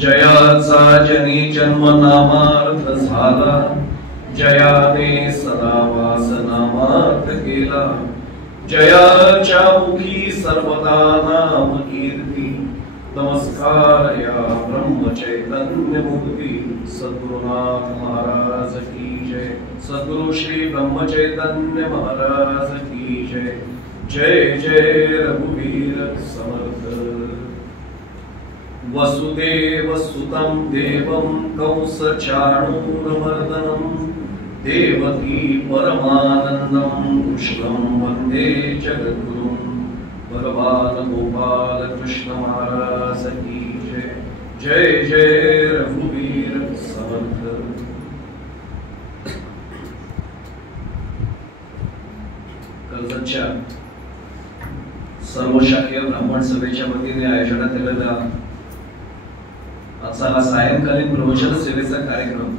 जयाचा जनी जन्म नामार्थ झाला, जयाने सदा वास नामार्थ केला, जयाच्या मुखी सर्वदा नाम कीर्ती, नमस्कार या ब्रह्म चैतन्य मूर्ती। सद्गुरुनाथ महाराज की जय, सद्गुरु श्री ब्रह्म चैतन्य महाराज की जय। जय जय रघुवीर समर्थ। वसुदेव सुतं देवं कंसचाणूरमर्दनं, देवकी परमानन्दं कृष्णं वन्दे जगद्गुरुं। भगवान गोपाल कृष्ण महाराज की जय। जय जय रघुवीर समर्थ। कर्जतच्या सर्व शाखीय ब्राह्मण सभेच्या वतीने आयोजनात आलेला आजचा हा सायंकालीन प्रवचन सेवेचा कार्यक्रम,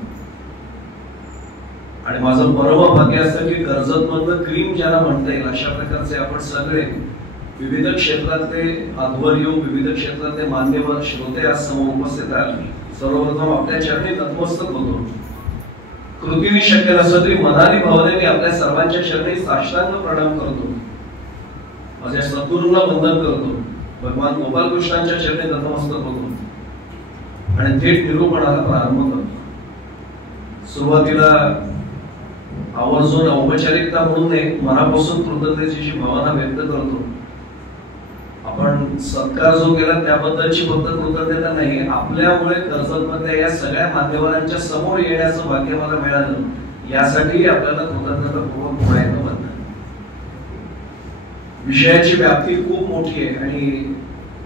आणि माझं परम भाग्य असतं की कर्जतमधलं क्रीम ज्याला म्हणता येईल अशा प्रकारचे आपण सगळे विविध क्षेत्रातले आध्वर्य, विविध क्षेत्रातले मान्यवर श्रोते आज समोर उपस्थित आहेत। सर्वप्रथम आपल्या चरणी नतमस्तक होतो। कृतीने शक्य नसलं तरी मनाने भावनेने आपल्या सर्वांच्या चरणी साष्टांग प्रणाम करतो। माझ्या सद्गुरूंना वंदन करतो, भगवान गोपालकृष्णांच्या चरणी नतमस्तक होतो आणि थेट निरूपणाला प्रारंभ करतो। सुरुवातीला आवर्जून औपचारिकता म्हणून एक मनापासून कृतज्ञतेची भावना व्यक्त करतो। आपण सत्कार जो केला त्याबद्दलची फक्त कृतज्ञता नाही, आपल्यामुळे कर्जतमध्ये या सगळ्या मान्यवरांच्या समोर येण्याचं भाग्य मला मिळालं, यासाठी आपल्याला कृतज्ञतापूर्वक प्रयत्न करतात। विषयाची व्याप्ती खूप मोठी आहे आणि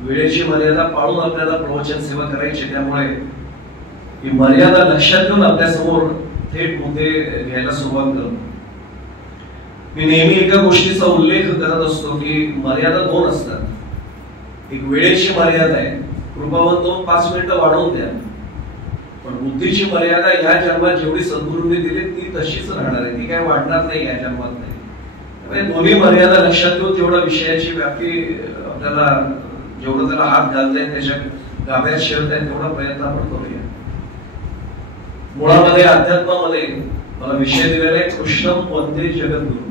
वेळेची मर्यादा पाळून आपल्याला प्रवचन सेवा करायची, त्यामुळे ही मर्यादा लक्षात घेऊन आपल्या समोर थेट मुद्दे घ्यायला सुरुवात करतो। मी नेहमी एका गोष्टीचा उल्लेख करत असतो की मर्यादा दोन असतात। एक वेळेची मर्यादा आहे, कृपावंत 2-5 मिनिटं वाढवून द्या, पण बुद्धीची मर्यादा या जन्मात जेवढी सद्गुरूंनी दिली ती तशीच राहणार आहे, ती काय वाढणार नाही या जन्मात नाही। त्यामुळे दोन्ही मर्यादा लक्षात घेऊन तेवढा विषयाची व्याप्ती आपल्याला जेवढं त्याला हात घालता येईल, त्याच्या गाभ्यात शिरता येईल तेवढा प्रयत्न आपण करूया। मुळामध्ये अध्यात्मामध्ये मला विषय दिलेला आहे कृष्णं वंदे जगद्गुरु।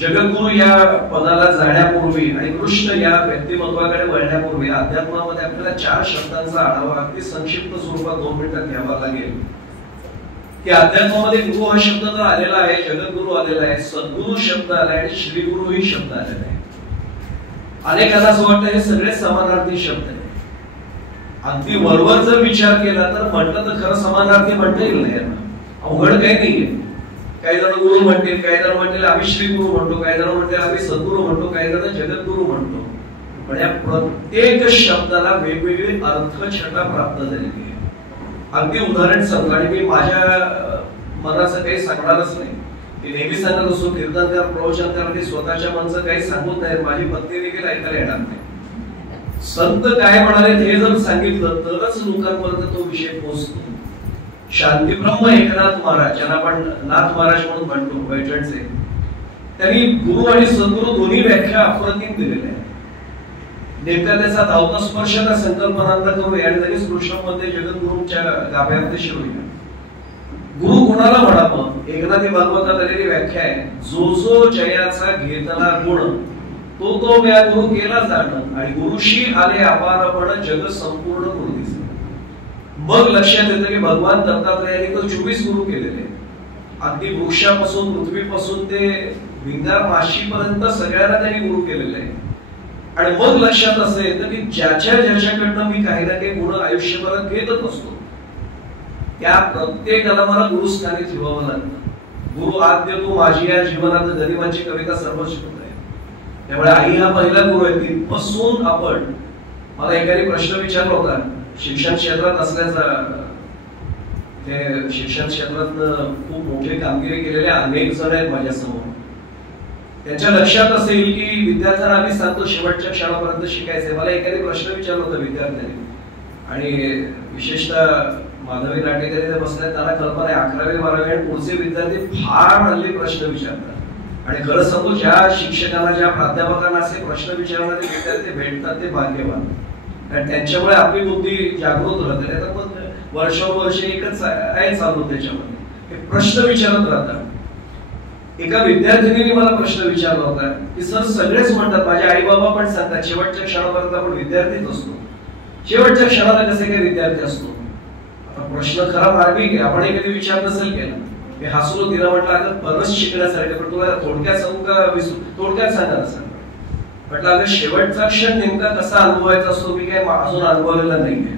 जगद्गुरु या पदाला जाण्यापूर्वी आणि कृष्ण या व्यक्तिमत्वाकडे वळण्यापूर्वी अध्यात्मामध्ये आपल्याला 4 शब्दांचा आढावा अगदी संक्षिप्त स्वरूपात 2 मिनिटात घ्यावा लागेल। की अध्यात्मामध्ये गुरु हा शब्द तर आलेला आहे, जगद्गुरु आलेला आहे, सद्गुरु शब्द आला आहे आणि श्री गुरु ही शब्द आलेला आहे। अनेकांना असं वाटतं हे सगळे समानार्थी शब्द आहेत। अगदी वरवर जर विचार केला तर म्हटलं तर खरं समानार्थी म्हणता येईल नाही, अवघड काही नाहीये। काही जण गुरु म्हणतील, काही जण म्हणतील आम्ही श्री गुरु म्हणतो, काही जण म्हणतील आम्ही सद्गुरु म्हणतो, काही जण जगद्गुरु म्हणतो, पण या प्रत्येक शब्दाला वेगवेगळी अर्थछटा प्राप्त झालेली आहे। अगदी उदाहरण सांगतो आणि मी माझ्या मनाचं काही सांगणारच नाही, मी नेहमी सांगत असतो कीर्तनकार प्रवचनकार ते स्वतःच्या मनचं काही सांगत नाही, माझी पत्नी देखील ऐकायला येणार नाही। संत काय म्हणाले हे जर सांगितलं तरच लोकांपर्यंत तो विषय पोहोचतो। शांतीब्रह्म एकनाथ महाराज, ज्यांना आपण नाथ महाराज म्हणून म्हणतो पैठणचे, त्यांनी गुरु आणि सद्गुरु दोन्ही व्याख्या अप्रतिम दिलेल्या आहेत। नेमका त्याचा धावता स्पर्श त्या संकल्पनांना करूया आणि त्यांनी कृष्णमध्ये जगद्गुरूंच्या गाभ्यात शिरूया। गुरु कोणाला म्हणावं, एकनाथी भागवतात आलेली व्याख्या आहे, जो जो जयाचा घेतला गुण तो तो म्या गुरु केला जाणं, आणि गुरुशी आले अपारपण जग संपूर्ण गुरु दिसे। मग लक्षात येतं की भगवान दत्तात्रयाने तर 24 गुरु केलेले, अगदी वृक्षापासून पृथ्वीपासून ते भिंगार माशीपर्यंत सगळ्यांना त्यांनी गुरु केलेले आहे। आणि मग लक्षात असं येतं की ज्याच्याकडनं मी काही ना काही गुण आयुष्यभरात घेतच असतो, त्या प्रत्येकाला मला गुरुस्थानी ठेवावं लागतं। गुरु आद्य तू माझी या जीवनात गरिबांची कविता सर्वश्रुत आहे, त्यामुळे आई हा पहिला गुरु आहे। तिथपासून आपण, मला एकाने प्रश्न विचारला होता शिक्षण क्षेत्रात असल्याचा, ते शिक्षण क्षेत्रात खूप मोठी कामगिरी केलेले अनेक जण आहेत माझ्या समोर, त्यांच्या लक्षात असेल की विद्यार्थ्यांना आम्ही सांगतो शेवटच्या क्षणापर्यंत शिकायचंय। मला एकाने प्रश्न विचारला होता विद्यार्थ्यांनी, आणि विशेषतः माधवी नाटेकरी बसल्यात, त्यांना कल्पना आहे 11वी 12वी आणि पुढचे विद्यार्थी फार हल्ली प्रश्न विचारतात। आणि खरं सांगतो ज्या शिक्षकांना, ज्या प्राध्यापकांना असे प्रश्न विचारणारे विद्यार्थी भेटतात ते भाग्यवान। कारण त्यांच्यामुळे आपली बुद्धी जागृत राहते. नाही तर मग वर्षोवर्ष एकच आहे चालू त्याच्यामध्ये प्रश्न विचारत राहतात. एका विद्यार्थिनीने मला प्रश्न विचारला होता की सर सगळेच म्हणतात, माझे आई बाबा पण सांगतात शेवटच्या क्षणापर्यंत आपण विद्यार्थीच असतो, शेवटच्या क्षणाला कसे काही विद्यार्थी असतो. प्रश्न खरा मार्मिक आहे, आपण कधी विचार नसेल केला. मी हसलो, तिला म्हटलं अगं परत शिकण्यासारखे, पण तुला थोडक्यात सांगू का थोडक्यात सांगा असं म्हटलं. अगं शेवटचा क्षण नेमका कसा अनुभवायचा असतो मी काय अजून अनुभवलेला नाहीये,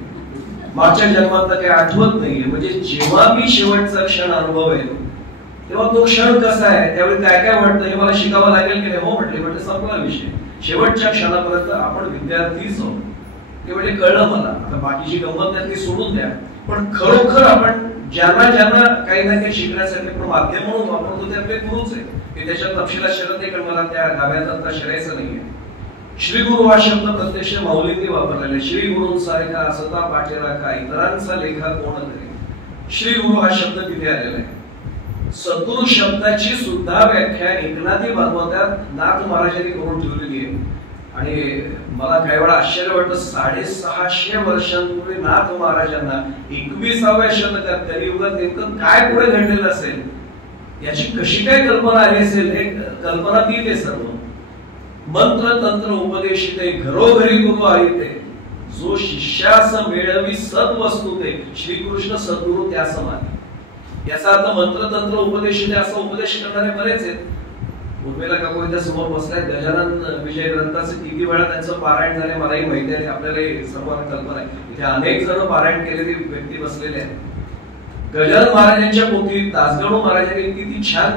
मागच्या जन्मात काही आठवत नाहीये. म्हणजे जेव्हा मी शेवटचा क्षण अनुभवेल तेव्हा तो क्षण कसा आहे, त्यावेळी काय काय वाटतं हे मला शिकावं लागेल की नाही. हो म्हटले संपला विषय. शेवटच्या क्षणापर्यंत आपण विद्यार्थीच आहोत ते म्हणजे कळलं मला. आता बाकीची गंमत त्यातली सोडून द्या, पण खरोखर आपण ज्यांना ज्यांना काही ना काही शिकण्यासाठी आपण माध्यम म्हणून वापरतो ते आपले गुरुच आहे. की त्याच्यात तपशिलात शिरत नाही, कारण मला त्या गाव्यात आता शिरायचं नाहीये. श्री गुरु हा शब्द प्रत्यक्ष माऊलींनी वापरलेला आहे. श्री गुरूंसारखा सता पाठी राखा इतरांचा लेखा कोण करे. श्री गुरु हा शब्द तिथे आलेला आहे. सद्गुरु शब्दाची सुद्धा व्याख्या एकनाथी भागवतात नाथ महाराजांनी करून ठेवलेली आहे. आणि मला काही वेळा आश्चर्य वाटतं, 650 वर्षांपूर्वी नाथ महाराजांना 21व्या शतकात कलियुगात नेमकं काय पुढे घडलेलं असेल याची कशी काय कल्पना आली असेल. हे कल्पना ती ते सर्व मंत्र तंत्र उपदेशिते घरोघरी गुरु आईते जो शिष्यास मिळवी सद्वस्तु ते श्रीकृष्ण सद्गुरु त्या समान. याचा अर्थ मंत्र तंत्र उपदेशिते असा उपदेश करणारे बरेच आहेत. उर्मिला काकू समोर बसल्यात. गजानन विजय ग्रंथाचे किती वेळा त्यांचं पारायण झाले मलाही माहिती आहे, आपल्याला सर्वांना कल्पना आहे. इथे अनेक जण पारायण केलेली व्यक्ती बसलेले आहेत. गजानन महाराजांच्या पोथीत दासगणू महाराजांनी किती छान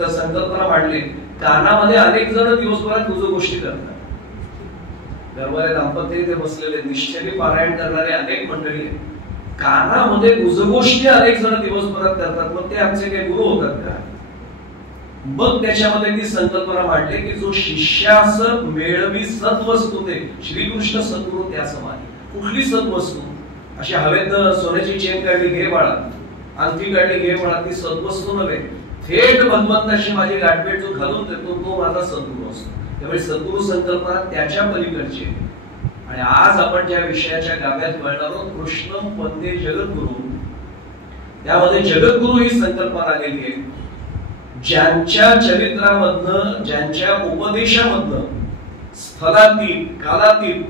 संकल्पना मांडली. कानामध्ये अनेक जण दिवसभरात गुजर गोष्टी करतात. घरवाले दाम्पत्य इथे बसलेले निश्चयी पारायण करणारे अनेक मंडळी आहेत. कानामध्ये गुजगोष्टी अनेक जण दिवसभरात करतात. मग ते आमचे काही गुरु होतात का. मग त्याच्यामध्ये ती संकल्पना मांडली की जो शिष्यास मेळवी सद्वस्तु ते श्रीकृष्ण सद्गुरु त्या समान. कुठली सद्वस्तु. अशी हवेत सोन्याची चेन काढली घे बाळा, अंगठी काढली घे बाळा, ती सद्वस्तु नव्हे. थेट भगवंताशी माझी गाठभेट जो घालून देतो तो माझा सद्गुरु असतो. त्यामुळे सद्गुरु संकल्पना त्याच्या पलीकडची आहे. आणि आज आपण ज्या विषयाच्या गाभ्यात वळणार आहोत कृष्ण वंदे जगद्गुरु, त्यामध्ये जगद्गुरु ही संकल्पना आलेली आहे. ज्यांच्या चरित्रामधनं ज्यांच्या उपदेशामधनं स्थलातीत कालातीत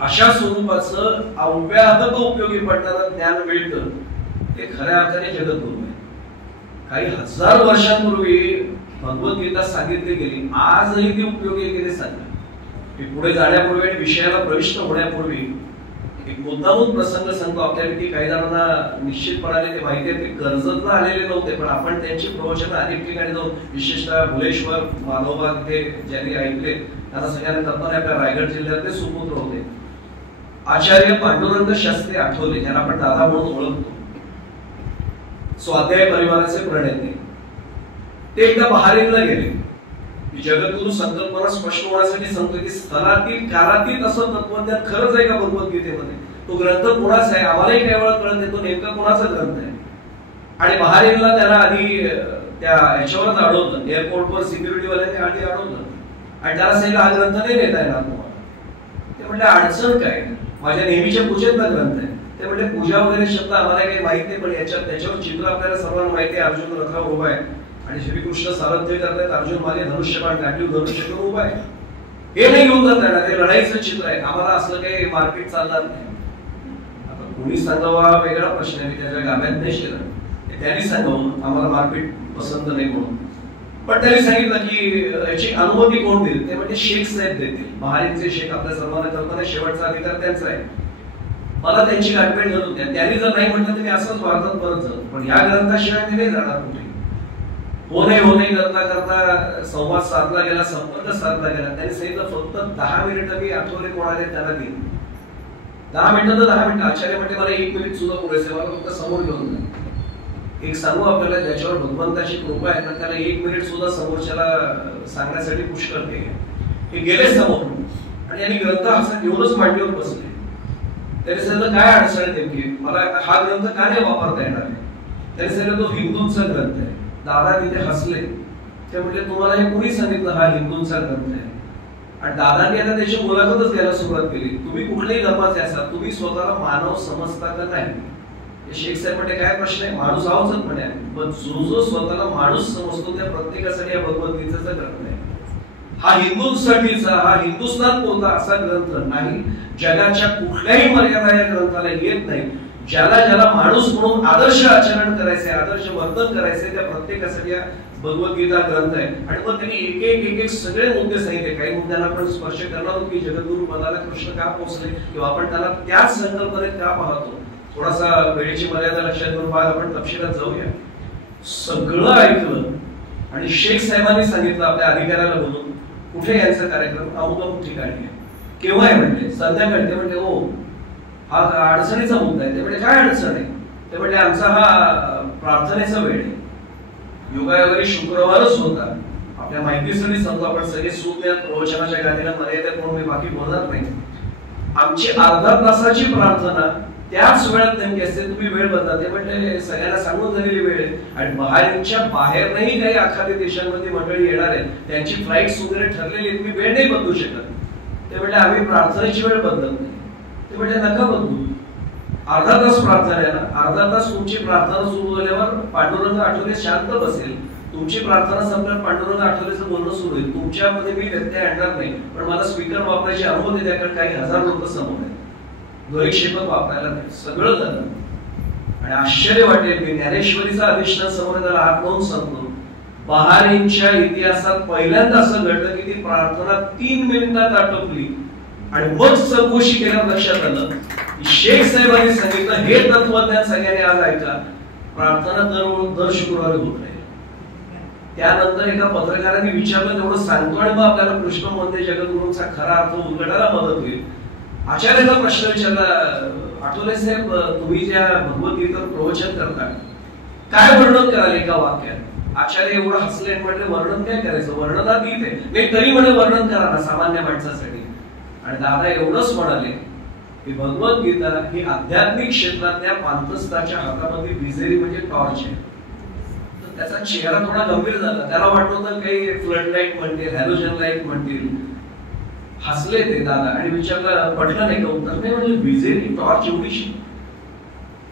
अशा स्वरूपाचं अव्याहत उपयोगी पडणारं ज्ञान मिळतं ते खऱ्या अर्थाने जगद्गुरु आहे. काही हजार वर्षांपूर्वी भगवद्गीता सांगितली गेली, आजही ती उपयोगी गेली सांगा. मी पुढे जाण्यापूर्वी आणि विषयाला प्रविष्ट होण्यापूर्वी एक मुद्दामून प्रसंग सांगतो आपल्यापैकी काही जणांना निश्चितपणाने ते माहिती आहे. ते कर्जतला आलेले नव्हते, पण आपण त्यांची प्रवचनं अनेक ठिकाणी जाऊन विशेषतः भुलेश्वर माधवबाग इथे ज्यांनी ऐकले त्यांना सगळ्यांना कल्पना आपल्या रायगड जिल्ह्यातले सुपुत्र होते. आचार्य पांडुरंग शास्त्री आठवले, ज्यांना आपण दादा म्हणून ओळखतो, स्वाध्याय परिवाराचे प्रणेते. ते एकदा बहारीनला गेले. जगद्गुरु संकल्पना स्पष्ट होण्यासाठी सांगतो की स्थलातीत कालातीत असं तत्वज्ञान खरंच आहे का भगवद्गीतेमध्ये. तो ग्रंथ कोणाचा आहे आम्हालाही काही वेळा कळत नाही, तो नेमका कोणाचा ग्रंथ आहे. आणि बहारीनला त्याला आधी त्या ह्याच्यावरच अडवलं, एअरपोर्टवर सिक्युरिटी वाल्याने आधी अडवलं आणि त्याला सांगितलं हा ग्रंथ नाही नेता येणार तुम्हाला. ते म्हटलं अडचण काय, माझ्या नेहमीच्या पूजेतला ग्रंथ आहे. ते म्हणजे पूजा वगैरे शब्द आम्हाला काही माहित नाही, पण त्याच्यावर चित्र आपल्याला सर्वांना माहिती आहे. अर्जुन रथावर उभा आहे आणि श्रीकृष्ण सारथ्य करतायत. अर्जुन मागे धनुष्यबाण टाकली, धनुष्य घेऊन उभा आहे. हे नाही घेऊन जात आहे ना, ते लढाईचं चित्र आहे. आम्हाला असलं काही मार्केट चालणार नाही. आता कोणी सांगावा वेगळा प्रश्न आहे, त्याच्या गाभ्यात नाही शिरत. त्यांनी सांगावं आम्हाला मार्केट पसंत नाही म्हणून. पण त्यांनी सांगितलं की याची अनुमती कोण देईल, ते म्हणजे शेख साहेब देतील. बहारीनचे शेख आपल्या सर्वांना कल्पना, शेवटचा अधिकार त्यांचा आहे. मला त्यांची गाठभेट घालून होत्या. त्यांनी जर नाही म्हटलं तर मी असंच भारतात परत जातो, पण या ग्रंथाशिवाय मी नाही जाणार कुठे. हो नाही करता करता संवाद साधला गेला, संपर्क साधला गेला. त्यांनी सांगितलं फक्त 10 मिनिटं मी आठवले कोणाले त्यांना देईन. 10 मिनिटं तर 10 मिनिटं. आचार्य म्हणजे मला 1 मिनिट सुद्धा पुरेसे, मला फक्त समोर घेऊन जा. एक सांगू आपल्याला ज्याच्यावर भगवंताची कृपा आहे ना, त्याला 1 मिनिट सुद्धा समोरच्याला सांगण्यासाठी पुष्कळ हे गेले समोर आणि यांनी ग्रंथ असं घेऊनच मांडीवर बसले. त्यांनी सांगितलं काय अडचण आहे नेमकी, मला हा ग्रंथ का नाही वापरता येणार आहे. त्यांनी सांगितलं तो हिंदूंचा ग्रंथ आहे. दादा तिथे हसले. ते म्हटले तुम्हाला हे कोणी सांगितलं हा हिंदूंचा ग्रंथ आहे. आणि दादांनी आता त्याची मुलाखतच घ्यायला सुरुवात केली. तुम्ही कुठल्याही धर्माचे असाल, तुम्ही स्वतःला मानव समजता का नाही? शेख साहेब म्हणजे काय प्रश्न आहे? माणूस आहोतच म्हणे, पण जो जो स्वतःला माणूस समजतो त्या प्रत्येकासाठी या भगवद्गीतेचा ग्रंथ आहे. हा हिंदूंसाठीचा, हा हिंदुस्थान पुरता असा ग्रंथ नाही. जगाच्या कुठल्याही मर्यादा या ग्रंथाला येत नाही. ज्याला ज्याला माणूस म्हणून आदर्श आचरण करायचे, आदर्श वर्तन करायचे, त्या प्रत्येकासाठी या भगवद्गीता ग्रंथ आहे. आणि मग त्यांनी एक एक सगळे मुद्दे सांगितले. काही मुद्द्यांना आपण स्पर्श करणार आहोत की जगद्गुरु पदाला कृष्ण का पोहोचले किंवा आपण त्याला त्याच संकल्पनेत का पाहतो. थोडासा वेळेची मर्यादा लक्षात घेऊन आपण तपशिलात जाऊया. सगळं ऐकलं आणि शेख साहेबांनी सांगितलं आपल्या अधिकाऱ्याला बोलून, कुठे यायचा कार्यक्रम? अमुक अमुक ठिकाणी आहे. केव्हा आहे म्हणले? संध्याकाळी. ते म्हणले हो हा अडचणीचा मुद्दा आहे. ते म्हणजे काय अडचण आहे? ते म्हणजे आमचा हा प्रार्थनेचा वेळ आहे. योगायोगाने शुक्रवारच होता. आपल्या माहितीसाठी सांगतो, आपण सगळे सूज्ञ प्रवचनाच्या गादीला मर्यादित म्हणून मी बाकी बोलणार नाही. आमची अर्धा तासाची प्रार्थना त्याच वेळात नेमकी असते. तुम्ही वेळ बदला. ते म्हणजे सगळ्यांना सांगून झालेली वेळ आहे. आणि बाहेरही काही आखाती देशांमध्ये मंडळी येणार आहेत, त्यांची फ्लाईट्स वगैरे ठरलेली आहेत. तुम्ही वेळ नाही बदलू शकत. ते म्हणजे आम्ही प्रार्थनेची वेळ बदलत नाही. ते म्हणजे नका बदलू. अर्धा तास प्रार्थना आहे ना, अर्धा तास तुमची प्रार्थना सुरू झाल्यावर पांडुरंग आठवले शांत बसेल. तुमची प्रार्थना संपल्यावर पांडुरंग आठवलेचं बोलणं सुरू होईल. तुमच्यामध्ये मी व्यत्यय आणणार नाही, पण मला स्पीकर वापरायची अनुमती द्या, कारण काही हजार लोक समोर आहेत. ध्वनिक्षेपक वापरायला नाही. सगळं झालं आणि आश्चर्य वाटेल. मी ज्ञानेश्वरीचा अधिष्ठान समोर त्याला हात लावून सांगतो, बहारींच्या इतिहासात पहिल्यांदा असं घडलं की ती प्रार्थना 3 मिनिटात आटोपली. आणि मग चौकशी केल्यावर लक्षात आलं की शेख साहेबांनी सांगितलं, हे तत्वज्ञान सगळ्यांनी आज ऐका, प्रार्थना दर शुक्रवारी होत नाही. त्यानंतर एका पत्रकारांनी विचारलं, तेवढं सांगतो आणि मग आपल्याला कृष्ण वंदे जगद्गुरूंचा खरा अर्थ उलगडायला मदत होईल. आचार्याला प्रश्न विचारला, आठवले साहेब तुम्ही ज्या भगवद्गीतेवर प्रवचन करता, काय वर्णन कराल एका वाक्यात? आचार्य एवढं हसले म्हटले, वर्णन काय करायचं? वर्णनातीत आहे. नाही तरी म्हणे वर्णन करा ना सामान्य माणसासाठी. आणि दादा एवढंच म्हणाले की भगवद्गीता ही आध्यात्मिक क्षेत्रातल्या पांथस्थाच्या हातामध्ये विजेरी म्हणजे टॉर्च आहे. तर त्याचा चेहरा थोडा गंभीर झाला. त्याला वाटत होतं काही फ्लड लाईट म्हणतील, हॅलोजन लाईट म्हणतील. हसले ते दादा आणि विचारलं, पटलं नाही का उत्तर? नाही म्हणजे विजेरी टॉर्च एवढीशी,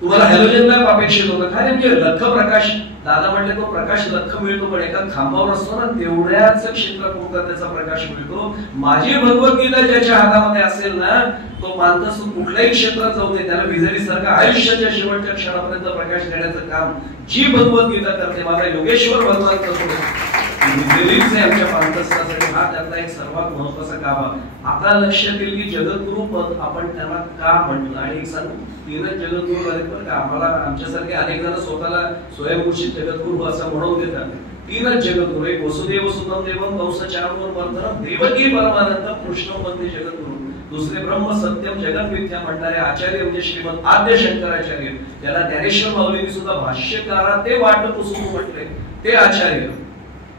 तुम्हाला हॅलोजन लॅम्प अपेक्षित होतं काय? म्हणजे लख प्रकाश. दादा म्हटले तो प्रकाश लख मिळतो, पण एका खांबावर असतो ना तेवढ्याच क्षेत्रापुरता त्याचा प्रकाश मिळतो. माझी भगवद्गीता ज्याच्या हातामध्ये असेल ना, तो मानतस कुठल्याही क्षेत्रात जाऊ दे, त्याला विजेरी सारखं आयुष्याच्या शेवटच्या क्षणापर्यंत प्रकाश देण्याचं काम जी भगवद्गीता करते. माझा योगेश्वर भगवान करतो विजेरीच आहे आमच्या पांथस्थासाठी. हा त्यातला एक सर्वात महत्वाचा गाभा. आता लक्षात येईल की जगद्गुरु पद आपण त्यांना का म्हटलं. आणि एक सांगू, 3च जगद्गुरु आहेत बरं का. आम्हाला आमच्यासारखे अनेक जण स्वतःला स्वयंघोषित जगद्गुरु असं म्हणून देतात. 3च जगद्गुरु, एक वसुदेव सुतम देवम कंस चाणूरमर्दनम देवकी परमानंदम कृष्ण वंदे जगद्गुरु. दुसरे ब्रह्म सत्यम जगत मिथ्या म्हणणारे आचार्य म्हणजे श्रीमद आद्य शंकराचार्य, ज्याला ज्ञानेश्वर माऊलींनी सुद्धा भाष्यकारा ते वाट पुस्तक म्हटले, ते आचार्य.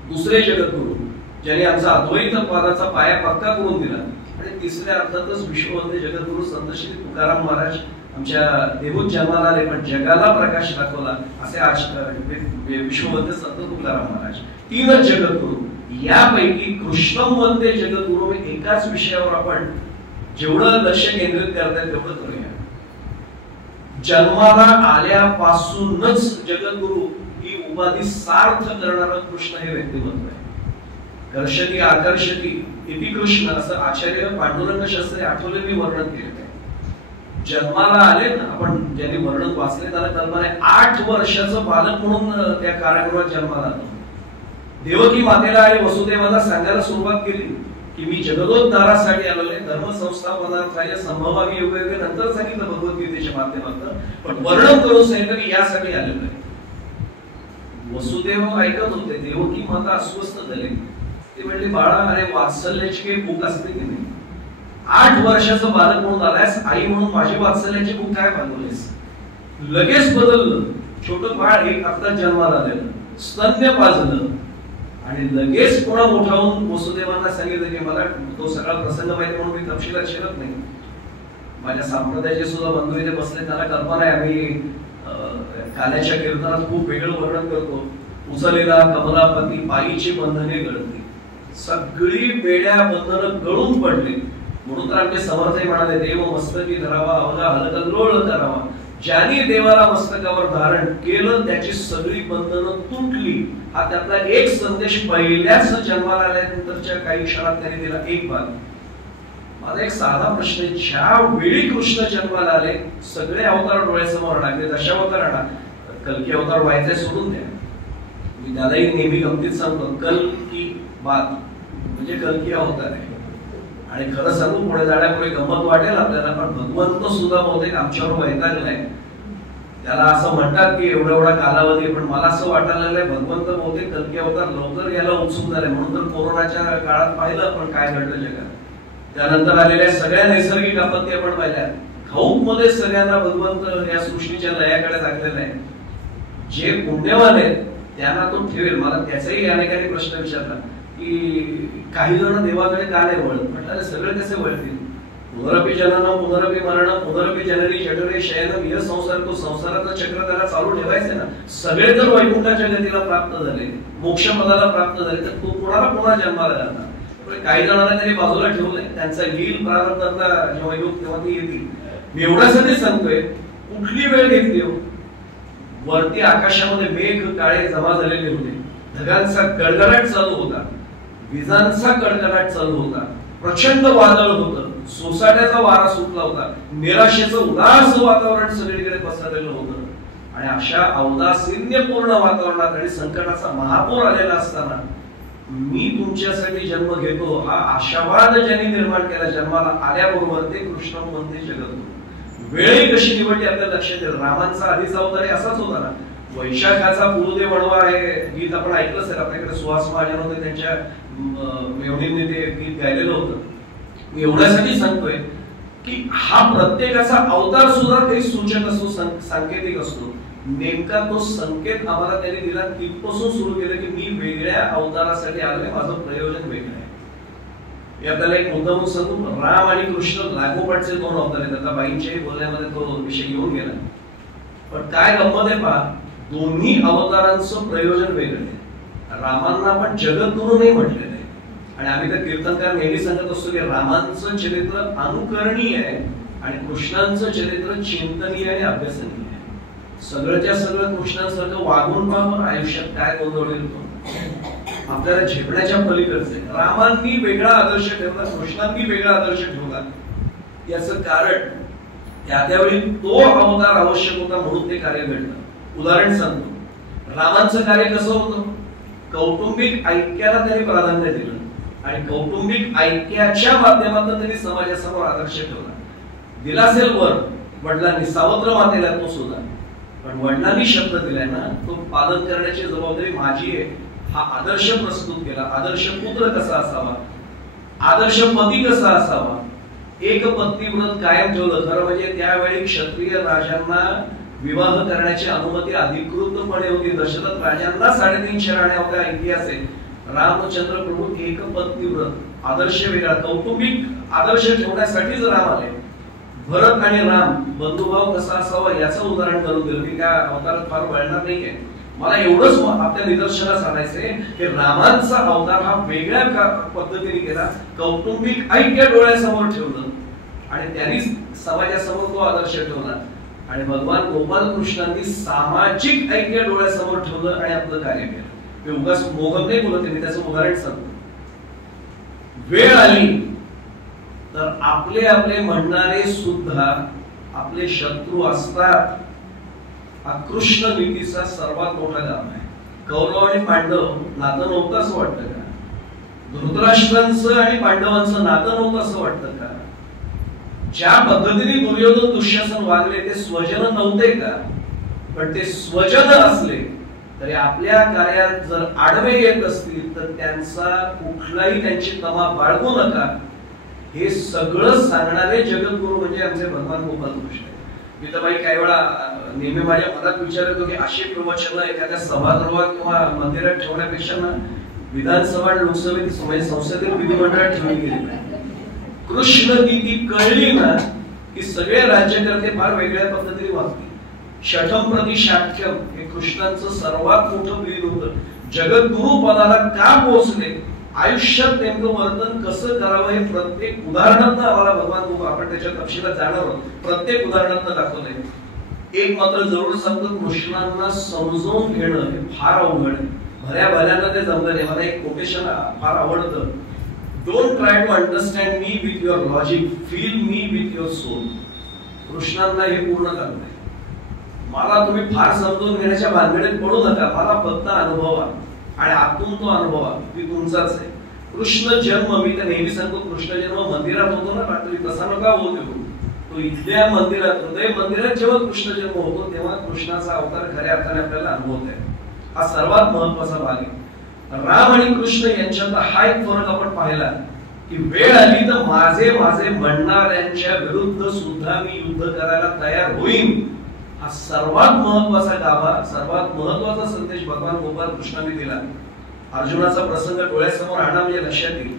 दुसरे जगद्गुरु ज्यांनी आमचा अद्वैत पादाचा पाया पक्का करून दिला. आणि तिसऱ्या अर्थातच विश्ववंदे जगद्गुरु संत श्री तुकाराम महाराज, आमच्या देहूत जन्माला आले पण जगाला प्रकाश दाखवला असे विश्ववंदे संत तुकाराम महाराज. 3च जगद्गुरु. यापैकी कृष्ण वंदे जगद्गुरु एकाच विषयावर आपण जेवढं लक्ष केंद्रित करताय तेवढं करूया. जन्माला आल्यापासूनच जगद्गुरु ही उपाधी सार्थ करणारा कृष्ण हे व्यक्तिमत्व आहे. कर्षती आकर्षती इति कृष्ण असं आचार्य पांडुरंग शास्त्री आठवलेंनी वर्णन केले. जन्माला आले ना, आपण ज्यांनी वर्णन वाचले त्याला कल्पना आहे, 8 वर्षाचं बालक म्हणून त्या कारागृहात जन्माला आलो. देवकी मातेला आणि वसुदेवाला सांगायला सुरुवात केली की मी जगदोद्धारासाठी आलेलो आहे, धर्म संस्थापनार्थाय संभवामी योगयोगे नंतर सांगितलं भगवद्गीतेच्या माध्यमातून, पण वर्णन करून सांगितलं की यासाठी आलेलो आहे. वसुदेव ऐकत होते. देवकी माता अस्वस्थ झाली. ते म्हणले, बाळा अरे वात्सल्याची काही भूक असते की नाही? 8 वर्षाचं बालक म्हणून आलायस, आई म्हणून माझी वात्सल्याची भूक काय भागवलीस? लगेच बदललं. छोटं बाळ एक आता जन्माला आलेलं, स्तन्य पाजलं आणि लगेच पुन्हा मोठा होऊन वसुदेवांना सांगितलं की मला तो सगळा प्रसंग माहिती म्हणून मी तपशिलात शिरत नाही. माझ्या संप्रदायाचे सुद्धा बंधू इथे बसले, त्यांना कल्पना आहे आम्ही काल्याच्या कीर्तनात खूप वेगळं वर्णन करतो. उचलेला कमलापती पायीची बंधने गळती. सगळी वेड्या बंधनं गळून पडली. म्हणून तर आपले समर्थ म्हणाले, देव मस्तकी धरावा अवघा हलकल्लोळ करावा. ज्यांनी देवाला मस्तकावर धारण केलं त्याची सगळी बंधनं तुटली. हा त्यातला एक संदेश पहिल्याच जन्माला आल्यानंतरच्या काही क्षणात त्यांनी दिला. एक भाग. माझा एक साधा प्रश्न आहे, ज्या वेळी कृष्ण जन्माला आले सगळे अवतार डोळ्यासमोर लागले. दशावतारांना कल्की अवतार व्हायचे सोडून द्या. मी त्यालाही नेहमी गमतीत सांगतो, कल की बात म्हणजे कल्की अवतार आहे. आणि खरं सांगू पुढे जाण्यापुढे गंमत वाटेल आपल्याला, पण भगवंत सुद्धा बहुतेक आमच्यावर वैतागलाय. त्याला असं म्हणतात की एवढा एवढा कालावधी, पण मला असं वाटायला लागलंय भगवंत बहुतेक कल्की अवतार लवकर यायला उत्सुक झालाय. म्हणून तर कोरोनाच्या काळात पाहिलं आपण काय घडलं जगात. त्यानंतर आलेल्या सगळ्या नैसर्गिक आपत्ती आपण पाहिल्या. खाऊक मध्ये सगळ्यांना भगवंत या सृष्टीच्या लयाकडे टाकलेला आहे. जे पुण्यवान आहेत त्यांना तो ठेवेल. मला त्याचाही अनेकांनी प्रश्न विचारला की काही जण देवाकडे का नाही वळत. म्हटलं सगळे कसे वळतील. पुनरपी जनन पुनरपी मरण पुनरपी जननी जठरे शयन यह संसार, तो संसाराचं चक्र त्याला चालू ठेवायचं ना. सगळे जर वैकुंठाच्या गतीला प्राप्त झाले, मोक्ष पदाला प्राप्त झाले, तर तो कोणाला पुन्हा जन्माला घालणार. काही जणांना त्यांनी बाजूला ठेवलंय. त्यांचा येईल प्रारंभातला जेव्हा योग तेव्हा ती येतील. मी एवढ्यासाठी सांगतोय, कुठली वेळ घेतली हो. वरती आकाशामध्ये मेघ काळे जमा झालेले होते. ढगांचा गडगडाट चालू होता. विजांचा कडकडाट चालू होता. प्रचंड वादळ होतं. सोसाट्याचा वारा सुटला होता. निराशेचं उदास वातावरण सगळीकडे पसरलेलं होतं. आणि अशा औदासीन्यपूर्ण वातावरणात आणि संकटाचा महापूर आलेला असताना मी तुमच्यासाठी जन्म घेतो हा आशावाद ज्यांनी निर्माण केला जन्माला आल्याबरोबर, ते कृष्ण म्हणते जगत. वेळही कशी निवडली आपल्याला लक्षात येईल. रामांचा आधीचा अवतार असाच होता ना. वैशाखाचा पुरुदे वणवा हे गीत आपण ऐकलंच आहे. आपल्याकडे सुहास महाजन होते, त्यांच्या मेवणींनी ते गीत गायलेलं होतं. मी एवढ्यासाठी सांगतोय की हा प्रत्येकाचा अवतार सुद्धा काही सूचक असतो, सांकेतिक असतो. नेमका तो संकेत आम्हाला त्यांनी दिला. तिथपासून सुरू केलं की मी वेगळ्या अवतारासाठी आलोय, माझं प्रयोजन वेगळं आहे. हे आपल्याला एक मुद्दा सांगू. राम आणि कृष्ण लागोपाठचे दोन अवतार आहेत. आता बाईंच्याही बोलण्यामध्ये तो विषय येऊन गेला. पण काय गंमत आहे पहा, दोन्ही अवतारांचं प्रयोजन वेगळं आहे. रामांना पण जगद्गुरु नाही म्हटलेलं आहे. आणि आम्ही तर कीर्तनकार नेहमी सांगत असतो की रामांचं चरित्र अनुकरणीय आहे आणि कृष्णांचं चरित्र चिंतनीय आणि अभ्यासनीय आहे. सगळंच्या सगळं कृष्णांसारखं वागून पाहून आयुष्यात काय गोंधळ येतो आपल्याला झेपण्याच्या पलीकडचे. रामांनी वेगळा आदर्श ठेवला, कृष्णांनी वेगळा आदर्श ठेवला. याचं कारण त्यावेळी तो अवतार आवश्यक होता म्हणून ते कार्य घडलं. उदाहरण सांगतो. रामांचं कार्य कसं होतं, कौटुंबिक ऐक्याला त्यांनी प्राधान्य दिलं आणि कौटुंबिक ऐक्याच्या माध्यमातून त्यांनी समाजासमोर आदर्श ठेवला. दिला असेल वर वडिलांनी, सावत्र मातेला तो सुद्धा, पण वडिलांनी शब्द दिलाय ना, तो पालन करण्याची जबाबदारी माझी आहे. हा आदर्श प्रस्तुत केला. आदर्श पुत्र कसा असावा, आदर्श पती कसा असावा, एक पत्नी व्रत कायम ठेवलं. खरं म्हणजे त्यावेळी क्षत्रिय राजांना विवाह करण्याची अनुमती अधिकृतपणे होती. दशरथ राजांना 3.5 राण्या होत्या. इतिहास आहे. रामचंद्र प्रभू एक पत्नी व्रत आदर्श वेगळा, कौटुंबिक आदर्श ठेवण्यासाठीच राम आले. भरत आणि राम बंधुभाव कसा असावा याचं उदाहरण करून दिलं. मी त्या अवतारात फार वळणार नाहीये. मला एवढंच आपल्या निदर्शनास आणायचंय की रामांचा अवतार हा वेगळ्या पद्धतीने केला. कौटुंबिक ऐक्य डोळ्यासमोर ठेवलं आणि त्यांनी समाजासमोर तो आदर्श ठेवला. आणि भगवान गोपाल कृष्णांनी सामाजिक ऐक्य डोळ्यासमोर ठेवलं आणि आपलं कार्य केलं. मी उगाच मोगम नाही बोलत, मी त्याचं उदाहरण सांगतो. वेळ आली तर आपले आपले म्हणणारे सुद्धा आपले शत्रू असतात. हा कृष्ण नीतीचा सर्वात मोठा गाभ आहे. कौरव आणि पांडव नातं नव्हतं असं वाटतं का? धृतराष्ट्रांचं आणि पांडवांचं नातं नव्हतं असं वाटतं का? ज्या पद्धतीने दुर्योधन दुःशासन वागले ते स्वजन नव्हते का? पण ते स्वजन असले तरी आपल्या कार्यात जर आडवे येत असतील तर त्यांचा कुठलाही त्यांची तमा बाळगू नका. हे सगळं सांगणारे जगद्गुरु म्हणजे आमचे भगवान गोपाल कृष्ण. मी तर बाई काही वेळा नेहमी माझ्या मनात विचार येतो की अशी प्रवचनं एखाद्या सभागृहात किंवा मंदिरात ठेवण्यापेक्षा ना विधानसभा लोकसभेत संसदेत विधिमंडळात ठेवली गेली. कृष्ण नीती कळली ना की सगळे राज्यकर्ते फार वेगळ्या पद्धतीने वागतील. शठम प्रति शाठ्यम हे कृष्णांचं सर्वात मोठं ब्रीद होतं. जगद्गुरु पदाला का पोहोचले आयुष्यात नेमकं वर्तन कसं करावं हे प्रत्येक उदाहरणातनं आम्हाला भगवान, आपण त्याच्या तपशिलात जाणार आहोत, प्रत्येक उदाहरणातनं दाखवलंय. एक मात्र जरूर सांगतो, कृष्णांना समजून घेणं हे फार अवघड आहे. भल्या भल्यांना ते जमलं नाही. मला एक कोटेशन फार आवडतं, don't try to understand me with your logic, feel me with your soul. कृष्णांना हे पूर्ण करत आहे. मला तुम्ही फार समजून घेण्याच्या भानगडीत पडू नका, मला फक्त अनुभवा आणि आतून तो अनुभवा की तुमचाच आहे. कृष्ण जन्म, मी तर नेहमी सांगतो, कृष्ण जन्म मंदिरात होतो ना रात्री, तसा नका होऊ देऊ. तो इथल्या मंदिरात, हृदय मंदिरात जेव्हा कृष्ण जन्म होतो तेव्हा कृष्णाचा अवतार खऱ्या अर्थाने आपल्याला अनुभवत आहे. हा सर्वात महत्वाचा भाग आहे. राम आणि कृष्ण यांच्यात हा एक फरक आपण पाहिला की वेळ आली तर माझे माझे म्हणणाऱ्यांच्या विरुद्ध सुद्धा मी युद्ध करायला तयार होईन. हा सर्वात महत्वाचा गाभा, सर्वात महत्वाचा संदेश भगवान गोपाल कृष्णाने दिला. अर्जुनाचा प्रसंग डोळ्यासमोर आणा म्हणजे लक्षात येईल.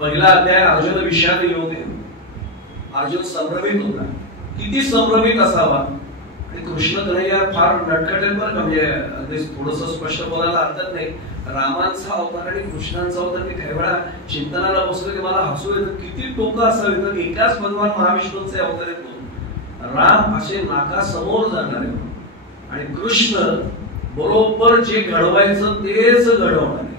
पहिला अध्याय, अर्जुन विषादी होते. अर्जुन संभ्रमित होता. किती संभ्रमित असावा. आणि कृष्ण कन्हैया फार नटखटेल बरं का, म्हणजे अगदी थोडस स्पष्ट बोलायला हरकत नाही. रामांचा अवतार आणि कृष्णांचा अवतार मी काही वेळा चिंतनाला बसलो की मला हसू येतं. किती टोकं असावी तर एकाच भगवान महाविष्णूंचे अवतार येतो. राम असे नाकासमोर जाणारे आणि कृष्ण बरोबर जे घडवायचं तेच घडवणारे,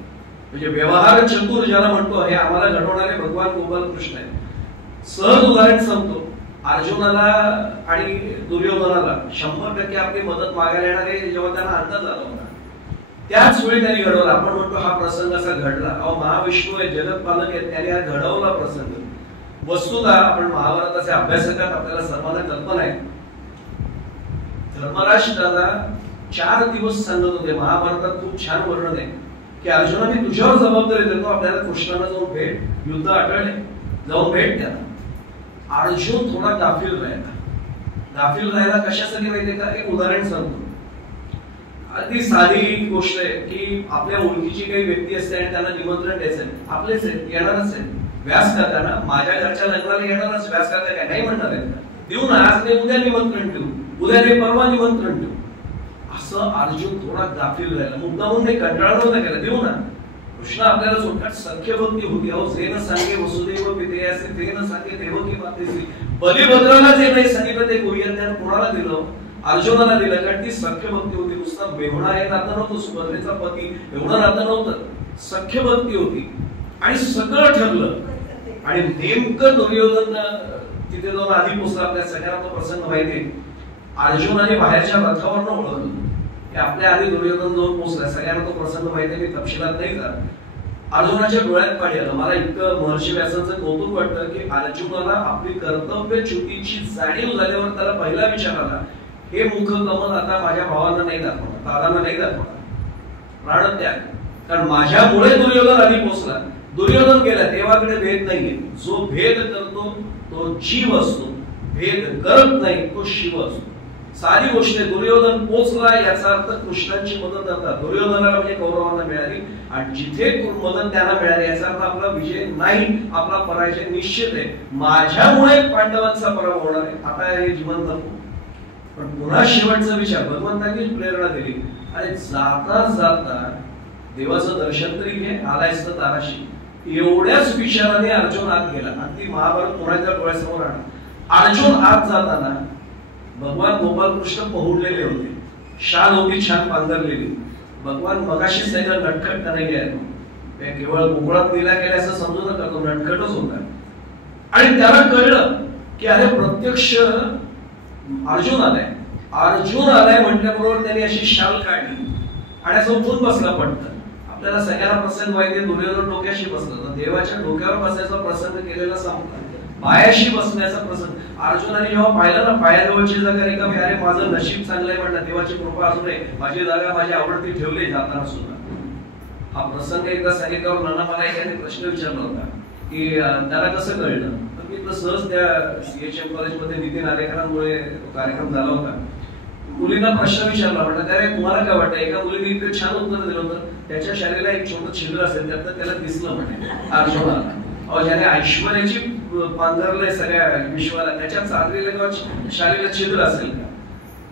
म्हणजे व्यवहार चतुर ज्याला म्हणतो हे आम्हाला घडवणारे भगवान गोपाल कृष्ण आहे. सहज उदाहरण सांगतो, अर्जुनाला आणि दुर्योधनाला 100% आपली मदत मागायला येणारे जेव्हा त्यांना अंदाज आला होता त्याच वेळी त्यांनी घडवला. आपण म्हणतो हा प्रसंग असा घडला, अहो महाविष्णू आहे, जगतपालक आहेत, त्यांनी हा घडवला प्रसंग. वस्तुतः आपण महाभारताचे अभ्यासकात आपल्याला सर्वांना कल्पना आहे, धर्मराज दादा 4 दिवस सांगत होते, महाभारतात खूप छान वर्णन आहे की अर्जुना मी तुझ्यावर जबाबदारी देतो, आपल्याला कृष्णाला जाऊन भेट, युद्ध आटळले, जाऊन भेट त्यांना. अर्जुन थोडा गाफील राहिला. गाफील राहिला कशासाठी माहितीये का? एक उदाहरण सांगतो. अगदी साधी गोष्ट आहे की आपल्या ओळखीची काही व्यक्ती असते आणि त्यांना निमंत्रण द्यायचं, आपलेच आहेत, येणारच आहेत. व्यास काकांना माझ्या घरच्या लग्नाला येणारच, व्यास काका काय नाही म्हणणार आहेत का? देऊ ना, आज नाही उद्या निमंत्रण देऊ, उद्या नाही परवा निमंत्रण देऊ. असं अर्जुन थोडा गाफील राहिला. मुद्दामून नाही, कंटाळा नव्हता केला, देऊ ना. कृष्ण आपल्याला सोडतात, सख्य भक्ती होती. अहो जे न सांगे वसुदेव पितेयासी, ते न सांगे देवकी मातेसी. बलिभद्राला जे नाही सांगितलं ते गुह्य ज्ञान कोणाला दिलं? अर्जुनाला दिलं, कारण ती सख्य भक्ती होती. नुसता बेहुणा हे नातं नव्हतं, सुभद्रेचा पती एवढं नातं नव्हतं, सख्य भक्ती होती. आणि सगळं ठरलं. आणि नेमकं दुर्योधन तिथे जाऊन आधी पोचला. आपल्या सगळ्यांना तो प्रसंग माहिती. अर्जुनाने बाहेरच्या रथावर ओळखलं की आपल्या आधी दुर्योधन जाऊन पोचला. सगळ्यांना तो प्रसंग माहिती, मी तपशिलात नाही जात. अर्जुनाच्या डोळ्यात पाणी आलं. मला इतकं महर्षी व्यासांचं कौतुक वाटतं की अर्जुनाला आपली कर्तव्य च्युतीची जाणीव झाल्यावर त्याला पहिला विचार आला, हे मुखकमल आता माझ्या भावांना नाही दाखवणार, दादांना नाही दाखवणार, प्राणत्याग. कारण माझ्यामुळे दुर्योधन आधी पोचला. दुर्योधन गेला, देवाकडे भेद नाहीये. जो भेद करतो तो जीव असतो, भेद करत नाही तो शिव असतो. साधी गोष्ट आहे. दुर्योधन पोचला याचा अर्थ कृष्णांची मदत आता दुर्योधनाला म्हणजे कौरवांना मिळाली, आणि जिथे मदत त्यांना मिळाली याचा अर्थ आपला विजय नाही, आपला पराजय निश्चित आहे. माझ्यामुळे पांडवांचा पराभव होणार आहे, आता हे जीवन नको. पण पुन्हा शेवटचा विचार भगवंतांनीच प्रेरणा दिली, अरे जाता जाता देवाचं दर्शन तरी घे, आलायस तर ताराशी. एवढ्याच विचाराने अर्जुन आत गेला. आणि ती महाभारत पुन्हा डोळ्यासमोर आणा. अर्जुन आत जाताना भगवान गोपाल कृष्ण पहुडलेले होते, शाल होती छान पांघरलेली. भगवान मगाशी त्याला नटखट नाही आहे, केवळ गोकुळात लीला केल्या असं समजू नका, तो नटखटच होता. आणि त्याला कळलं की अरे प्रत्यक्ष अर्जुन आलाय. अर्जुन आलाय म्हटल्याबरोबर त्यांनी अशी शाल काढली आणि असं उठून बसला पटकन. आपल्याला सगळ्यांना प्रसंग माहिती, दुर्योधन डोक्याशी बसला, तर देवाच्या डोक्यावर बसायचा प्रसंग केलेला संपला, पायाशी बसण्याचा प्रसंग. अर्जुनाने जेव्हा पाहिलं ना पायाजवळची जागा रिकामी, अरे माझं नशीब चांगलंय म्हटलं, देवाची कृपा असू नये, माझी जागा माझी आवडती ठेवली जाताना सुद्धा. हा प्रसंग एकदा सांगितल्यावर नाना मला एकाने प्रश्न विचारला होता की त्याला कसं कळलं. तर मी सहज त्या CHM कॉलेजमध्ये नितीन आलेकरांमुळे कार्यक्रम झाला होता. मुलींना प्रश्न विचारला, म्हटलं अरे तुम्हाला काय वाटतं. एका मुलीने इतकं छान उत्तर दिलं होतं, त्याच्या शाळेला एक छोटं छिद्र असेल त्यातलं त्याला दिसलं म्हणे अर्जुनाला. अहो ज्याने ऐश्वर्याची पांघरलंय सगळ्या विश्वाला, त्याच्या चादरीला किंवा शाळेला छिद्र असेल का?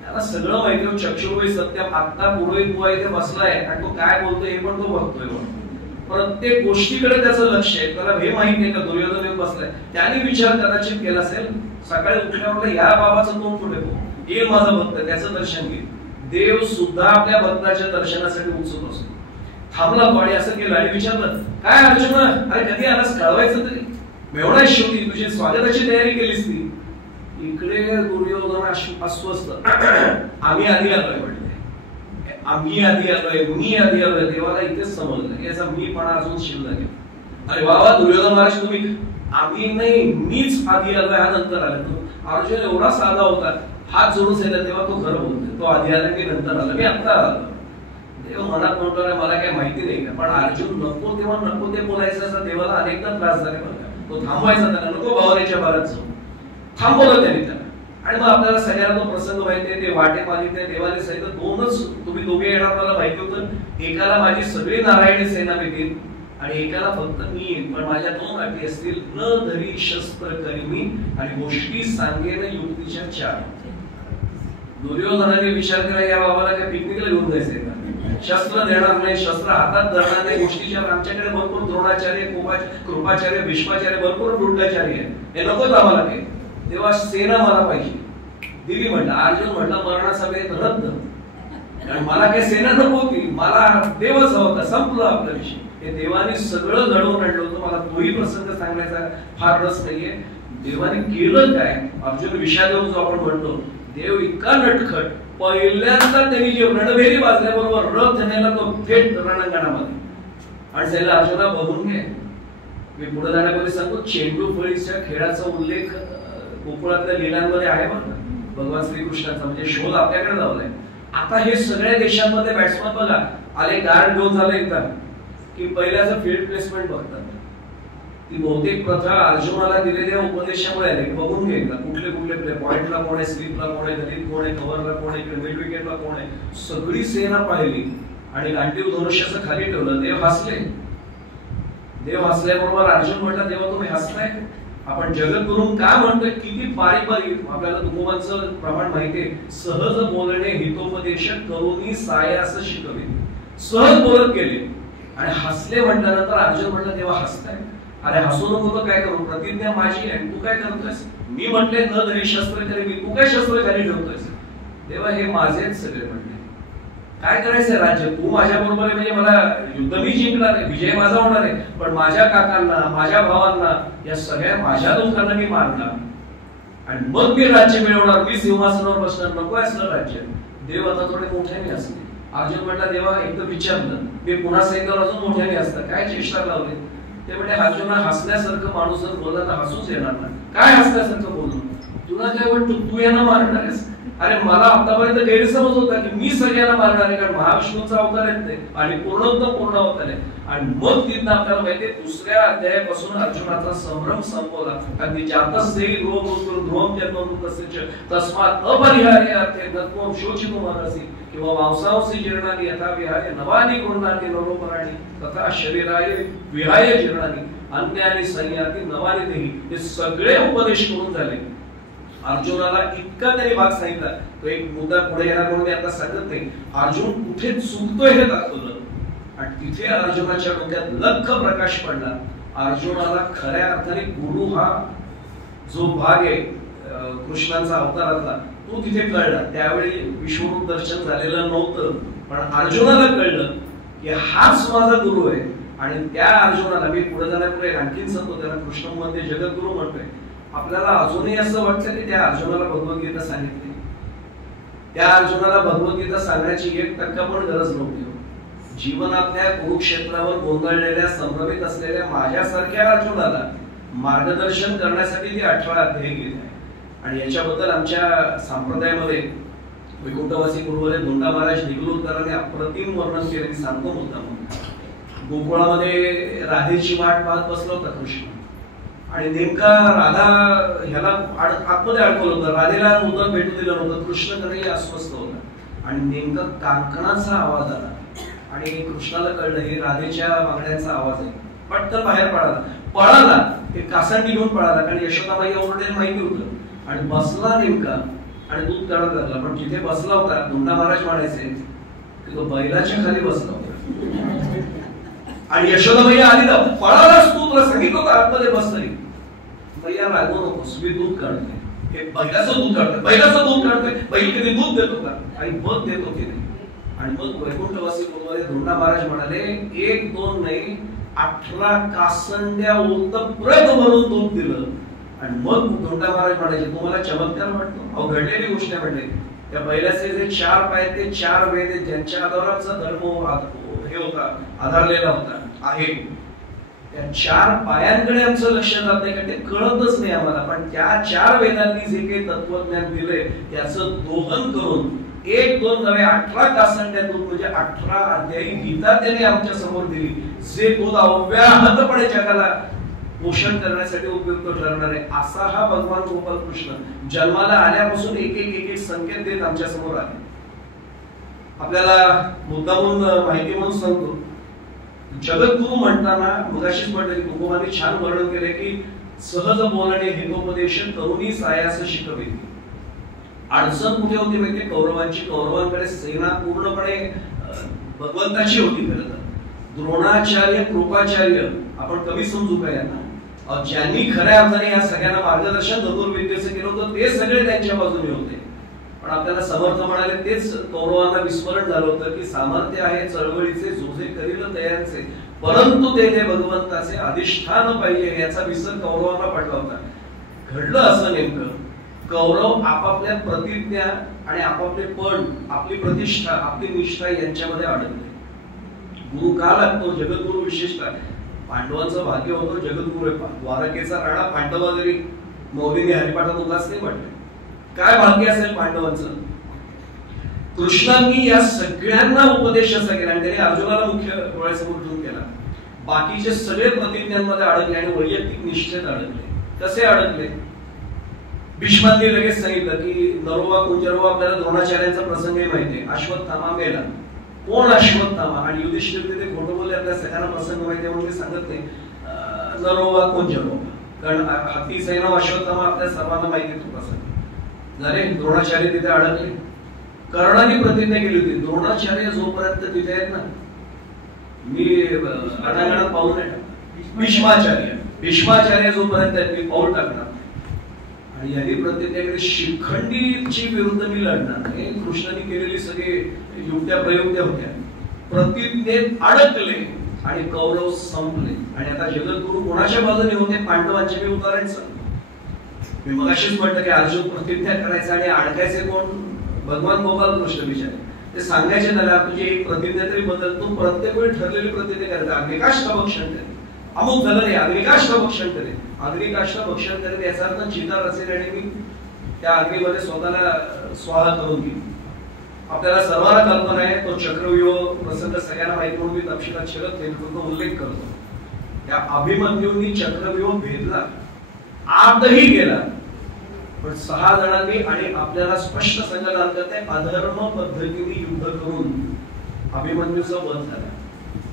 त्याला सगळं माहिती होतं. चक्षुर्वय सत्यम, आत्ता पुरोहित बुवा इथे बसलाय आणि तो काय बोलतोय हे पण तो बघतोय. प्रत्येक गोष्टीकडे त्याचं लक्ष आहे. त्याला हे माहिती आहे का दुर्योधन येऊन बसलाय. त्याने विचार कदाचित केला असेल सकाळी उठल्यावर या बाबाचं तोंड कुठे येईल माझा भक्त, त्याचं दर्शन घेईल. देव सुद्धा आपल्या भक्ताच्या दर्शनासाठी उत्सुक असतो. थांबला तो आणि असं केलं आणि विचारलं, काय अर्जुना, अरे कधी आलास कळवायचं तरी, मेवढा शेवटी तुझी स्वागताची तयारी केलीस ती. इकडे दुर्योधन अस्वस्थ, आम्ही आधी आलोय म्हणते, आम्ही आधी आलोय, मी आधी आलोय. देवाला इथेच समजलं याचा मीपणा अजून शिल्लक आहे. अरे बाबा दुर्योधन महाराज तुम्ही, आम्ही नाही मीच आधी आलोय, हा नंतर आला. अर्जुन एवढा साधा होता, हात जोडून सांगितलं तेव्हा तो खरं बोलतोय, तो आधी आला की नंतर आला, मी आता आलो. देव मनात म्हणतो मला काय माहिती नाही का, पण अर्जुन नको तेव्हा नको ते बोलायचं असं देवाला अनेकदा त्रास झाले बरं का. तो थांबवायचा त्याला, नको भावनेच्या भारात जाऊ, थांबवलं त्यांनी त्याला. आणि मग आपल्याला सगळ्यांना तो प्रसंग माहिती आहे, ते वाटे मागितले देवाने सांगितलं दोनच तुम्ही दोघे येणार, मला माहिती होतं. एकाला माझी सगळी नारायणी सेना भेटेल आणि एकाला फक्त मी येईल, पण माझ्या दोन अटी असतील, न धरी शस्त्र करी मी आणि गोष्टी सांगेन युक्तीच्या चार. दुर्योधनाने विचार केला या बाबाला काय पिकनिकला घेऊन जायचंय का, शस्त्र देणार नाही, शस्त्र हातात धरणार नाही, गोष्टीच्या. आमच्याकडे भरपूर द्रोणाचार्य, कृपाचार्य, भीष्माचार्य, भरपूर वृद्धाचार्य आहे, हे नकोच आम्हाला काही. तेव्हा सेना मला पाहिजे, दिली म्हणलं. अर्जुन म्हणला मरणासमयेत रद्द, कारण मला काही सेना नको होती, मला देवच होता, संपलं आपला विषय. हे देवाने सगळं घडवून आणलं होतं. मला तोही प्रसंग सांगण्याचा फार रस नाहीये. देवाने केलं काय, अर्जुन विषादेव जो आपण म्हणतो, देव इतका नटखट, पहिल्यांदा त्यांनी जे रणभेरी वाजल्याबरोबर रथ नेला तो थेट रणांगणामध्ये आणि त्याला अर्जुना बघून घे. मी पुढे जाण्यापूर्वी सांगतो, चेंडू फळीच्या खेळाचा उल्लेख गोकुळातल्या लीलांमध्ये आहे बघा, भगवान श्रीकृष्णाचा, म्हणजे शोध आपल्याकडे लावलाय. आता हे सगळ्या देशांमध्ये बॅट्समन बघा आले, गार्ड घेऊन झालं एकदा की पहिल्याचं फील्ड प्लेसमेंट बघतात. ती बहुतेक प्रथा अर्जुनाला दिलेल्या उपदेशामुळे आली. बघून घे कुठले कुठले प्ले, पॉइंटला कोण आहे, स्वीपला कोण आहे, गतीत कोण आहे, कव्हरला कोण आहे, मिड विकेटला कोण आहे. सगळी सेना पाहिली आणि गांडीव धनुष्याचं खाली ठेवलं. देव हसले. देव हसल्याबरोबर अर्जुन म्हटला, देवा तुम्ही हसताय, आपण जगद्गुरू का म्हणतोय, किती बारीक बारीक आपल्याला तुकोबांचं प्रमाण माहितीये. सहज बोलणे हितोपदेशक करुणी सायास शिकवे. सहज बोलत गेले आणि हसले म्हटल्यानंतर अर्जुन म्हटलं, देवा हसताय, अरे हसू नको तर काय करू, प्रतिज्ञा माझी आहे, तू काय करतोयस. मी म्हटले न धरी शस्त्र करी मी, तू काय शस्त्र खाली ठेवतोयस. तेव्हा हे माझेच सगळे म्हटले, काय करायचंय राज्य, तू माझ्या बरोबर आहे म्हणजे मला युद्ध मी जिंकणार आहे, विजय माझा होणार आहे, पण माझ्या काकांना, माझ्या भावांना, या सगळ्या माझ्या लोकांना मी मारणार आणि मग मी राज्य मिळवणार, मी सिंहासनावर बसणार, नको असलं राज्य. देव आता थोडे मोठ्याने असले. अर्जुन म्हटला, देवा एकदा विचारलं, मी पुन्हा सैन्यावर अजून मोठ्याने असतात, काय चेष्टा लावली. ते म्हणजे अर्जुना हसण्यासारखं माणूस जर बोलला तर हसूच येणार ना. काय हसण्यासारखं बोलू, तुला काय वाटतं तू यांना मारणार आहेस. अरे मला आतापर्यंत गैरसमज होता की मी सगळ्यांना मारणार आहे, कारण महाविष्णूचा अवतार येत नाही आणि पूर्ण अवतार आहे. आणि मग तिथं आपल्याला माहितीये दुसऱ्या अध्यायापासून अर्जुनाचा संभ्रम संपवला. अगदी जातस्यैहि ध्रुवं जन्मं तस्य तस्मात् अपरिहार्य अर्थे तत्त्वं शोचितुं अर्हसि किंवा वांसांसि जीर्णानि यथा विहाय नवानि गृह्णाति नरोपराणि तथा शरीराय विहाय जीर्णानि अन्यानि संयाति नवानि देहि. हे सगळे उपदेश करून झाले. अर्जुनाला इतका तरी भाग सांगितला. तो एक मुद्दा पुढे येणार म्हणून मी आता सांगत नाही. अर्जुन कुठे चुकतोय हे दाखवलं आणि तिथे अर्जुनाच्या डोक्यात लख प्रकाश पडला. अर्जुनाला खऱ्या अर्थाने गुरु हा जो भाग आहे कृष्णांचा अवतारातला तो तिथे कळला. त्यावेळी विश्वरूप दर्शन झालेलं नव्हतं, पण अर्जुनाला कळलं की हाच माझा गुरु आहे. आणि त्या अर्जुनाला मी पुढे जाण्यापुढे आणखीन सांगतो, त्याला कृष्ण मध्ये जगद्गुरु म्हणतोय. आपल्याला अजूनही असं वाटतं की त्या अर्जुनाला भगवद्गीता सांगितली. त्या अर्जुनाला भगवद्गीता सांगण्याची 1% पण गरज नव्हती. जीवनातल्या कुरुक्षेत्रावर गोंधळलेल्या संभ्रमित असलेल्या माझ्यासारख्या अर्जुनाला मार्गदर्शन करण्यासाठी ती 18 अध्याय गेली. आणि याच्याबद्दल आमच्या संप्रदायामध्ये वैकुंठवासी गुरुवरे धोंडा महाराज निगलूरकरांनी अप्रतिम वर्णन केले. सांगतो मुद्दा, गोकुळामध्ये राधेची वाट पाहत बसला होता कृष्ण आणि नेमका राधा ह्याला आतमध्ये अडकवलं होतं. राधेला मुद्दा भेटू दिलं नव्हतं. कृष्ण कधीही अस्वस्थ होता आणि नेमका कांकणाचा आवाज आला आणि कृष्णाला कळलं हे राधेच्या मागण्याचा आवाज आहे. पटकन बाहेर पळाला ते कासंडी घेऊन पळाला, कारण यशोदाबाई ओरडेल माहिती होतं. आणि बसला नेमका आणि दूध काढत लागला. पण जिथे बसला होता धोंडा महाराज म्हणायचे की तो बैलाच्या खाली बसला होता. आणि यशोदा आली ना, पळालास तू, तुला सांगितलं होतं आतमध्ये बस तरी. मैया रागवू नकोस, मी दूध काढते. हे बैलाचं दूध काढतोय, बैलाचं दूध काढतोय. बैल कधी दूध देतो का? आणि मग देतो की नाही. आणि मग वैकुंठवासी बोलवाले धोंडा महाराज म्हणाले, 1 2 नाही 18 कासंड्या ओतप्रत भरून दूध दिलं. आणि मग धोंडा महाराज म्हणायचे, तुम्हाला चमत्कार वाटतो? अहो घडलेली गोष्ट म्हणले, त्या बैलाचे जे 4 पाय ते 4 वेद ज्यांच्या आधाराचा धर्म हे होता, आधारलेला होता आहे, त्या 4 पायांकडे आमचं लक्ष जात नाही, कारण ते कळतच नाही आम्हाला. पण त्या 4 वेदांनी जे काही तत्वज्ञान दिले त्याचं दोहन करून 1 2 नव्हे 18 कासंड्या दूध म्हणजे 18 अध्यायी गीता त्याने आमच्या समोर दिली, जे दूध अव्याहतपणे जगाला पोषण करण्यासाठी उपयुक्त ठरणार आहे. असा हा भगवान गोपाल कृष्ण जन्माला आल्यापासून एक एक संकेत देत आमच्या समोर आले. आपल्याला मुद्दामून माहिती म्हणून सांगतो, जगद्गुरु म्हणताना मगाशीच म्हटलं की तुकोबांनी छान वर्णन केले की सहज बोलणे हितोपदेश तरुणी सायास शिकवे. अडचण कुठे होती माहिती? कौरवांची. कौरवांकडे सेना पूर्णपणे भगवंताची होती. खरं तर द्रोणाचार्य कृपाचार्य आपण कमी समजू का यांना? ज्यांनी खऱ्या अर्थाने या सगळ्यांना मार्गदर्शन धनुर्विद्येचं केलं होतं ते सगळे त्यांच्या बाजूने होते. पण आपल्याला समर्थ म्हणाले तेच कौरवांना विस्मरण झालं होतं की सामर्थ्य आहे चळवळीचे, जोजे करील तयांचे, परंतु ते भगवंताचे अधिष्ठान पाहिजे याचा विसर कौरवांना पडला होता. घडलं असं नेमकं, कौरव आपापल्या प्रतिज्ञा आणि आपापले पण, आपली प्रतिष्ठा, आपली निष्ठा यांच्यामध्ये अडकले. गुरु का लागतो? जगद्गुरु विशेषतः. पांडवांचं भाग्य होतं जगद्गुरु आहे. द्वारकेचा राणा पांडवा जरी मौलीने हरिपाठात उल्हास नाही म्हटले, काय भाग्य असेल पांडवांचं. कृष्णांनी या सगळ्यांना उपदेश असा केला आणि त्याने अर्जुनाला मुख्य डोळ्यासमोर ठेवून केला. बाकीचे सगळे प्रतिज्ञांमध्ये अडकले आणि वैयक्तिक निष्ठेत अडकले. कसे अडकले? भीष्मांनी लगेच सांगितलं की नरोवा कुंजरोवा, आपल्याला द्रोणाचार्यांचा प्रसंगही माहिती आहे. अश्वत्थामा मेला. कोण अश्वत्थामा? आणि युधिष्ठिर तिथे खोटं बोलले, आपल्या सगळ्यांना प्रसंग माहिती आहे म्हणून मी सांगत नाही. नरोवा कुंजरोवा, कारण हत्ती सैन्य अश्वत्थामा आपल्या सर्वांना माहिती आहे तो प्रसंग. झाले. द्रोणाचार्य तिथे अडकले. कर्णाने प्रतिज्ञा केली होती, द्रोणाचार्य जोपर्यंत तिथे आहेत ना मी अडागडात पाऊल नाही टाकणार. भीष्माचार्य जोपर्यंत मी पाऊल टाकणार. आणि यांनी प्रतिज्ञा केली, शिखंडीची विरुद्ध मी लढणार नाही. कृष्णाने केलेली सगळे युक्त्या प्रयुक्त्या होत्या. प्रतिज्ञेत अडकले आणि कौरव संपले. आणि आता जगद्गुरु कोणाच्या बाजूने होते? पांडवांचे. मी उदाहरण सांगतो. मी मगाशीच म्हटलं की अर्जुन प्रतिज्ञा करायचा आणि अडकायचे कोण? भगवान गोपाल कृष्ण बिचारे. ते सांगायचे त्याला, तुझी एक प्रतिज्ञा तरी बदल, तू प्रत्येक वेळी ठरलेली प्रतिज्ञा करायचा. अग्निकाष्ठ भक्षण करे, अमुक झालं नाही अग्निकाष्ठ भक्षण करे. अग्निकाष्ठ भक्षण करेल याचा अर्थ चिता रचेल आणि मी त्या अग्नीमध्ये स्वतःला स्वाहा करून घेईन. आपल्याला सर्वांना कल्पना आहे तो चक्रव्यूह प्रसंग सगळ्यांना माहिती म्हणून मी तपशिलात शिरत नेमकं उल्लेख करतो. त्या अभिमन्यूंनी चक्रव्यूह भेदला, आतही गेला, पण 6 जणांनी आणि आपल्याला स्पष्ट संकल्पना करते अधर्म पद्धतीने युद्ध करून अभिमन्यूचा वध झाला.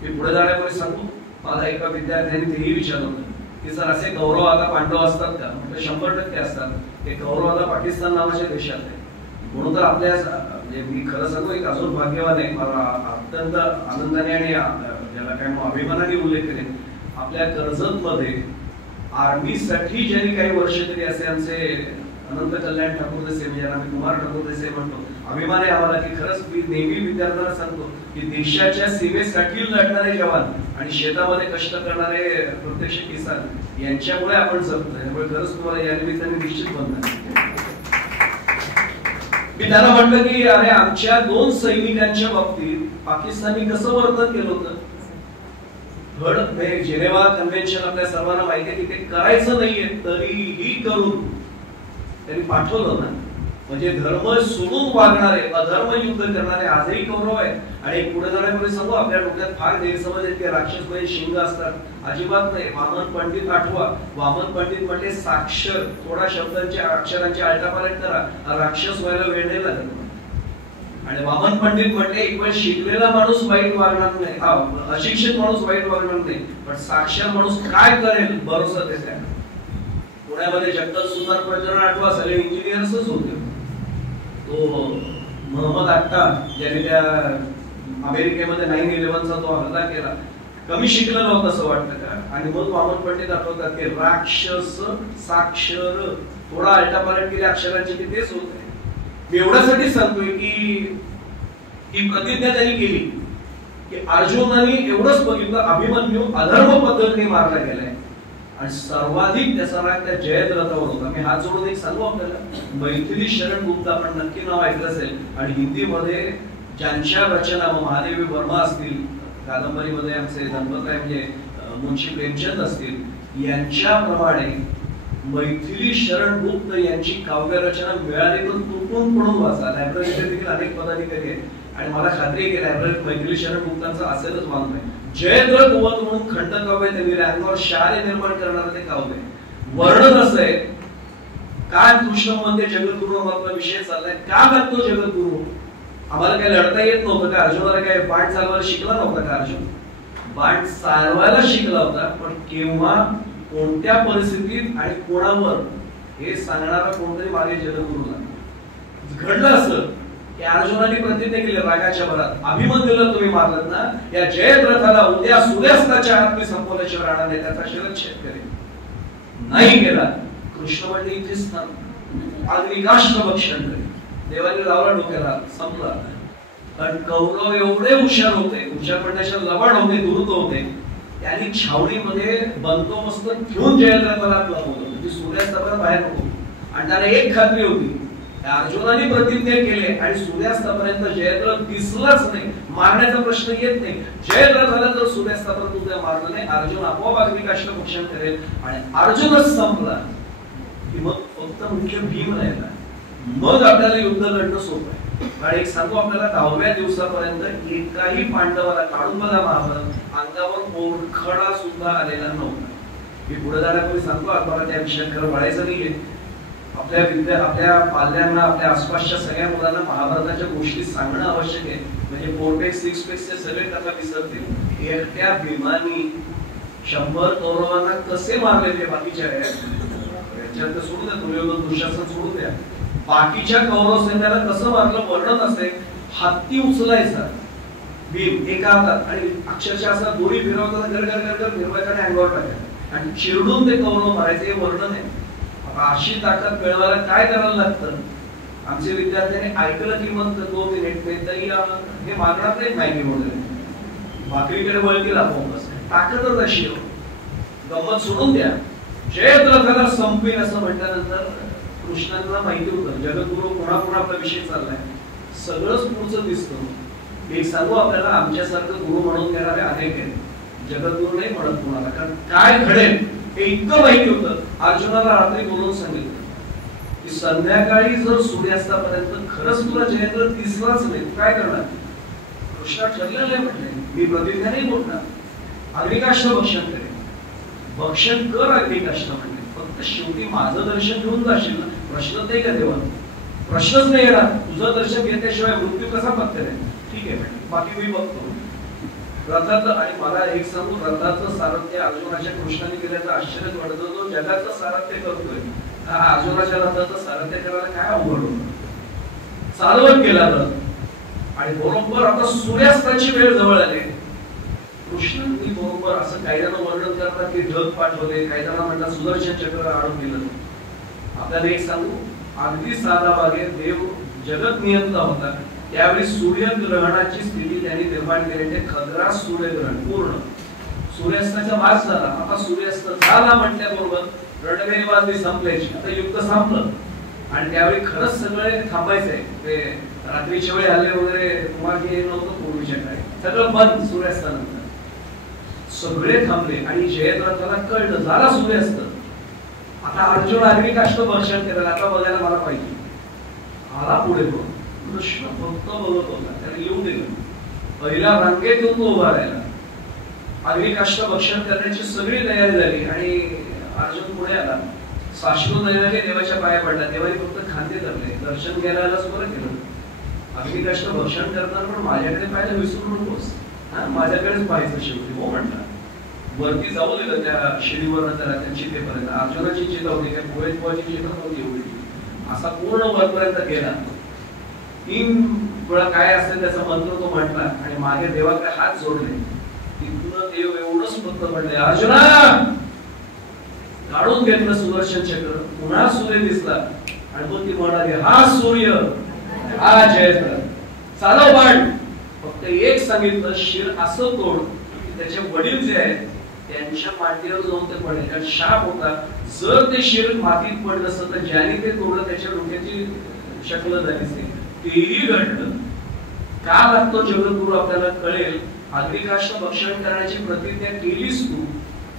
मी पुढे जाण्यापूर्वी सांगू, माझा एका विद्यार्थ्याने तेही विचारलं होतं की सर असे कौरव आता पांडव असतात का? म्हणजे 100% असतात. ते कौरव आता पाकिस्तान नावाच्या देशात आहे. म्हणून तर आपल्या म्हणजे मी खरं सांगू एक अजून भाग्यवान आहे, मला अत्यंत आनंदाने आणि ज्याला काय अभिमानाने उल्लेख करेन, आपल्या कर्जत मध्ये आर्मीसाठी ज्यांनी काही वर्ष तरी असे आमचे अनंत कल्याण ठाकूर देसाई, म्हणजे आम्ही कुमार ठाकूर देसाई म्हणतो, अभिमान आहे आम्हाला की खरंच मी नेहमी विद्यार्थ्यांना सांगतो की देशाच्या सीमेसाठी लढणारे जवान आणि शेतामध्ये कष्ट करणारे प्रत्यक्ष किसान यांच्यामुळे आपण जगतोय. त्यामुळे खरंच तुम्हाला या निमित्ताने निश्चित बनणार. मी त्यांना म्हटलं की अरे आमच्या 2 सैनिकांच्या बाबतीत पाकिस्तानी कसं वर्तन केलं होतं. जेनेवा कन्व्हेन्शन आपल्या सर्वांना माहिती आहे की ते करायचं नाहीये तरीही करून त्यांनी पाठवलं ना. म्हणजे धर्म सोडून वागणारे, अधर्म युद्ध करणारे आजही कौरव आहे. आणि पुढे जाण्यापूर्वी सांगू, आपल्या डोक्यात फार गैरसमज आहेत की राक्षस म्हणजे शिंग असतात. अजिबात नाही. वामन पंडित आठवा. वामन पंडित म्हणजे साक्षर, थोडा शब्दांच्या अक्षरांची आलटापालट करा, राक्षस व्हायला वेळ नाही लागत. आणि वामन पंडित म्हणजे एक वेळ शिकलेला माणूस वाईट वागणार नाही, अशिक्षित माणूस वाईट वागणार नाही, पण साक्षर माणूस काय करेल भरोसा देते. पुण्यामध्ये जगदल सुतार प्रकरण आठवा, सगळे इंजिनियर्सच होते. तो मोहम्मद अट्टा ज्याने त्या अमेरिकेमध्ये 9/11चा तो हल्ला केला, कमी शिकलं नव्हतं असं वाटतं का? आणि मग वामन पंडित दाखवतात की राक्षस साक्षर, थोडा आलटापालट केली अक्षरांची की तेच होत आहे. मी एवढ्यासाठी सांगतोय की प्रतिज्ञा त्यांनी केली की अर्जुनाने एवढंच बघितलं अभिमन्यू अधर्म पद्धतीने मारला गेलाय आणि सर्वाधिक त्याचा राग त्या जयद्रथावर होता. मी हात जोडून एक सांगू आपल्याला, मैथिली शरण गुप्ता आपण नक्की नाव ऐकलं असेल आणि हिंदीमध्ये ज्यांच्या रचना महादेवी वर्मा असतील, कादंबरीमध्ये आमचे दंपतराय म्हणजे मुंशी प्रेमचंद असतील, यांच्याप्रमाणे मैथिली शरण गुप्त यांची काव्य रचना मिळाली तर तुटून पडून वाचा. लायब्ररीचे देखील अनेक पदाधिकारी आहेत आणि मला खात्री आहे की लायब्ररीत मैथिली शरण गुप्तांचं असेलच मानून आहे. जयद्रथ वध म्हणून खंडकाव्य त्यांनी अंगावर शाळे निर्माण करणारं ते काव्य. वर्णन असं आहे, काय कृष्ण म्हणते जगद्गुरू, आपला विषय चाललाय, का करतो जगद्गुरू? आम्हाला काय लढता येत नव्हतं का? अर्जुनाला काय बाण चालवायला शिकला नव्हता का? अर्जुन बाण चालवायला शिकला होता, पण केव्हा कोणत्या परिस्थितीत आणि कोणावर हे सांगणारा कोणतरी मागे जगद्गुरूला. घडलं असं की अर्जुनाने प्रतिज्ञा केली रागाच्या भरात, अभिमन्यूला तुम्ही मारलात ना, या जयद्रथाला उद्या सूर्यास्ताच्या आत मी संपवल्याशिवाय राहणार नाही, त्याचा शिरच्छेद करेल. नाही केला. कृष्ण म्हणजे इथेच अग्निकाष्ठ भक्षण करेल. देवाने लावला डोक्याला, संपला. कारण कौरव एवढे हुशार होते, हुशार म्हणण्याच्या लबाड होते, दुरुत होते, त्यांनी छावणीमध्ये बंदोबस्त ठेवून जयद्रथाला लावलं की सूर्यास्तापर्यंत बाहेर नको. आणि त्याला एक खात्री होती, अर्जुनाने प्रतिज्ञा केली आणि सूर्यास्तापर्यंत जयद्रथ दिसलाच नाही, मारण्याचा प्रश्न येत नाही. जयद्रथाला जर सूर्यास्तापर्यंत उद्या मारलं नाही, अर्जुन आपोआप अग्निकाष्ठ भक्षण करेल आणि अर्जुनच संपला की मग फक्त मुख्य भीम राहिला. मग आपल्याला युद्ध लढणं सोपं आहे. आणि एक सांगू आपल्याला, 10व्या दिवसापर्यंत एकाही पांडवाला, काढून बघा महाभारत, अंगावर ओरखडा सुद्धा आलेला नव्हता. मी पुढे जाण्यापूर्वी सांगतो, आपल्याला त्या विषयात खरं वाढायचं नाहीये. आपल्या पाल्यांना, आपल्या आसपासच्या सगळ्या मुलांना महाभारताच्या गोष्टी सांगणं आवश्यक आहे. म्हणजे 4-6 पेक्सचे सगळे कथा विसरतील. एकट्या भीमानी 100 कौरवांना कसे मारले बाकीच्या याच्यात सोडून द्या, दुर्योधन दुःशासन सोडून द्या, बाकीच्या कौरव सैन्याला कसं मारलं वर्णन असे. हत्ती उचलायचा भीम एका हातात आणि अक्षरशः असा दोरी फिरवताना गरगर फिरवायचा आणि अंगावर टाकायचा आणि चिरडून ते कौरव मारायचे, हे वर्णन आहे. अशी ताकद मिळवायला काय करायला लागतं? आमचे विद्यार्थ्यांनी ऐकलं की मग 2 मिनिट तरी हे मागणार नाही मॅगी वगैरे, भाकरीकडे वळतील आपण. ताकदच अशी हो, गंमत सोडून द्या. जयद्रथाला संपवीन असं म्हटल्यानंतर कृष्णांना माहिती होतं जगद्गुरू कोणा आपला विषय चाललाय, सगळंच पुढचं दिसतं. एक सांगू आपल्याला, आमच्यासारखं गुरु म्हणून घेणारे अनेक आहेत, जगद्गुरू नाही म्हणत कोणाला, कारण काय घडेल हे इतकं माहिती होतं. अर्जुनाला रात्री बोलून सांगितलं की संध्याकाळी जर सूर्यास्तापर्यंत खरंच तुला जयद्रथ दिसलाच नाही, काय करणार? कृष्णा ठरलेलं आहे म्हटले, मी प्रतिज्ञा नाही बोलणार, अग्निकाष्ठ भक्षण करेन. भक्षण कर अग्निकाष्ठ म्हणले, फक्त शेवटी माझं दर्शन घेऊन जाशील ना. प्रश्नच नाही का देवा? प्रश्नच नाही येणार. तुझं दर्शन घेतल्याशिवाय मृत्यू कसा पत्करेल? ठीक आहे म्हणे, बाकी मी बघतो. रथाचं, आणि मला एक सांगू, रथाचं सारथ्य अर्जुनाच्या कृष्णाने केल्याचं आश्चर्य वाटतं. जो जगाचं सारथ्य करतोय, हा अर्जुनाच्या रथाचं सारथ्य करायला काय अवघड होतं? चालवत गेला रथ आणि बरोबर आता सूर्यास्ताची वेळ जवळ आली. कृष्णांनी बरोबर असं काही जण वर्णन करतात की ढग पाठवले, काही जण म्हणतात सुदर्शन चक्र आणून दिलं. आपल्याला एक सांगू, अगदी साधा भागे देव जगत नियंता होता त्यावेळी सूर्यग्रहणाची स्थिती त्यांनी निर्माण केली. ते खग्रास सूर्यग्रहण पूर्ण सूर्यास्ताचा मास झाला. आता सूर्यास्त झाला म्हटल्याबरोबर रणभेरी बाजली संपल्याची, आता युद्ध संपलं आणि त्यावेळी खरंच सगळे थांबायचंय. ते रात्रीच्या वेळी आले वगैरे तुम्हाला हे नव्हतं पूर्वीच्या काळी, सगळं बंद. सूर्यास्तानंतर सगळे थांबले आणि जयद्रथाला कळलं झाला सूर्यास्त. आता अर्जुन अग्निकाष्ठ भक्षण करायला, आता बघायला मला पाहिजे. आला पुढे बघ, कृष्ण फक्त बघत होता, त्याने येऊन दिलं. पहिल्या रांगेत येऊन तो उभा राहिला. अग्निकाष्ठ भक्षण करण्याची सगळी तयारी झाली आणि अर्जुन पुढे आला. साश्रू नयनाने देवाच्या पाया पडला. देवाने फक्त खांदे धरले, दर्शन घ्यायलाच बरं केलं. अग्निकाष्ठ भक्षण करताना पण माझ्याकडे पाहिलं विसरू नकोस, हा माझ्याकडेच पाहायचं शेवटी. हो म्हटला. वरती जाऊ दिलं त्या शिडीवर त्यांची तेपर्यंत. अर्जुनाची चिंता होती, त्या पोळीची चिंता होती एवढी. असा पूर्ण वरपर्यंत गेला. 3 वेळा काय असेल त्याचा मंत्र तो म्हटला आणि मागे देवाकडे हात जोडले तिथून देव एवढंच फक्त म्हणले, अर्जुना काढून घेतलं सुदर्शन चक्र, पुन्हा सूर्य दिसला आणि तो ती म्हणाली, हा सूर्य हा जयद्रथ, चालव बाण. फक्त एक सांगितलं, शिर असं तोड की त्याचे वडील जे आहेत त्यांच्या मांडीवर जाऊन ते पडले. कारण शाप होता, जर ते शिर मातीत पडलं असतं तर ज्याने ते तोडलं त्याच्या डोक्याची शक्ल झाली असती. तेही घडलं. का लागतो जगद्गुरु आपल्याला कळेल. अग्निकाष्ठ भक्षण करण्याची प्रतिज्ञा केलीस तू,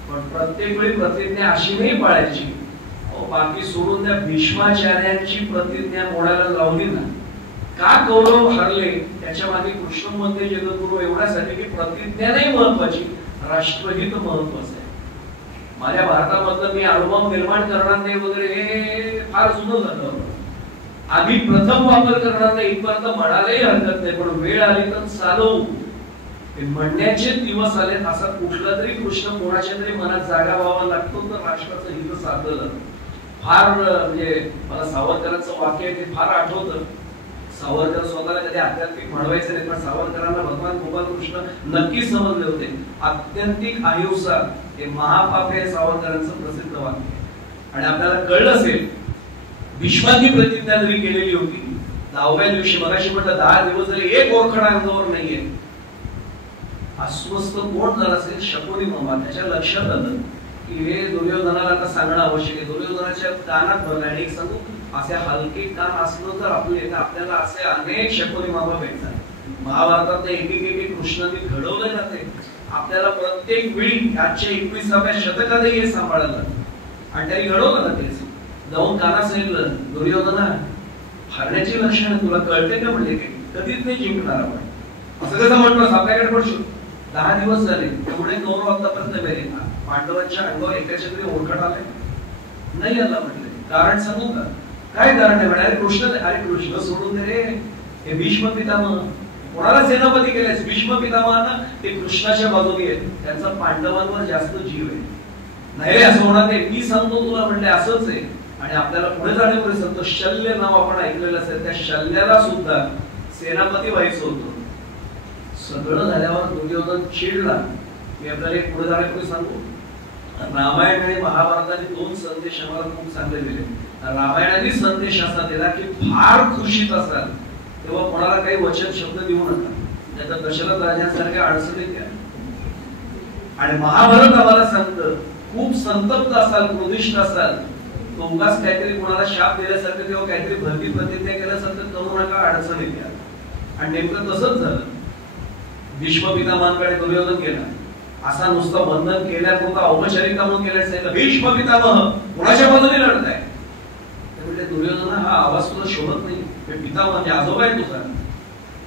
पण प्रत्येक वेळी प्रतिज्ञा अशी नाही पाळायची. बाकी सोडून त्या भीष्माचार्यांची प्रतिज्ञा मोडायला लावली ना. का कौरव हरले त्याच्या मागे कृष्ण म्हणते जगद्गुरु एवढ्यासाठी की प्रतिज्ञा नाही महत्वाची, राष्ट्रहित महत्वाचं आहे. माझ्या भारतामधलं मी अनुभव निर्माण करणार नाही वगैरे हे फार जुनं झालं. आम्ही प्रथम वापर करणार नाही इथपर्यंत म्हणायलाही हरकत नाही, पण वेळ आली तर चालवू म्हणण्याचे दिवस आले. असा कुठला तरी कृष्ण कोणाच्या तरी मनात जागा व्हावा लागतो तर राष्ट्राचं हित साधलं. फार म्हणजे मला सावरकरांचं वाक्य आहे ते फार आठवतं. सावरकर स्वतःला कधी आध्यात्मिक म्हणवायचे नाही, पण सावरकरांना भगवान गोपाल कृष्ण नक्की समजले होते. आत्यंतिक अहिंसा हे महापाप हे सावरकरांचं प्रसिद्ध वाक्य. आणि आपल्याला कळलं असेल भीष्माची प्रतिज्ञा जरी केलेली होती 10व्या दिवशी, मगाशी म्हटलं 10 दिवस जरी एक ओरखडा अंगावर नाहीये, अस्वस्थ कोण झाला असेल, शकुनी मामा. त्याच्या लक्षात आलं की हे दुर्योधनाला आता सांगणं आवश्यक आहे. दुर्योधनाच्या कानात भरलं. आणि एक सांगू, असे हलके कान असलं तर आपल्याला असे अनेक शकुनी मामा भेटतात. महाभारतात एक एक कृष्णाने घडवलं जाते. आपल्याला प्रत्येक वेळी आजच्या 21व्या शतकातही हे सांभाळायला आणि त्यांनी घडवलं ना. तेच जाऊन काना सांगितलं, दुर्योधना हरण्याची लक्षणं तुला कळते का? म्हणले की कधीच नाही जिंकणार आपण. असं कसं म्हटलं, आपल्याकडे पडशो 10 दिवस झाले त्यामुळे कौरव आतापर्यंत बेरे पांडवांच्या अंगावर एकाच्या तरी ओळखट आले नाही आला. म्हटले कारण सांगू का? काय कारण आहे? म्हणाले कृष्ण. अरे कृष्ण सोडून दे रे, हे भीष्म पितामह. कोणाला सेनापती केलेस? भीष्म पितामहांना. ते कृष्णाच्या बाजूने आहेत, त्यांचा पांडवांवर जास्त जीव आहे. नाही रे असं होणार नाही, मी सांगतो तुला. म्हणले असंच आहे. आणि आपल्याला पुढे जाण्यापूर्वी सांगतो, शल्य नाव आपण ऐकलेलं असेल, त्या शल्याला सुद्धा सेनापती व्हायचं होतं. सगळं झाल्यावर दुर्योधन चिडला. मी आपल्याला एक पुढे जाण्यापूर्वी सांगू, रामायण आणि महाभारताचे 2 संदेश आम्हाला खूप चांगले दिले. रामायणाने संदेश असा दिला की फार खुशीत असाल तेव्हा कोणाला काही वचन शब्द देऊ नका, नाहीतर दशरथ राजांसारख्या अडचणीत या. आणि महाभारत आम्हाला सांगतं खूप संतप्त असाल, क्रोधिष्ठ असाल, तो उगाच काहीतरी कोणाला शाप दिल्यासारखं किंवा काहीतरी भरती प्रतिज्ञा केल्यासारखं करू नका, अडचणीत या. आणि नेमकं तसंच झालं. भीष्म पितामहांकडे दुर्योधन गेला. असा नुसतं बंधन केल्यापुरता औपचारिकता म्हणून केल्याचं सांगितलं, भीष्म पितामह कोणाच्या बाजूने लढताय? म्हणजे दुर्योधन हा आवाज तुला शोभत नाही, पितामह म्हणजे आजोबा आहे तुझा,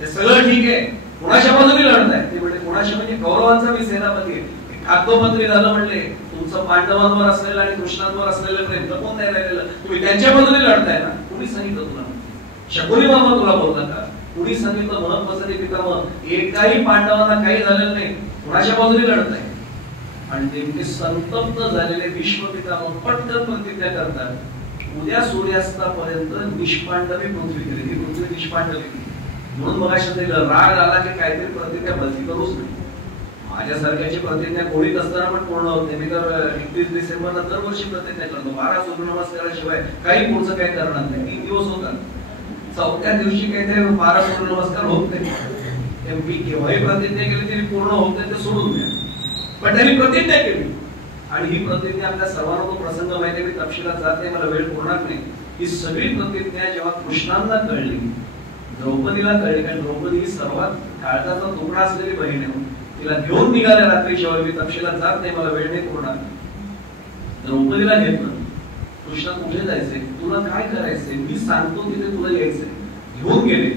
ते सगळं ठीक आहे, कोणाच्या बाजूने लढताय? ते म्हणजे कोणाच्या, म्हणजे कौरवांचा मी सेनापती आहे. कागदोपत्री झालं. म्हणले तुमचं पांडवांवर असलेलं आणि कृष्णांवर असलेलं प्रेम जपून नाही राहिलेलं, तुम्ही त्यांच्या बाजूने लढताय ना. कुणी सांगितलं तुला? शकुनी मामा तुला बोलला का? कुणी सांगितलं? महत्वाचं ते पितामह. एकाही पांडवांना काही झालेलं नाही, कोणाच्या बाजूने लढताय? आणि नेमके संतप्त झालेले भीष्म पितामह पटकन प्रतिज्ञा करतात, उद्या सूर्यास्तापर्यंत निष्पांडवी पृथ्वी केली. ही पृथ्वी निष्पांडवी. म्हणून मगाशी राग आला की काहीतरी प्रतिज्ञा बदली करूच नाही. माझ्यासारख्याची प्रतिज्ञा कोणीच असताना पण पूर्ण होत नाही. मी तर 31 डिसेंबरला दरवर्षी प्रतिज्ञा करतो, 12 सूर्यनमस्काराशिवाय काही पुढचं काही करणार नाही. 3 दिवस होतात, 4थ्या दिवशी काही ते 12 सूर्यनमस्कार होत नाही. मी केव्हाही प्रतिज्ञा केली तरी पूर्ण होत नाही, ते सोडून द्या. पण त्यांनी प्रतिज्ञा केली. आणि ही प्रतिज्ञा आपल्या सर्वांना तो प्रसंग माहिती, मी तपशिलात जात नाही, मला वेळ पुरणार नाही. ही सगळी प्रतिज्ञा जेव्हा कृष्णांना कळली, द्रौपदीला कळली, कारण द्रौपदी ही सर्वात काळजाचा तुकडा असलेली बहीण आहे. तिला घेऊन निघाल्या रात्रीच्या वेळी, मी तपशिलात जात नाही, मला वेळ नाही पुरणार. द्रौपदीला घेतलं, कृष्ण कुठे जायचंय, तुला काय करायचंय, मी सांगतो तिथे तुला यायचंय. घेऊन गेले.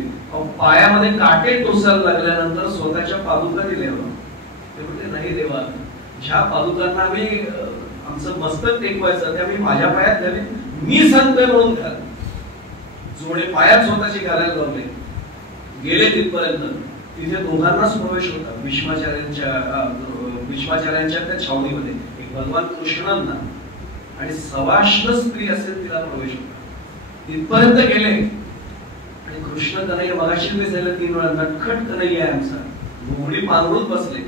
पायामध्ये काटे टोचायला लागल्यानंतर स्वतःच्या पादुका दिल्या. ते म्हणते नाही देवा, ज्या पादुकांना आम्ही आमचं मस्तक टेकवायचं त्या मी माझ्या पायात घाले, मी सांगतोय म्हणून घाल. जोडे पायात स्वतःचे घालायला लावले. गेले तिथपर्यंत. तिथे दोघांनाच प्रवेश होता. भीष्माचार्यांच्या त्या छावणीमध्ये एक भगवान कृष्णांना आणि सवाष्ण स्त्री असेल तिला प्रवेश होता. तिथपर्यंत गेले. आणि कृष्ण कन्हैया मगाशी मी झालं 3 वेळा नटखट कन्हैया आमचा, घोंगडी पांघरून बसले.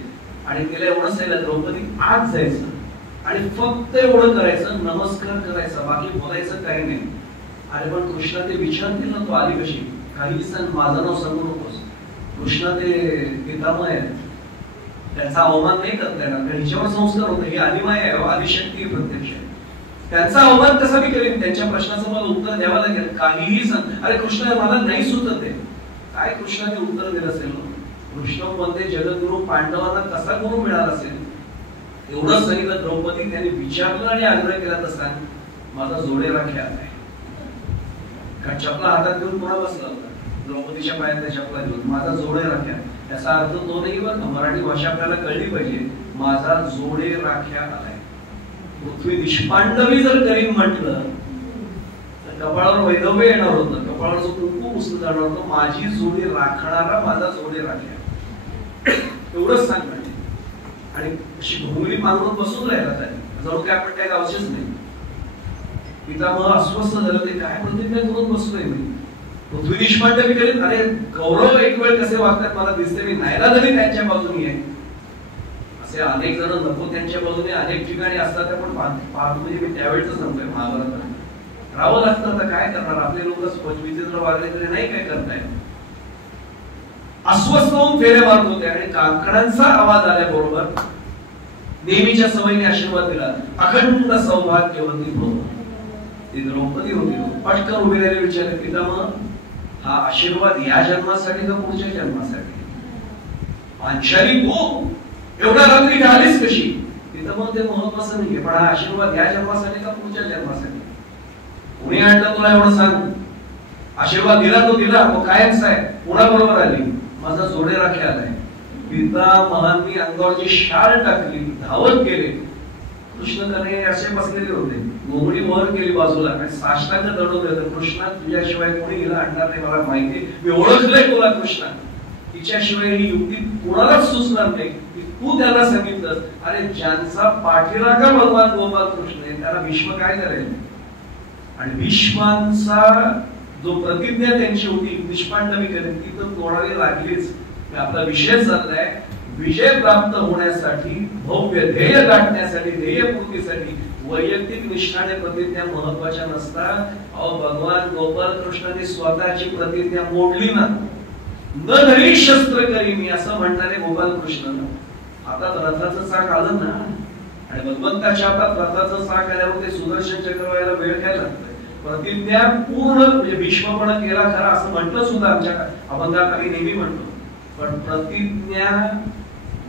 आणि तिला एवढंच सांगितलं, द्रौपदी आज जायचं आणि फक्त एवढं करायचं, नमस्कार करायचा, बाकी बोलायचं काही नाही. अरे पण कृष्णा ते विचारतील ना, तू आली कशी? काही सण माझं नाव सांगू नकोस. कृष्णा ते पितामह आहेत, त्यांचा अवमान नाही करता येणार, कारण हिच्यावर संस्कार होते. ही आदिमाय आहे, आदिशक्ती प्रत्यक्ष. त्यांचा अवमान कसा मी करेन? त्यांच्या प्रश्नाचं मला उत्तर द्यावं लागेल. काहीही सांग, अरे कृष्ण मला नाही सुचत आहे. काय कृष्णाने उत्तर दिलं असेल? कृष्ण मध्ये जगद्गुरु पांडवांना कसा गुरु मिळाला असेल? एवढंच सांगितलं द्रौपदी. त्यांनी विचारलं आणि आग्रह केला तर सांग, माझा जोडे राख्या आहे. कारण चपला हातात घेऊन पुन्हा बसला होता, द्रौपदीच्या पायात चपला घेऊन, माझा जोडे राख्या. याचा अर्थ तो नाही बरं का, मराठी भाषा आपल्याला कळली पाहिजे. माझा जोडे राख्या आलाय. पृथ्वी निष्पांडवी जर करीन म्हटलं तर कपाळावर वैधव्य येणार होतं, कपाळावर जो कुंकू पुसलं जाणार होतं. माझी जोडी राखणारा माझा जोडे राख्या, एवढंच सांग म्हणजे. आणि अशी घुंगली मागून बसून राहिला त्याने, जणू काय आपण त्या गावचेच नाही. पितामह अस्वस्थ झालं, ते काय प्रतिज्ञा करून बसलोय मी? पृथ्वी निष्पांडवी करीन. अरे कौरव एक वेळ कसे वागतात मला दिसते, मी नाहीला तरी त्यांच्या बाजूनी आहे. असे अनेक जण नको त्यांच्या बाजूने अनेक ठिकाणी असतात, आपण पाहतो. म्हणजे मी त्यावेळेच सांगतोय, महाभारतात राहावं लागतं. तर काय करणार, आपले लोक विचित्र वागले तरी नाही काय करताय. अस्वस्थ होऊन फेरे मारत होते आणि काकडांचा आवाज आल्याबरोबर नेहमीच्या सवयीने आशीर्वाद दिला. अखंड सौभाग्यवती भव. ती द्रौपदी होती. पटकन उभी राहिली, विचारले, पितामह हा आशीर्वाद या जन्मासाठी का पुढच्या जन्मासाठी? पांचाली तू एवढा रात्री आलीस कशी? पितामह ते महत्वाचं नाहीये, पण हा आशीर्वाद या जन्मासाठी का पुढच्या जन्मासाठी? कुणी आणलं तुला एवढं सांग. आशीर्वाद दिला तो दिला, तो कायमचा आहे. कोणाबरोबर आली? माझा जोडे राख्या आलाय. पितामहांनी अंगावरची शाल टाकली, धावत गेले. कृष्ण कन्हैया असे बसलेले होते, घोंगडी वर केली बाजूला आणि साष्टांग दडवले होते. कृष्णा तुझ्याशिवाय कोणी हिला आणणार नाही, मला माहिती, मी ओळखलंय तुला कृष्णा. तिच्याशिवाय ही युक्ती कोणालाच सुचणार नाही की तू त्याला सांगितलं. अरे ज्यांचा पाठीराखा भगवान गोपाल कृष्ण आहे त्याला भीष्म काय करेल? आणि भीष्मांचा जो प्रतिज्ञा त्यांची होती निष्पांडवी करेल, ती तर तोडावी लागलीच. आपला विषय चाललाय विजय प्राप्त होण्यासाठी, भव्य ध्येय गाठण्यासाठी, ध्येयपूर्तीसाठी वैयक्तिक निष्ठाने प्रतिज्ञा महत्वाच्या नसतात. अहो भगवान गोपाल कृष्णाने स्वतःची प्रतिज्ञा मोडली ना. न धरी शस्त्र करी मी, असं म्हणणारे गोपाल कृष्ण. आता रथाचं चाक आलं ना, आणि भगवंताच्या हातात रथाचं चाक आल्यावर ते सुदर्शन चक्र व्हायला वेळ काय लागतोय? प्रतिज्ञा पूर्ण म्हणजे भीष्मपणा केला खरा असं म्हटलं सुद्धा आमच्या अभंगात आम्ही नेहमी म्हणतो, पण प्रतिज्ञा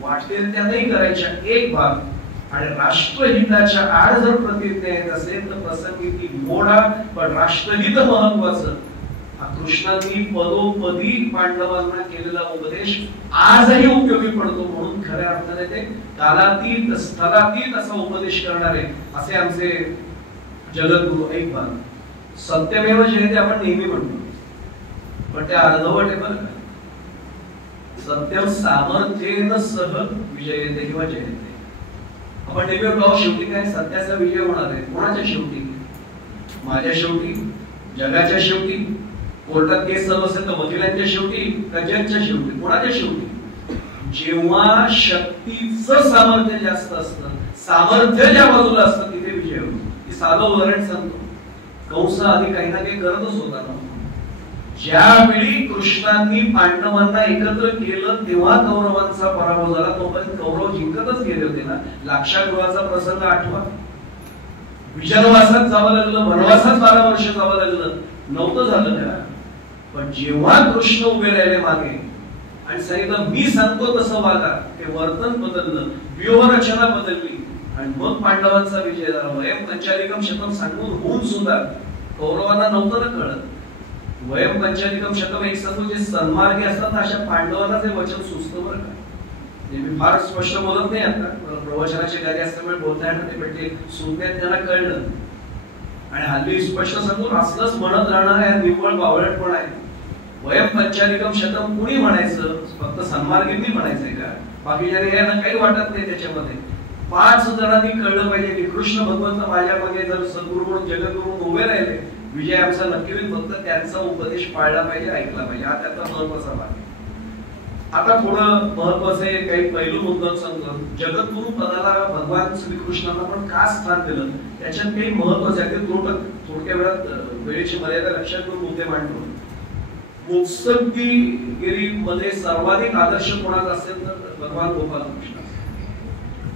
वाटेल त्या नाही करायच्या. एक भाग आणि राष्ट्रहिताच्या आड जर प्रतिज्ञा येत असेल तर प्रसंगी ती मोडा, पण राष्ट्रहित महत्वाचं. कृष्णांनी पदोपदी पांडवांना केलेला उपदेश आजही उपयोगी पडतो. म्हणून खऱ्या अर्थाने ते कालातीत स्थलातीत असा उपदेश करणारे असे आमचे जगद्गुरु. एक भाग सत्यमेव जयते आपण नेहमी म्हणतो, पण ते अर्धवट आहे बरं का. सत्यम सामर्थ्येन सह विजयते किंवा जयते. आपण नेहमी म्हणतो शेवटी काय सत्याचा विजय होणार आहे. कोणाच्या शेवटी? माझ्या शेवटी, जगाच्या शेवटी, कोर्टात केस चालू असेल तर वकिलांच्या शेवटी, जजच्या शेवटी, कोणाच्या शेवटी? जेव्हा शक्तीचं सामर्थ्य जास्त असतं, सामर्थ्य ज्या बाजूला असतं तिथे विजय होतो. हे साधं उदाहरण सांगतो. कंस आधी काही ना काही करतच होता ना. ज्यावेळी कृष्णांनी पांडवांना एकत्र केलं तेव्हा कौरवांचा पराभव झाला. तोपर्यंत कौरव जिंकतच गेले होते ना. लाक्षागृहाचा प्रसंग आठवा. विजनवासात जावं लागलं, वनवासात 12 वर्ष जावं लागलं, नव्हतं झालं का? पण जेव्हा कृष्ण उभे राहिले मागे आणि सांगितलं मी सांगतो तसं वागा, ते वर्तन बदललं, व्यूहरचना बदलली आणि मग पांडवांचा विजय झाला. वयम पंचालिकम शतम सांगून होऊन सुद्धा कौरवांना नव्हतं ना कळत. वयम पंचालिकम शतम एक सांगतो, जे सन्मार्गी असतात अशा पांडवांना ते वचन सुचतं बरं का. मी फार स्पष्ट बोलत नाही आता, प्रवचनाचे कार्य असल्यामुळे बोलता येणार ते, पण ते सुज्ञात त्यांना कळलं. आणि हल्ली स्पष्ट सांगून असलंच म्हणत राहणार आहे निव्वळ बावळटपण आहे. वयम पंचालिकम शतम कुणी म्हणायचं? फक्त सन्मार्गींनी म्हणायचंय का? बाकीच्या यांना काही वाटत नाही त्याच्यामध्ये. 5 जणांनी कळलं पाहिजे की कृष्ण भगवंत माझ्या मागे जर सद्गुरू म्हणून जगद्गुरू उभे राहिले, विजय आमचा नक्की होईल. फक्त त्यांचा उपदेश पाळला पाहिजे, ऐकला पाहिजे. हा त्याचा महत्वाचा भाग आहे. आता थोडं महत्वाचे काही पैलू मुद्दा सांगतो. जगद्गुरु पदाला भगवान श्रीकृष्णांना पण का स्थान दिलं त्याच्यात काही महत्वाचे आहे. थोडक्या वेळात वेळेची मर्यादा लक्षात घेऊन मुद्दे मांडतो. मुत्सद्दीगिरी मध्ये सर्वाधिक आदर्श कोणाचा असेल तर भगवान गोपाल कृष्ण.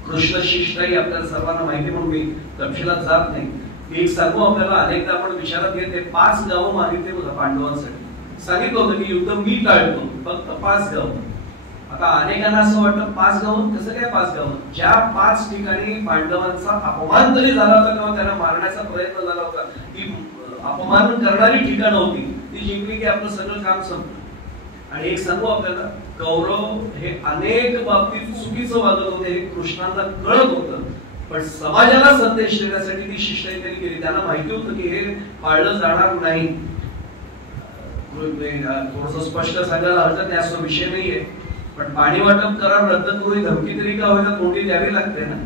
कृष्ण शिष्टाई आपल्याला सर्वांना माहिती म्हणून मी तपशिलात जात नाही. एक सांगू आपल्याला, अनेकदा आपण विचारात घेते 5 गावं मागितले होता पांडवांसाठी. सांगितलं होतं की युद्ध मी टाळतो, फक्त 5 गाव. आता अनेकांना असं वाटतं 5 गाव कसं काय 5 गाव? ज्या 5 ठिकाणी पांडवांचा अपमान तरी झाला होता किंवा त्यांना मारण्याचा प्रयत्न झाला होता, ती अपमान करणारी ठिकाणं होती, ती जिंकली की आपलं सगळं काम संपलं. आणि एक सांगू आपल्याला, कौरव हे अनेक बाबतीत चुकीचं वागत होते, हे कृष्णांना कळत होतं. पण समाजाला संदेश देण्यासाठी ती शिष्टाई त्यांनी केली. त्यांना माहिती होतं की हे पाळलं जाणार नाही. थोडस स्पष्ट सांगायला हरकत नाही, असा विषय नाहीये. पण पाणी वाटप करार रद्द करून धमकी तरी का होईना तोंडी द्यावी लागते ना.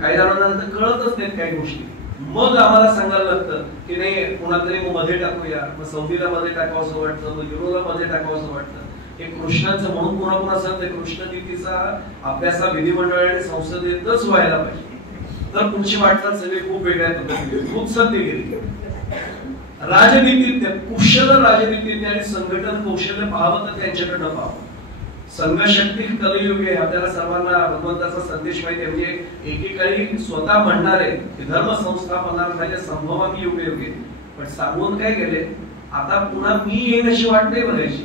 काही जणांना कळतच नाहीत काही गोष्टी. मग आम्हाला सांगायला लागतं की नाही कोणातरी मध्ये टाकूया, मग सौदीला मध्ये टाकावं असं वाटतं, मग युरोला मध्ये टाकावं असं वाटतं. हे कृष्णांचं म्हणून पुन्हा पुन्हा सांगते, कृष्णनीतीचा अभ्यास विधिमंडळ आणि संसदेतच व्हायला पाहिजे. तर पुढची वाटचाल सगळी खूप वेगळ्या पद्धतीने मुत्सद्दीगिरी. राजनीतिज्ञ, कुशल राजनीतिज्ञ आणि संघटन कौशल्य पाहावं तर त्यांच्याकडनं पाहावं. संघशक्ती कलयुग आहे, आपल्याला सर्वांना भगवंताचा संदेश माहिती आहे. म्हणजे एकेकाळी स्वतः म्हणणारे धर्म संस्थापनार्थाचे संभवामी युगे युगे, पण सांगून काय केले, आता पुन्हा मी येईन अशी वाट नाही बघायची.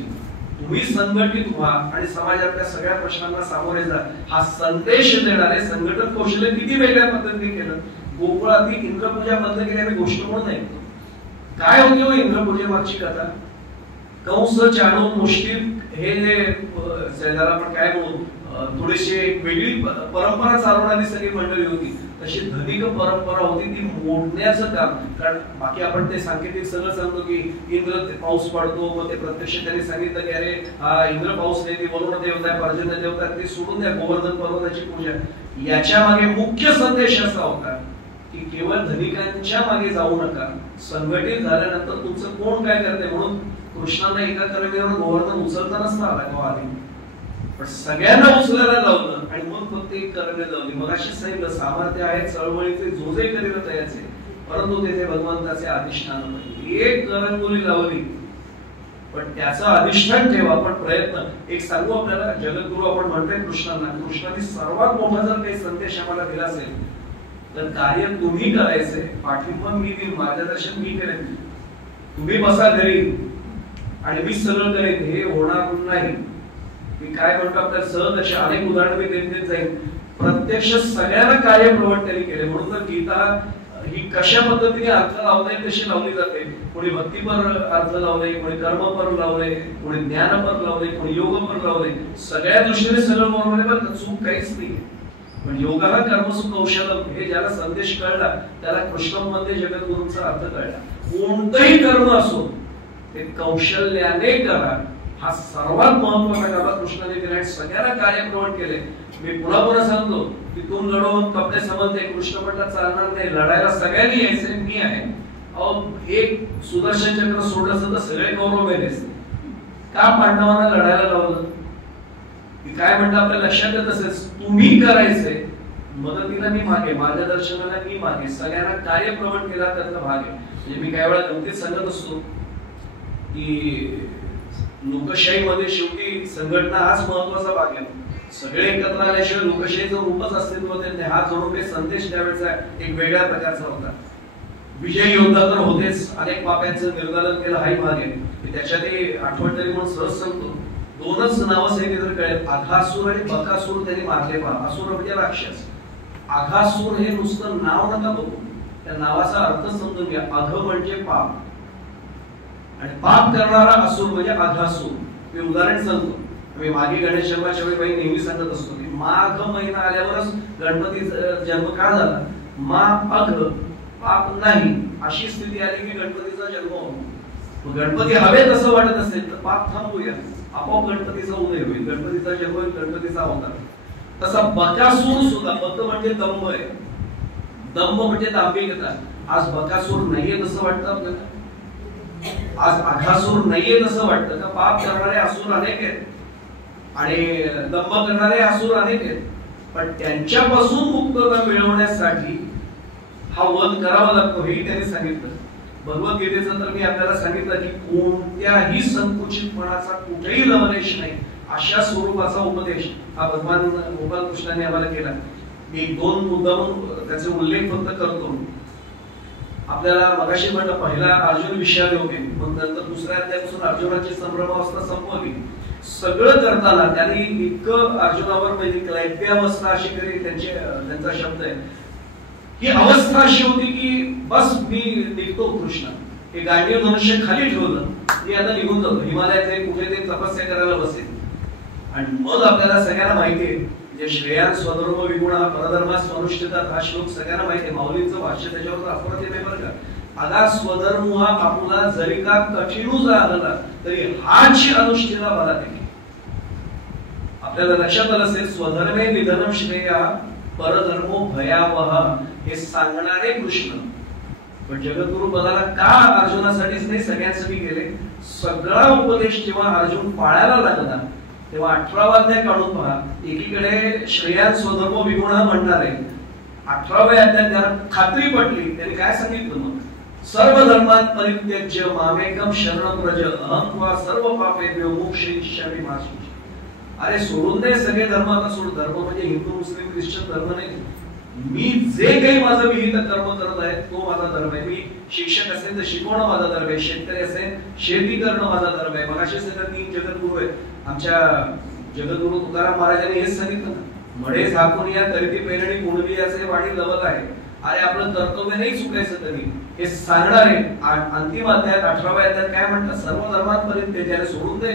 तुम्ही संघटित व्हा आणि समाजातल्या सगळ्या प्रश्नांना सामोरे जा, हा संदेश देणारे संघटन कौशल्य किती वेगळ्या पद्धतीने केलं. गोकुळातील इंद्रपूजा बंद केली गोष्ट म्हणून ऐकतो. काय होती हो इंद्रपूजे मागची कथा? कंस चाणूर मुष्टिक हे जे ज्याला आपण काय म्हणू, थोडीशी वेगळी परंपरा चालवणारी सगळी मंडळी होती. तशी धनिक परंपरा होती, ती मोडण्याचं काम. कारण बाकी आपण ते सांकेतिक सगळं सांगतो की इंद्र पाऊस पडतो, मग ते प्रत्यक्ष त्यांनी सांगितलं की अरे इंद्र पाऊस नाही, ती वरुण देवता आहे, पर्जन्य देवता आहे, ते सोडून द्या, गोवर्धन पर्वताची पूजा. याच्या मागे मुख्य संदेश असा होता की केवळ धनिकांच्या मागे जाऊ नका, संघटित झाल्यानंतर तुमचं कोण काय करते. म्हणून कृष्णांना एका कर्मेवर गोवर्धन उचलता नसता आला आधी, पण सगळ्यांना उचलायला लावलं आणि मग फक्त एक कर्मे लावली. मग अशी सांगितलं सामर्थ्य आहे चळवळीचे जोजे करील तयाचे, परंतु तेथे भगवंताचे अधिष्ठान पाहिजे. एक करंगोली लावली पण त्याचं अधिष्ठान ठेवा, पण प्रयत्न. एक सांगू आपल्याला, जगद्गुरु आपण म्हणतोय कृष्णांना, कृष्णाने सर्वात मोठा जर काही संदेश आम्हाला दिला असेल तर कार्य तुम्ही करायचंय, पाठिंबा मी देईन, मार्गदर्शन मी करेन, तुम्ही बसा घरी आणि मी सगळं करेन, हे होणार नाही. मी काय म्हणतो आपल्याला सहज अशी अनेक उदाहरणं मी देत जाईल. प्रत्यक्ष सगळ्यांना कार्य प्रवट त्यांनी केले. म्हणून तर गीता ही कशा पद्धतीने अर्थ लावता तशी लावली जाते. कोणी भक्तीपर अर्थ लावले, कोणी कर्मपर लावले, कोणी ज्ञानपर लावले, कोणी योगपर लावले. सगळ्या दृष्टीने सगळं बरोबर आहे, पण चूक काहीच नाही. पण योगाला कर्मसु कौशलम हे ज्याला संदेश कळला त्याला कृष्णमध्ये जगद्गुरूंचा अर्थ कळला. कोणतंही कर्म असो ते कौशल्याने करा, हा सर्वात महत्वाचा गाभा कृष्णाने दिला. सगळ्यांना कार्य प्रवट केले. मी पुन्हा पुन्हा सांगतो, तिथून लढवून कपडे समजते, कृष्ण म्हटलं चालणार नाही, लढायला सगळ्यांनी यायचे, मी आहे. एक सुदर्शन चक्र सोडलं असतं तर सगळे कौरव मेले असते. का पांडवांना लढायला लावलं? काय म्हणतं आपल्या लक्षात येत असेल, तुम्ही करायचंय, मदतीला मी मागे, मार्गदर्शनाला मी मागे, सगळ्यांना कार्य प्रवट केला त्याचा भाग आहे. म्हणजे मी काही वेळा गमतीत सांगत असतो की लोकशाहीमध्ये शेवटी संघटना हाच महत्वाचा भाग आहे. सगळे एकत्र आल्याशिवाय लोकशाहीचं रूपच अस्तित्व देत नाही. हा जणू काही संदेश त्यावेळेचा एक वेगळ्या प्रकारचा होता. विजय योद्धा तर होतेच, अनेक पाप्यांचं निर्दालन केलं हाही भाग आहे. त्याच्यात आठवण तरी म्हणून सहज सांगतो, 2च नावं सांगितली तर कळेल, अघासूर आणि बकासूर त्यांनी मारले. पहा, असुर म्हणजे राक्षस. अघासूर हे नुसतं नाव नका बघू, त्या नावाचा अर्थ समजून घ्या. अघ म्हणजे पाप आणि पाप करणारा असुर म्हणजे अघासूर. मी उदाहरण सांगतो. मी मागे गणेश जन्माच्या वेळी नेहमी सांगत असतो की माघ महिना आल्यावरच गणपतीचा जन्म का झाला. मा अघ पाप नाही अशी स्थिती आली की गणपतीचा जन्म होतो. गणपती हवेत असं वाटत असेल तर पाप थांबूया, आपोआप गणपतीचा उदय होईल, गणपतीचा जन्म होईल, गणपतीचा अवतार. तसा बकासूर सुद्धा, बक म्हणजे दंभ आहे, दंभ म्हणजे दांभिकता. आज बकासूर नाहीये तसं वाटतं आपल्याला, आज अघासूर नाहीये तसं वाटतं का? पाप करणारे असुर अनेक आहेत. आणि दंभ करणारे असुर अनेक आहेत, पण त्यांच्यापासून मुक्तता मिळवण्यासाठी हा वध करावा लागतो हेही त्यांनी सांगितलं. भगवद्गीतेचं तर मी आपल्याला सांगितलं की कोणत्याही संकुचितपणाचा कुठेही लवलेश नाही अशा स्वरूपाचा उपदेश हा भगवान गोपाल कृष्णाने आम्हाला केला. मी 2 मुद्दामून त्याचे उल्लेख फक्त करतो. आपल्याला मगाशी म्हणलं पहिला अर्जुन विषयाने होते, मग नंतर दुसऱ्या अध्यायापासून अर्जुनाची संभ्रमावस्था संपवली. सगळं करताना त्यांनी इतकं अर्जुनावर म्हणजे क्लैप्यावस्था अशी तरी त्यांचा शब्द आहे, ही अवस्था अशी होती की बस मी निघतो कृष्ण, हे गांडीव धनुष्य खाली ठेवलं, मी आता निघून जातो हिमालयात कुठे ते तपस्या करायला बसेल. आणि मग आपल्याला सगळ्यांना माहितीये जे श्रेयान स्वधर्म विगुणा परधर्मास अनुष्ठितात हा श्लोक सगळ्यांना माहितीये, माऊलींचं भाष्य त्याच्यावर अफरात येते बरं का. आगा स्वधर्म हा बापूला जरी का कठीणू झाला तरी हाच अनुष्ठेला मला ते आपल्याला लक्षात आलं असेल. स्वधर्मे निधनम श्रेया परधर्मो भयावह हे सांगणारे कृष्ण. पण जगद्गुरु पदाला का अर्जुनासाठीच नाही सगळ्यांसाठी गेले. सगळा उपदेश जेव्हा अर्जुन पाळायला लागला तेव्हा 18वा अध्याय काढून पहा. एकीकडे श्रेयान स्वधर्म विगुणा म्हणणार आहे, 18व्या अध्यायात त्याला खात्री पटली. त्यांनी काय सांगितलं मग, सर्व धर्मात परित्यज्य मामेकम शरणं व्रज अहं त्वा सर्व पापेभ्यो मोक्षयिष्यामि मा शुचि. अरे सोडून दे सगळे धर्म, आता सोड. धर्म म्हणजे हिंदू मुस्लिम ख्रिश्चन धर्म नाही. मी जे काही माझं विहित कर्म करत आहे तो माझा धर्म आहे. मी शिक्षक असेल तर शिकवणं माझा धर्म आहे, शेतकरी असेल शेती करणं माझा धर्म आहे. मगाशी 3 जगद्गुरु आहेत. आमच्या जगद्गुरु तुकाराम महाराजांनी हेच सांगितलं, मळे झाकून या करीती पेरणी गुणवी असे वाणी लवत आहे. अरे आपलं कर्तव्य नाही चुकायचं कधी हे सांगणार आहे. अंतिम अध्यायात 18व्या अध्यायात काय म्हणतात, सर्व धर्मात परित्यज्य सोडून दे,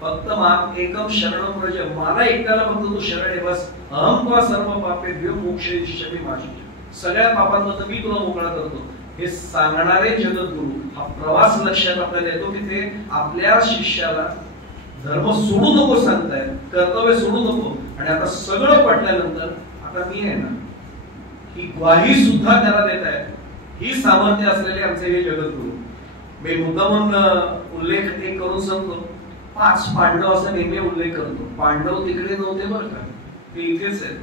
फक्त माम एकम शरणं व्रज, मला एकट्याला फक्त तू शरण आहे बस. अहं त्वा सर्व पापेभ्यो मोक्षयिष्यामि मा शुचि, सगळ्या पापांपासून मी तुला मोकळा करतो हे सांगणारे जगद्गुरु. हा प्रवास लक्षात आपल्याला येतो की ते आपल्या शिष्याला धर्म सोडू नको सांगतायत, कर्तव्य सोडू नको. आणि आता सगळं पटल्यानंतर आता मी आहे ना ही ग्वाही सुद्धा त्याला देत आहे. ही सामर्थ्य असलेले आमचे हे जगद्गुरु. मी मुद्दामून उल्लेख एक करून सांगतो. 5 पांडव असा नेहमी उल्लेख करतो. पांडव तिकडे नव्हते बरं का, ते इथेच आहेत.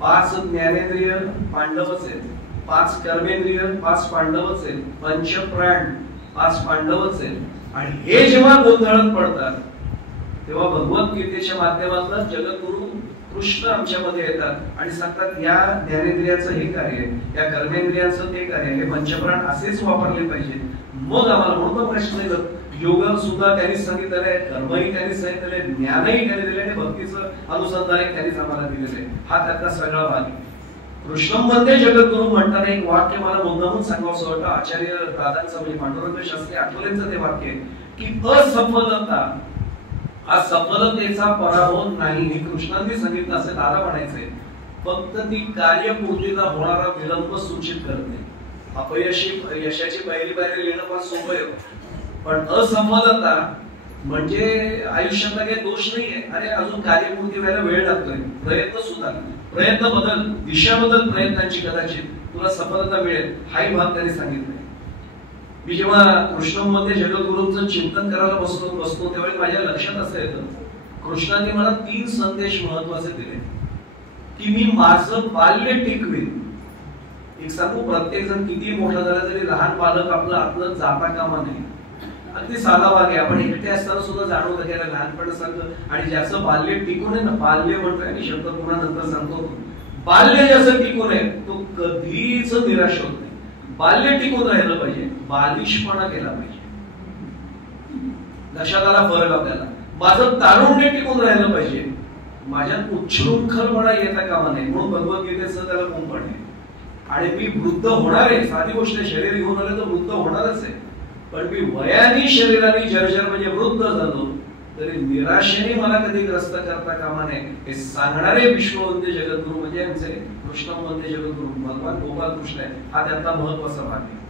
5 ज्ञानेंद्रिय पांडवच आहेत, 5 कर्मेंद्रिय 5 पांडवच आहेत, पंचप्राण 5 पांडवच आहेत. आणि हे जेव्हा गोंधळात पडतात तेव्हा भगवद्गीतेच्या माध्यमातून जगद्गुरु कृष्ण आमच्यामध्ये येतात आणि सांगतात या ज्ञानेंद्रियाचं हे कार्य, या कर्मेंद्रियाचं ते कार्य, हे पंचप्राण असेच वापरले पाहिजे. मग आम्हाला म्हणून प्रश्न योग सुद्धा त्यांनी सांगितलेलं आहे, कर्मही त्यांनी सांगितलेलं आहे, ज्ञानही त्यांनी दिले आणि भक्तीचं अनुसंधान त्यांनीच आम्हाला दिलेलं आहे. हा त्यातला सगळा भाग आहे. कृष्णम वंदे जगद्गुरु म्हणताना एक वाक्य मला मुद्दामून सांगावंसं वाटतं. आचार्य दादांचं म्हणजे पांडुरंग शास्त्री आठवलेंचं ते वाक्य आहे की असफलता हा सफलतेचा पराभव नाही. हे कृष्णांनी सांगितलं असे दादा म्हणायचंय. फक्त ती कार्यपूर्तीला होणारा विलंब सूचित करते. अपयशी यशाची पहिली पायरी लिहिणं फार सोपं आहे, पण असफलता म्हणजे आयुष्यातला काही दोष नाहीये. अरे अजून कार्यपूर्ती व्हायला वेळ लागतोय, प्रयत्न सुद्धा, प्रयत्न बदल, दिशा बदल प्रयत्नांची, कदाचित तुला सफलता मिळेल. हाही भाग त्यांनी सांगितलाय. मी जेव्हा कृष्णामध्ये जगद्गुरूंचं चिंतन करायला बसतो तेव्हा माझ्या लक्षात असं येतं, कृष्णांनी मला 3 संदेश महत्वाचे दिले की मी माझं बाल्य टिकवीन. एक सांगू, प्रत्येक जण किती मोठा झाला तरी लहान बालक आपलं जाता कामा नाही. अगदी साधा भाग आहे. आपण एकटे असताना सुद्धा जाणवतं की लहानपणासारखं. आणि ज्याचं बाल्य टिकून आहे ना, बाल्य म्हणतोय आणि शब्द पुन्हा नंतर सांगतो, बाल्य ज्याचं टिकून आहे तो कधीच निराश होत नाही. बाल्य टिकून राहिलं पाहिजे, बालिशपणा केला पाहिजे. लक्षात आला फरक आपल्याला. माझं तारुण्य टिकून राहिलं पाहिजे, माझ्यात उच्छृंखलपणा येता कामा नये. म्हणून भगवद्गीतेचं त्याला कुंपण आहे. आणि मी वृद्ध होणार आहे, साधी गोष्ट आहे. शरीर घेऊन आलं तर वृद्ध होणारच आहे, पण मी वयाने शरीराने जर्जर म्हणजे वृद्ध झालो तरी निराशेने मला कधी ग्रस्त करता कामा नये. हे सांगणारे विश्ववंदे जगद्गुरु म्हणजे आमचे कृष्णवंदे जगद्गुरु भगवान गोपाल कृष्ण आहे. हा त्यातला महत्वाचा भाग आहे.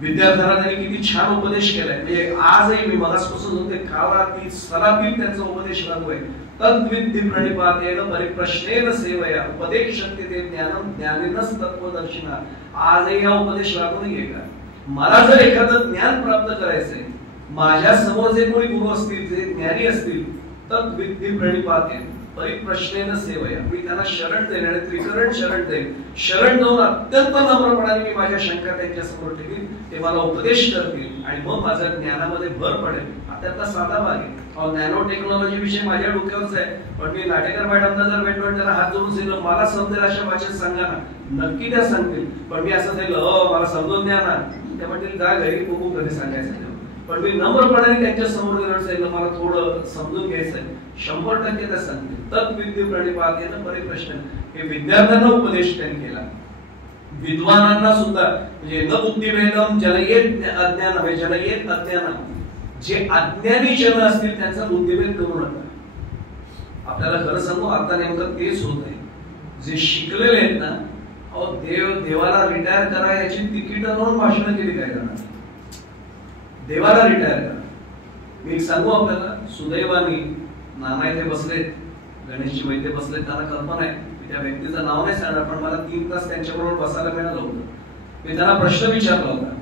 विद्यार्थ्यांना त्यांनी किती छान उपदेश केलाय. म्हणजे आजही मी मगासपासून होते काळातील सलातील त्यांचा उपदेश लागू आहे. तद्विद्धी प्रणिपातेन परिप्रश्नेन सेवया उपदेशन्ते ते ज्ञानम ज्ञानेनच तत्वदर्शिना. आजही हा उपदेश लागू नाहीये का? मला जर एखादं ज्ञान प्राप्त करायचंय, माझ्या समोर जे कोणी गुरु असतील, जे ज्ञानी असतील, तत् विद्धी प्रणिपाते परिप्रश्नेन सेवया. मी त्यांना शरण देईन आणि त्रिकरण शरण देईन. शरण देऊन अत्यंत नम्रपणाने मी माझ्या शंका त्यांच्या समोर ठेवीन. ते मला उपदेश करतील आणि मग माझ्या ज्ञानामध्ये भर पडेल. त्यातला साधा भाग आहे. नॅनो टेक्नॉलॉजी विषय माझ्या डोक्यावरच आहे, पण मी नाटेकर मॅडमना जर भेटलो त्यांना हात जोडून सांगितलं मला समजेल अशा भाषेत सांगा ना, नक्की त्या सांगतील. पण मी असं सांगितलं मला समजून द्या ना, त्या म्हणतील जा घरी बघू कधी सांगायचं. पण मी नम्रपणाने त्यांच्या समोर सांगितलं मला थोडं समजून घ्यायचंय, 100% त्या सांगतील. तत् विद्धी प्रणिपातेन परिप्रश्न. हे विद्यार्थ्यांना उपदेश त्यांनी केला. विद्वानांना सुद्धा म्हणजे न बुद्धिभेदम जनयेत अज्ञान जनयेत अज्ञान. जे अज्ञानी जन असतील त्यांचा बुद्धिभेद करू नका. आपल्याला खरं सांगू आता नेमकं तेच होत आहे. जे शिकलेले आहेत ना, देवाला रिटायर करा याची तिकीट म्हणून भाषण केली काय करणार. देवाला रिटायर करा. मी सांगू आपल्याला सुदैवानी नाना इथे बसलेत, गणेशजी वैद्य बसलेत, त्यांना कल्पना आहे. त्या व्यक्तीचं नाव नाही सांगणार, पण मला 3 तास त्यांच्याबरोबर बसायला मिळालं होतं. मी त्यांना प्रश्न विचारला होता.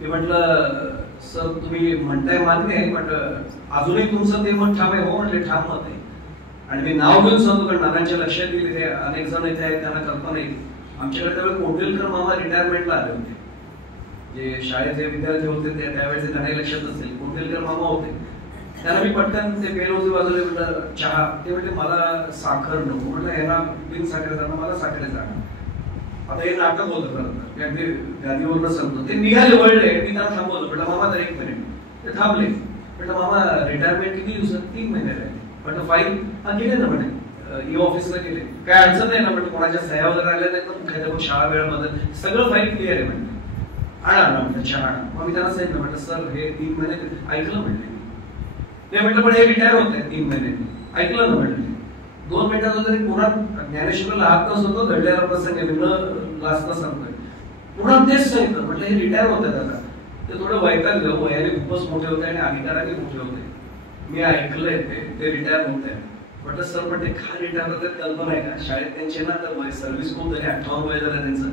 ते म्हटलं सर तुम्ही म्हणताय मान्य आहे, पण अजूनही तुमचं ते मत ठाम आहे. हो म्हटले ठाम मत आहे. आणि मी नाव घेऊन सांगतो कारण नानांच्या लक्षात येईल हे अनेक जण इथे आहेत त्यांना कल्पना येईल. आमच्याकडे त्यावेळी कोंडिलकर मामा रिटायरमेंटला आले होते. जे शाळेचे विद्यार्थी होते ते त्यावेळेस त्यांनाही लक्षात असेल कोंडिलकर मामा होते. त्यांना मी पटकन ते बेलवजी वाजवले, म्हटलं चहा. ते म्हटले मला साखर नको. म्हटलं यांना बिन साखर जाणं मला साखरेचा. आता हे नाटक होतं खरं तर अगदी गादीवरनं सांगतो. ते निघाले वळले, मी त्यांना थांबवलं. म्हटलं मामा तर 1 मिनिट. ते थांबले. म्हटलं मामा रिटायरमेंट किती दिवसात? 3 महिने राहिले. म्हटलं फाईल हा गेले ना म्हणे ऑफिसला गेले, काय अडचण नाही ना म्हटलं, कोणाच्या सह्या वगैरे आल्या नाही तर खायचं शाळा वेळ बदल सगळं फाईल क्लिअर आहे म्हटलं. आणा म्हटलं चहा आणा. मग मी त्यांना सांगितलं म्हटलं सर हे 3 महिने ऐकलं म्हटलं. ते म्हटलं पण हे रिटायर होत आहे 3 महिने. ऐकलं ना म्हटलं. 2 मिनिटात तरी पुन्हा ज्ञानेश्वरला हात न सांगतो घडलेला प्रसंग लास्ट सांगतोय. पुन्हा तेच सांगितलं म्हटलं हे रिटायर होत आहेत आता. ते थोडं वैतागलं, वयाने खूपच मोठे होते आणि अधिकाराने मोठे होते. मी ऐकलंय ते रिटायर होत आहे. म्हटलं सर पण ते का रिटायर होत आहेत कल्पना आहे का? शाळेत त्यांचे ना तर सर्व्हिस खूप झाली, 58 वय झालं त्यांचं.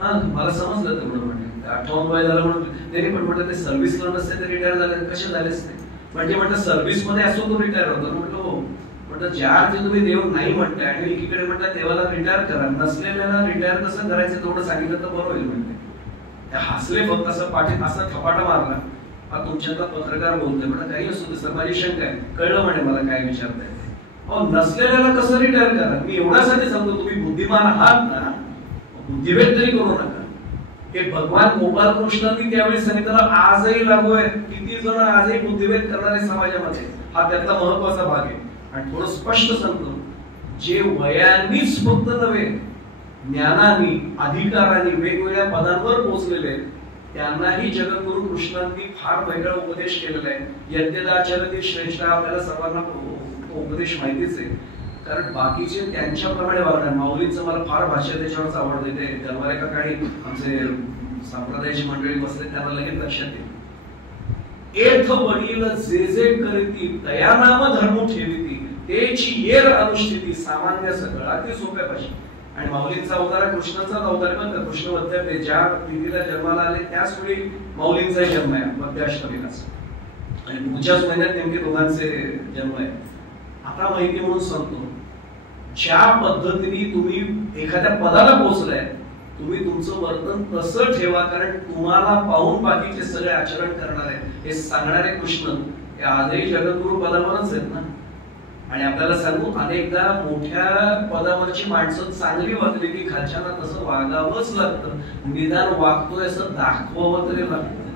हा मला समजलं तेवढं म्हटलं 58 वय झालं म्हणून त्यांनी पण म्हटलं ते सर्व्हिसला नसते ते रिटायर झाले कसे झालेच ते. म्हणजे म्हटलं सर्व्हिस मध्ये असो तो रिटायर होतो. म्हटलं हो. म्हटलं ज्या अर्थी तुम्ही देव नाही म्हणताय आणि एकीकडे म्हटलं देवाला रिटायर करा, नसलेल्याला रिटायर कसं करायचं तेवढं सांगितलं तर बरं होईल म्हणते. त्या हसले फक्त असं पाठीत असा थपाटा मारला. हा तुमच्यातला पत्रकार बोलतोय. म्हटलं काही असू सर माझी शंका आहे. कळलं म्हणे मला काय विचारताय. नसलेल्याला कसं रिटायर करा. मी एवढ्यासाठी सांगतो तुम्ही बुद्धिमान आहात ना, बुद्धिभेद तरी करू नका. हे भगवान गोपाल कृष्णांनी त्यावेळी सांगितलं आजही लागू आहे. किती जण आजही बुद्धिभेद करणारे समाजामध्ये. हा त्यातला महत्वाचा भाग आहे. आणि थोडं स्पष्ट सांगतो जे वयानीच फक्त नव्हे ज्ञानाने अधिकाराने वेगवेगळ्या पदांवर पोहोचलेले त्यांनाही जगद्गुरु कृष्णांनी फार वेगळा उपदेश केलेला आहे. यज्ञदाचरती श्रेष्ठ आपल्याला सर्वांना उपदेश माहितीच आहे. कारण बाकीचे त्यांच्याप्रमाणे वागणार. माऊलींचं मला फार भाषा त्याच्यावरच आवडते. ते जन्मारेखा काळी आमचे संप्रदायाची मंडळी बसले त्यांना लगेच लक्षात येईल. एथ वडील जे जे करीती तया नाम धर्म ठेविती तेची येर अनुष्ठिती सामान्य सगळं अति सोप्या भाषेत. आणि माऊलींचा अवतार कृष्णाचा अवतार पण कृष्ण वद्यापे ज्या तिथीला जन्माला आले त्याच वेळी माऊलींचाही जन्म आहे वद्याष्टमीलाच. आणि पुढच्याच महिन्यात नेमके दोघांचे जन्म आहे. आता माहिती म्हणून सांगतो ज्या पद्धतीने तुम्ही एखाद्या पदाला पोहोचलाय तुम्ही तुमचं वर्तन तसं ठेवा. कारण तुम्हाला पाहून बाकीचे सगळे आचरण करणार आहे हे सांगणारे कृष्ण हे आजही जगद्गुरु पदावरच आहेत ना. आणि आपल्याला सांगू अनेकदा मोठ्या पदावरची माणसं चांगली वागली की खालच्यांना तसं वागावंच लागतं. निदान वागतोय असं दाखवावं तरी लागतं.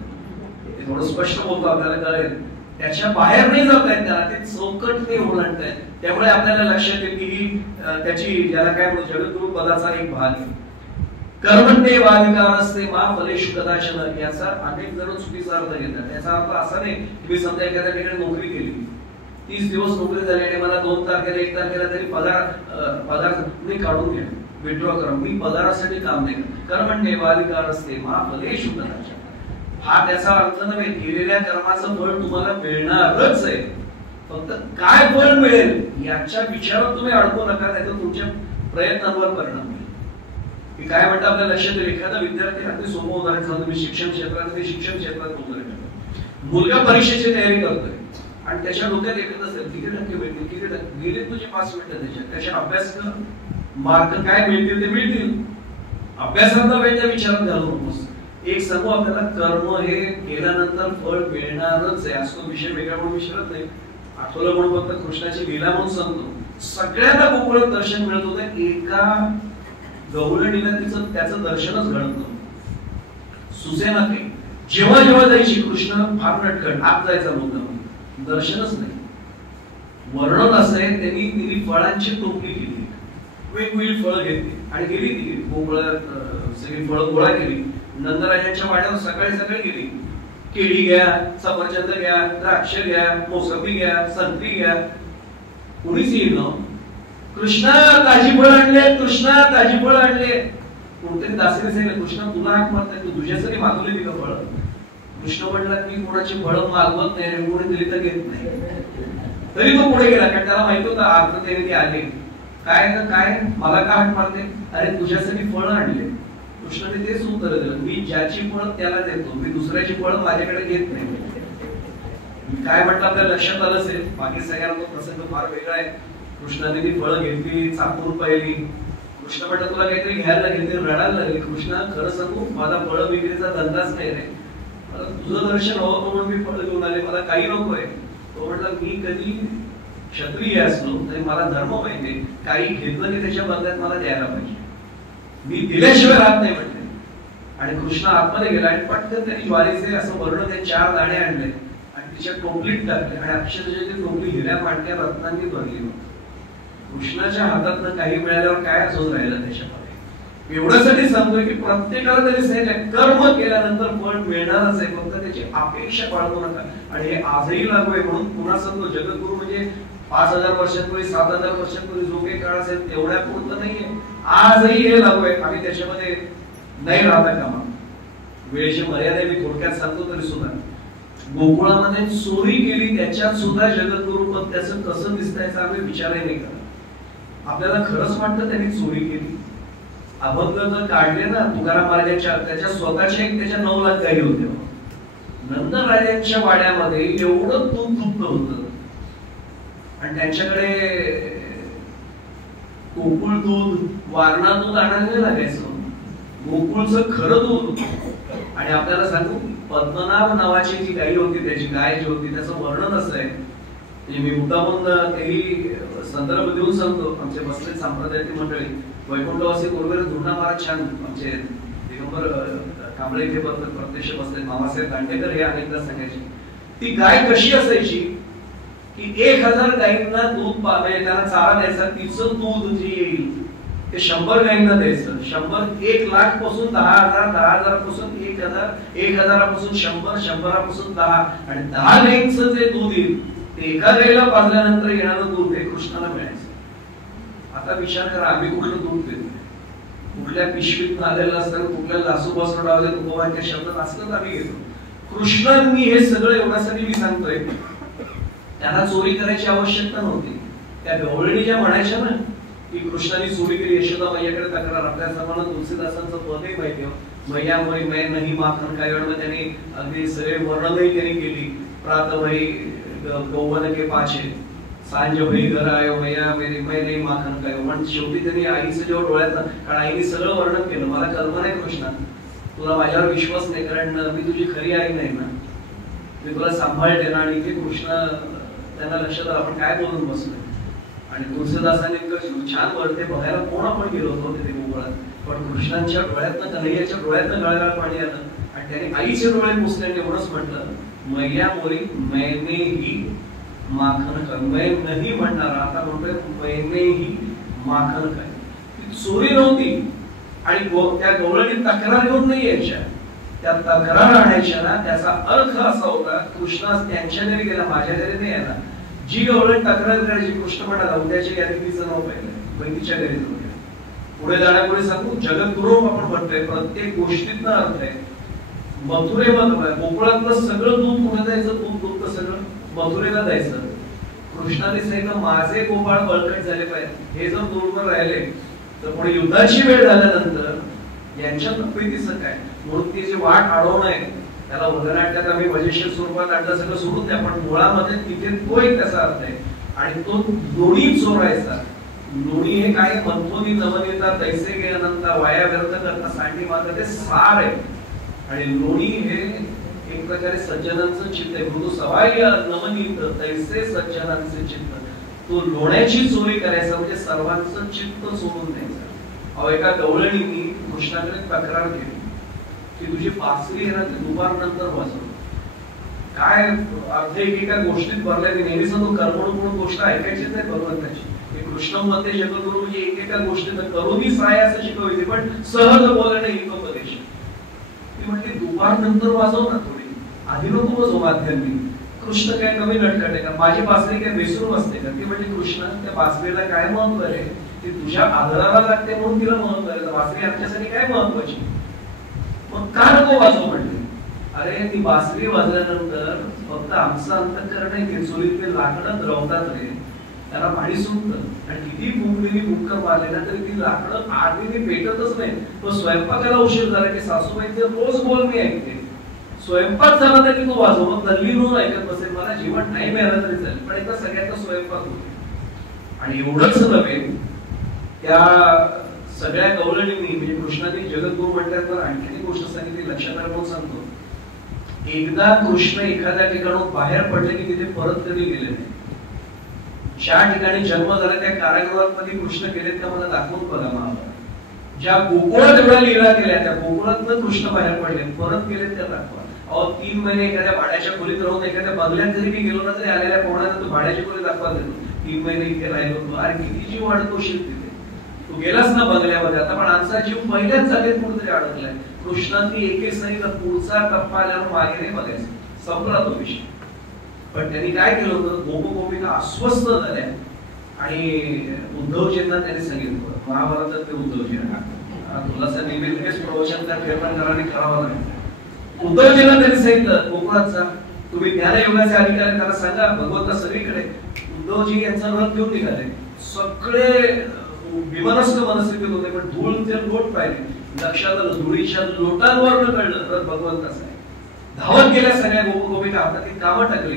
हे थोडं स्पष्ट बोलतो आपल्याला कळेल. त्याच्या बाहेर नाही जात आहेत त्याला ते चौकट नाही ओलांडत आहेत. त्यामुळे आपल्याला लक्षात येईल की ही त्याची ज्याला काय जगद्गुरु पदाचा एक भाग आहे. कर्मण्ये वाधिकार असते मा फलेषु कदाचन याचा अनेक जण चुकीचा अर्थ घेतात. त्याचा अर्थ असा नाही की मी समजा एखाद्या ठिकाणी नोकरी केली 30 दिवस नोकरी झाली आणि मला 2 तारखेला 1 तारखेला तरी पगार तुम्ही काढून घ्या विड्रॉ करा. मी पगारासाठी काम नाही करत. कर्मण्ये वाधिकार असते मा फलेषु कदाचन हा त्याचा अर्थ नव्हे. केलेल्या कर्माचं फळ तुम्हाला मिळणारच आहे. फक्त काय फळ मिळेल याच्या विचारात तुम्ही अडकू नका नाही तर तुमच्या प्रयत्नांवर परिणाम होईल. की काय म्हणतात आपल्या लक्षात येईल. एखादा विद्यार्थी अगदी सोपं उदाहरण सांगतो. मी शिक्षण क्षेत्रात बोलतोय. मुलगा परीक्षेची तयारी करतोय आणि त्याच्या डोक्यात एकच असेल किती टक्के मिळतील, किती टक्के गेले तुझे 5 मिनिटं, त्याच्या अभ्यास कर, मार्क काय मिळतील ते मिळतील, अभ्यासातला वेळच्या विचारात घालू नकोस. एक सांगू आपल्याला, कर्म हे केल्यानंतर फळ मिळणारच आहे, असं विषय वेगळा म्हणून विचारत नाही. आठवलं म्हणून फक्त कृष्णाची लीला म्हणून सांगतो. सगळ्यांना गोकुळात दर्शन मिळत होतं, एका गवळणीला त्याचं दर्शनच घडत नव्हतं. सुसेना काही जेव्हा जेव्हा जायची, कृष्ण फार नटखट आत जायचा मुद्दा, दर्शनच नाही. वर्णन असं आहे, त्यांनी फळांची टोपली केली, वेगवेगळी फळं घेतली आणि गेली ती गोकुळात सगळी फळं गोळा केली. नंदराजांच्या वाड्यावर सकाळी सकाळी गेली, केळी घ्या, सफरचंद घ्या, द्राक्ष घ्या, मोसंबी घ्या, संत्री घ्या. कुणीच येईल ना, कृष्णा ताजी फळ आणले, कृष्णा ताजी फळ आणले. कोणतरी दासीने सांगितलं, कृष्णा तुला हाक मारताय, तू तुझ्यासाठी मागवली ती का फळ? कृष्ण म्हणला, मी कोणाची फळं मागवत नाही, कोणी दिली तर घेत नाही. तरी तो पुढे गेला, कारण त्याला माहित होतं आर्ततेने ते आले. काय मला का हाक मारते? अरे तुझ्यासाठी फळं आणले. कृष्णाने तेच उत्तर दिलं, मी ज्याची फळं त्याला देतो, मी दुसऱ्याची फळं माझ्याकडे घेत नाही. काय म्हटलं आपल्या लक्षात आलं असेल, बाकी सगळ्यांना तो प्रसंग फार वेगळा आहे. कृष्णाने ती फळं घेतली, चाकून पाहिली. कृष्ण म्हटलं, तुला काहीतरी घ्यायला लागेल, ते रडायला लागेल. कृष्णा खरं सांगू, माझा फळं विक्रीचा धंदाच नाही रे, मला तुझं दर्शन हवं म्हणून मी फळं घेऊन आले, मला काही नकोय. तो म्हटला, मी कधी क्षत्रिय असलो तरी मला धर्म माहिती, काही घेतलं की त्याच्या बदल्यात मला द्यायला पाहिजे, मी दिल्याशिवाय राहत नाही म्हटले. आणि कृष्ण आतमध्ये गेला आणि पटकन त्यांनी ज्वारीचे असं वर्ण ते 4 दाणे आणले आणि तिच्या टोपलीत टाकले आणि अक्षरशः ती टोपली हिऱ्या मांडक्या रत्नांनी भरली. कृष्णाच्या हातातनं काही मिळाल्यावर काय अजून राहिलं त्याच्यामध्ये. एवढ्यासाठी सांगतोय की प्रत्येकाला तरी सांगितलं, कर्म केल्यानंतर फळ मिळणारच आहे, फक्त त्याची अपेक्षा बाळगू नका. आणि हे आजही लागू आहे. म्हणून पुन्हा सांगतो, जगद्गुरु म्हणजे 5000 वर्षांपूर्वी 7000 वर्षांपूर्वी जो काही काळ असेल तेवढ्या पुरतं नाहीये, आजही हे लागू आहे. आम्ही त्याच्यामध्ये नाही राहता कामा. वेळेची मर्यादा मी थोडक्यात सांगतो तरी सुद्धा, गोकुळामध्ये चोरी केली त्याच्यात सुद्धा जगद्गुरु पण त्याचं कसं दिसतायचं आम्ही विचारही नाही करत. आपल्याला खरंच वाटतं त्यांनी चोरी केली. अभंग जर काढले ना तुकाराम महाराजांच्या, त्याच्या स्वतःच्या एक त्याच्या 9 लाख गायी होत्या. नंदराजांच्या वाड्यामध्ये एवढं दूध दुभतं होतं आणि त्यांच्याकडे गोकुळ दूध, वारणा दूध आणायला लागायचं. गोकुळचं खरं दूध. आणि आपल्याला सांगू, पद्मनाभ नावाची जी गाई होती, त्याची गाय जी होती, त्याचं वर्णन असं आहे, मी मुद्दामून तेही संदर्भ देऊन सांगतो. आमचे बसले संप्रदायातील मंडळी वैकुंठवासी गुरुवेर धुंडा महाराज छान, आमचे दिगंबर कांबळे इथे प्रत्यक्ष बसले, मामासाहेब दांडेकर हे अनेकदा सांगायचे. ती गाय कशी असायची की 1000 गायींना दूध पाजायला, त्यांना चारा द्यायचा, तिचं दूध जे येईल ते 100 गायींना द्यायचं. 100, 1 लाख पासून 10,000, 10,000 पासून 1000, 1000 पासून 100, 100 पासून 10 आणि 10 गायींचं जे दूध येईल ते एका गायीला पाजल्यानंतर येणारं दूध हे कृष्णाला मिळायचं. आता विचार करा, आम्ही कुठलं दूध देतो, कुठल्या पिशवीत आलेलं असतं, कुठल्या लासूपासून लावल्या तुकोबांच्या शब्दात असलंच आम्ही घेतो. कृष्णांनी हे सगळं एवढ्यासाठी मी सांगतोय, त्यांना चोरी करायची आवश्यकता नव्हती. त्या गवळणी ज्या म्हणायच्या ना की कृष्णाने चोरी केली, यशोदा मैयाकडे तक्रार. आपल्या सर्वांना तुलसीदासांचं पदही माहिती आहे, मैया मोरी मै नाही माखन काय वेळ. त्यांनी अगदी सगळे वर्णनही त्यांनी केली. प्रात भई गौवन के पाछे, सांज भई घर आयो मैया मेरी मै नाही माखन काय. पण शेवटी त्यांनी आईचं जेव्हा डोळ्यात, कारण आईने सगळं वर्णन केलं, मला कल्पना आहे कृष्णा तुला माझ्यावर विश्वास नाही, कारण मी तुझी खरी आई नाही ना, मी तुला सांभाळते ना. आणि इथे कृष्ण त्यांना लक्षात आलं आपण काय बोलून बसलोय. आणि तुलसीदासांनी इतकं छान वरते बघायला कोण आपण गेलो होतो तिथे गोकुळात, पण कृष्णांच्या डोळ्यातनं, कन्हैयाच्या डोळ्यातनं गळगळ पाणी आलं आणि त्याने आईचे डोळे पुसले. एवढंच म्हटलं, मैया मोरी मैने ही माखन काय, मै नाही म्हणणार, आता म्हणतोय मैने ही माखन काय. ती चोरी नव्हती. आणि त्या गवळणीत तक्रार घेऊन नाही यायच्या, त्या तक्रार आणायच्या ना, त्याचा अर्थ असा होता, कृष्ण त्यांच्या घरी गेला, माझ्या घरी नाही यायला. जी गवळण तक्रार करायची, कृष्ण म्हणाला उद्याच्या यादीत तिचं नाव पाहिलं, बहिणीच्या घरी जाऊया. पुढे जाण्यापुढे सांगू, जगद्गुरु आपण म्हणतोय, प्रत्येक गोष्टीतनं अर्थ आहे. मथुरेमध्ये गोकुळातलं सगळं दूध कुठे जायचं, दूध सगळं मथुरेला जायचं. कृष्णाने सांगितलं माझे गोपाळ बळकट झाले पाहिजे, हे जर दूरवर राहिले तर पुढे युद्धाची वेळ झाल्यानंतर यांच्या तब्येतीचं काय. म्हणून ती जी वाट अडवणं आहे, त्याला वगनाट्यात आम्ही मजेशीर स्वरूपात आणलं सगळं सोडून द्या, पण मुळामध्ये तिथे तो एक त्याचा अर्थ आहे. आणि तो लोणी चोरायचा. लोणी हे काय मंथोनी नवनीता तैसे गे अनंता वाया व्यर्थ करता सांडी मात्र ते सार आहे. आणि लोणी हे एक प्रकारे सज्जनांचं चित्त आहे. मृदू सवाय नवनीत तैसे सज्जनांचे चित्त. तो लोण्याची चोरी करायचा म्हणजे सर्वांचं चित्त सोडून द्यायचं. अहो एका गवळणीने कृष्णाकडे तक्रार केली की तुझी बासरी आहे ना ती दुपारनंतर वाजव. काय अर्थ एकेका गोष्टीत भरलाय. नेहमीच तो कर्मणूक म्हणून गोष्ट ऐकायचीच नाही भगवंताची. कृष्ण मध्ये जगद्गुरु म्हणजे एकेका गोष्टीत करुणी साय असं शिकवते, पण सहज बोलणं हितोपदेश. ती म्हटली दुपार नंतर वाजव ना थोडी, आधी नको वाजव माध्यमी. कृष्ण काय कमी नटखट आहे का? माझी बासरी काय बेसून असते का? ती म्हणजे कृष्ण त्या बासरीला काय महत्व आहे? ती तुझ्या आदराला लागते म्हणून तिला महत्व आहे. बासरी आमच्यासाठी काय महत्वाची? मग का नको वाजव म्हणते? अरे ती बासरी वाजल्यानंतर फक्त आमचं अंतःकरण आहे की चोरीतले लाकडं द्रवतात रे, त्याला पाणी सुटतं. आणि किती भूकलेली भूकर मारले ना तरी ती लाकडं आगीने पेटतच नाही. तो स्वयंपाकाला उशीर झाला की सासूबाईचे रोज बोल मी ऐकते, स्वयंपाक झाला तरी तो वाजव. मग तल्ली म्हणून ऐकत बसेल, मला जेवण नाही मिळालं तरी चालेल, पण एकदा सगळ्यांचा स्वयंपाक होतो. आणि एवढंच नव्हे, त्या सगळ्या गवळणींनी म्हणजे कृष्णाने जगद्गुरु म्हटल्यावर आणखी एक गोष्ट सांगितली, लक्षात राखून सांगतो. एकदा कृष्ण एखाद्या ठिकाणून बाहेर पडले की तिथे परत कधी गेले नाही. ज्या ठिकाणी जन्म झाला त्या कारागृहामध्ये कृष्ण गेले त्या मला दाखवून बघा. महाभारत ज्या गोकुळात एवढ्या लीला केल्या त्या गोकुळातनं कृष्ण बाहेर पडले, परत गेले त्या दाखवा. अहो 3 महिने एखाद्या भाड्याच्या खोलीत राहून एखाद्या बंगल्यात जरी मी गेलो ना तरी आलेल्या कोणाला तो भाड्याची खोली दाखवा देतो. 3 महिने इथे राहिलो होतो. अरे किती जीव अडकवशील तिथे. तू गेलास ना बंगल्यामध्ये, आता पण आमचा जीव पहिल्याच जागेत कुठेतरी अडकलाय. कृष्णांनी एके सहित पुढचा टप्पा आल्यावर मागे नाही बघायचं, संपला तो विषय. पण त्यांनी काय केलं होतं, गोपगोपिका अस्वस्थ झाल्या आणि उद्धवजींना त्यांनी सांगितलं. महाभारतात ते उद्धवजी तुला लगेच प्रवचन त्या कीर्तनकारांनी करावं लागेल. उद्धवजींना त्यांनी सांगितलं गोकुळात जा, तुम्ही ज्ञानयोगाचे अधिकारी त्यांना सांगा भगवंता सगळीकडे. उद्धवजी यांचा रथ घेऊन निघाले. सगळे विमनस्क मनस्थितीत होते, पण धूळचे लोट पाहिले. लक्षात आलं धुळीच्या लोटांवर कळलं रथ भगवंताचा आहे. धावत गेल्या सगळ्या गोपगोपिका हातातली कामं टाकली.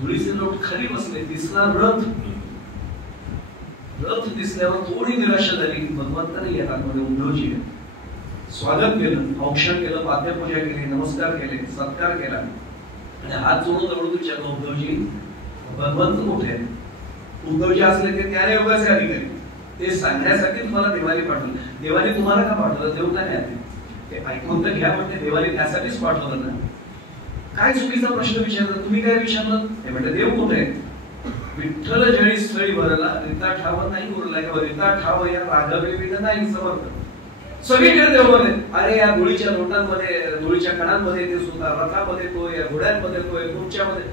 धुळीचे लोट खाली बसले. दिसला रथ. रथ दिसल्यावर थोडी निराशा झाली. भगवंताने येतात मध्ये उद्धवजी स्वागत केलं, औक्षण केलं, पाद्यपूजा केली, नमस्कार केले, सत्कार केला आणि हात जोडून जवळ विचारलं उद्धवजी भगवंत कुठे आहे? उद्धवजी असले ते ज्ञानयोगाचे अधिकारी, ते सांगण्यासाठी तुम्हाला देवाने पाठवलं. देवाने तुम्हाला का पाठवलं? देव का नाही? ते ऐकून तर घ्या म्हणते. देवाने त्यासाठीच पाठवलं ना. काय चुकीचा प्रश्न विचारला? तुम्ही काय विचारलं? ते म्हणते देव कुठे आहे? विठ्ठल जळी स्थळी भरला रिता ठाव नाही उरला किंवा रिता ठाव या राघवे विध नाही समर्थ. सगळीकडे देव बोलले. अरे या धुळीच्या लोटांमध्ये, धुळीच्या कणांमध्ये ते सुद्धा, रथामध्ये तो, या घोड्यांमध्ये तो, तुमच्यामध्ये.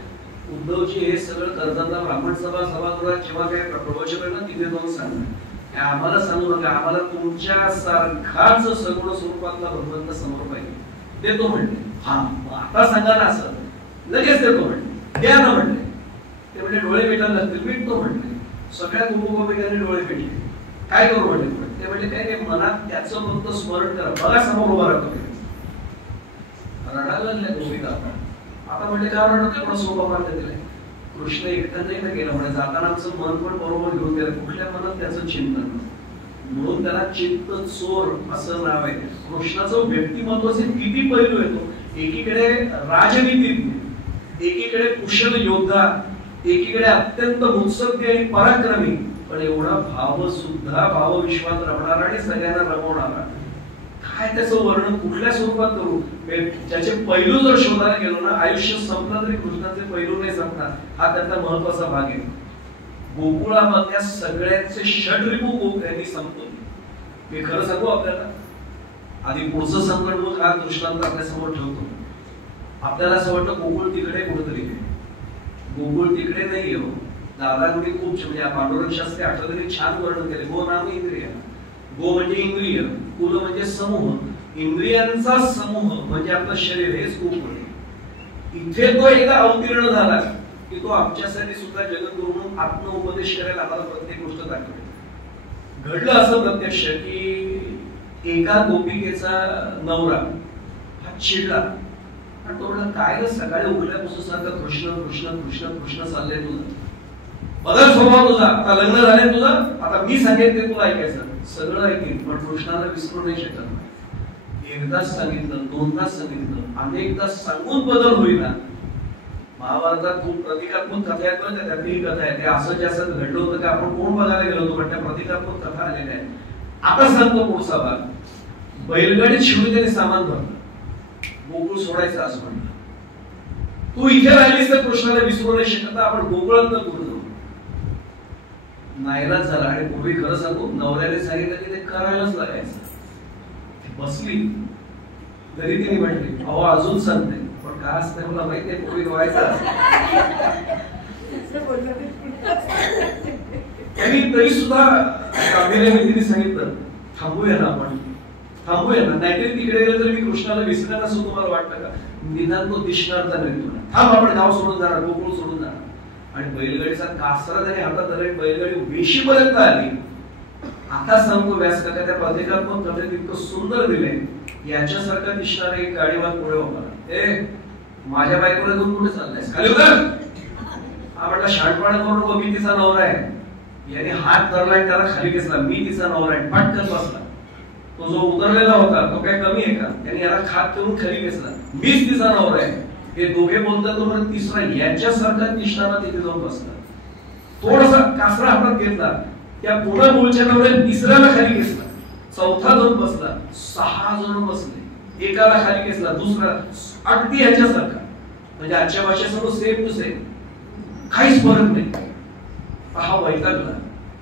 उद्धवजी हे सगळं करताना ब्राह्मण सभागृहात जेव्हा काय प्रवचन ना तिथे जाऊन सांगणार, आम्हाला सांगू नका, आम्हाला तुमच्या सारखाच सगुण स्वरूपातला भगवंत समोर पाहिजे. देतो म्हणले. हा आता सांगा ना असं. लगेच देतो म्हणले. द्या ना म्हणले. ते म्हणजे डोळे मिटायला लागतील. मिटतो म्हणले. सगळ्या गोपगोपिकांनी डोळे मिटले. काय करू म्हणले? ते म्हणजे काय नाही, मनात त्याचं फक्त स्मरण करा. बघा समोर उभा राहतो. रडायला लागल्या गोपिका. आता म्हणले का रडतो? एवढा सोपा मार्ग दिलाय. कृष्ण एकटा नाही ना गेला म्हणजे जाताना आमचं मन पण बरोबर घेऊन गेलं. कुठल्या मनात त्याचं चिंतन, म्हणून त्याला चित्त चोर असं नाव आहे. कृष्णाचं व्यक्तिमत्वाचे किती पैलू येतो. एकीकडे राजनीतिज्ञ, एकीकडे कुशल योद्धा, एकीकडे अत्यंत मुत्सद्दी आणि पराक्रमी, पण एवढा भाव सुद्धा भावविश्वात रमणारा आणि सगळ्यांना रमवणारा. काय त्याचं वर्णन कुठल्या स्वरूपात करू? ज्याचे पैलू जर शोधायला गेलो ना आयुष्य संपलं तरी कृष्णाचे पैलू नाही संपणार. हा त्याचा महत्वाचा भाग आहे. गोकुळामधल्या सगळ्यांचे षड्रिपू गोप संपवले. मी खरं सांगू आपल्याला, आधी पुढचं संकट मग हा दृष्टांत आपल्या समोर ठेवतो. आपल्याला असं वाटतं गोकुळ तिकडे कुठेतरी. गोकुळ तिकडे नाही हो. दादांनी खूप म्हणजे पांडुरंग शास्त्री आठवले छान वर्णन केले. गो नाम इंद्रिय. गो म्हणजे इंद्रिय, कुल म्हणजे समूह. इंद्रियांचा समूह म्हणजे आपलं शरीर, हेच गोकुळ. इथे तो एकदा अवतीर्ण झाला की तो आमच्यासाठी सुद्धा जगद्गुरु म्हणून आत्मोपदेश करायला आम्हाला प्रत्येक गोष्ट दाखवते. घडलं असं प्रत्यक्ष की एका गोपिकेचा नवरा हा चिडला तो म्हणला काय सकाळी उठल्यापासून सारखं कृष्ण कृष्ण कृष्ण कृष्ण चाललंय तुझं, बदल स्वभाव तुझा, आता लग्न झालंय तुझं, आता मी सांगेन ते तुला ऐकायचं, सगळं ऐकेन पण कृष्णाला विसरू नाही शकत. एकदाच सांगितलं, दोनदाच सांगितलं, अनेकदा सांगून बदल होईना. महाभारतात खूप प्रतिकात्मक कथा आहेत बरं का, त्यातली कथा आहे. ते असं जास्त घडलं होतं की आपण कोण बघायला गेलो होतो, पण त्या प्रतिकात्मक कथा आलेल्या आहेत. आता सांगतो पुढचा भाग. बैलगाडीत शिवली त्याने सामान भरलं, गोकुळ सोडायचं असं म्हणलं. तू इथे राहिलीस तर कृष्णाला विसरू नाही शकत, आपण गोकुळात न पुढे जाऊ. नाईलाज झाला आणि पूर्वी खरं सांगू नवऱ्याने सांगितलं की ते करायलाच लागायचं. बसली तरी तिने म्हटली अहो अजून सांगते, पण काय असतं मला माहिती आहे पूर्वी व्हायचं. तरी सुद्धा तिने सांगितलं थांबूया ना आपण, थांबूया ना, नाहीतरी तिकडे गेलं तर मी कृष्णाला विसरणार असं तुम्हाला वाटतं का? निदान तो दिसणार तर नाही तुला, थांब आपण गाव सोडून जाणार, गोकुळ सोडून जाणार. आणि बैलगाडीचा कासरा त्याने हातात धरला, बैलगाडी वेशीपर्यंत आली. आता सांगतो व्यास काका त्या प्रतिकात्मक कथेत इतकं सुंदर दिले, याच्यासारखा दिसणारा एक गाडीवान पुढे उभा, ए माझ्या बायकोला घेऊन कुठे चाललायस, खाली उतर. हा म्हटला शांतपणा करू नको, मी तिचा नवरा आहे. याने हात धरला त्याला खाली घेतला, मी तिचा नवरा आहे, पटकन बसला. तो जो उतरलेला होता तो काय कमी आहे का, त्याने याला खात करून खाली घेतला, मीच तिचा नवरा आहे. हे दोघे बोलतात तो म्हणजे तिसरा याच्यासारखा दिसणारा तिथे जाऊन बसला. थोडासा कासरा हातात घेतला, त्या पुन्हा मूळच्या नवऱ्याने तिसऱ्याला खाली घेतला, चौथा जाऊन बसला, 6 जण बसले, एकाला खाली घेतला, दुसरा अगदी ह्याच्यासारखा, म्हणजे आजच्या भाषेसमोर सेम टू सेम, काहीच फरक नाही. हा वैतागला.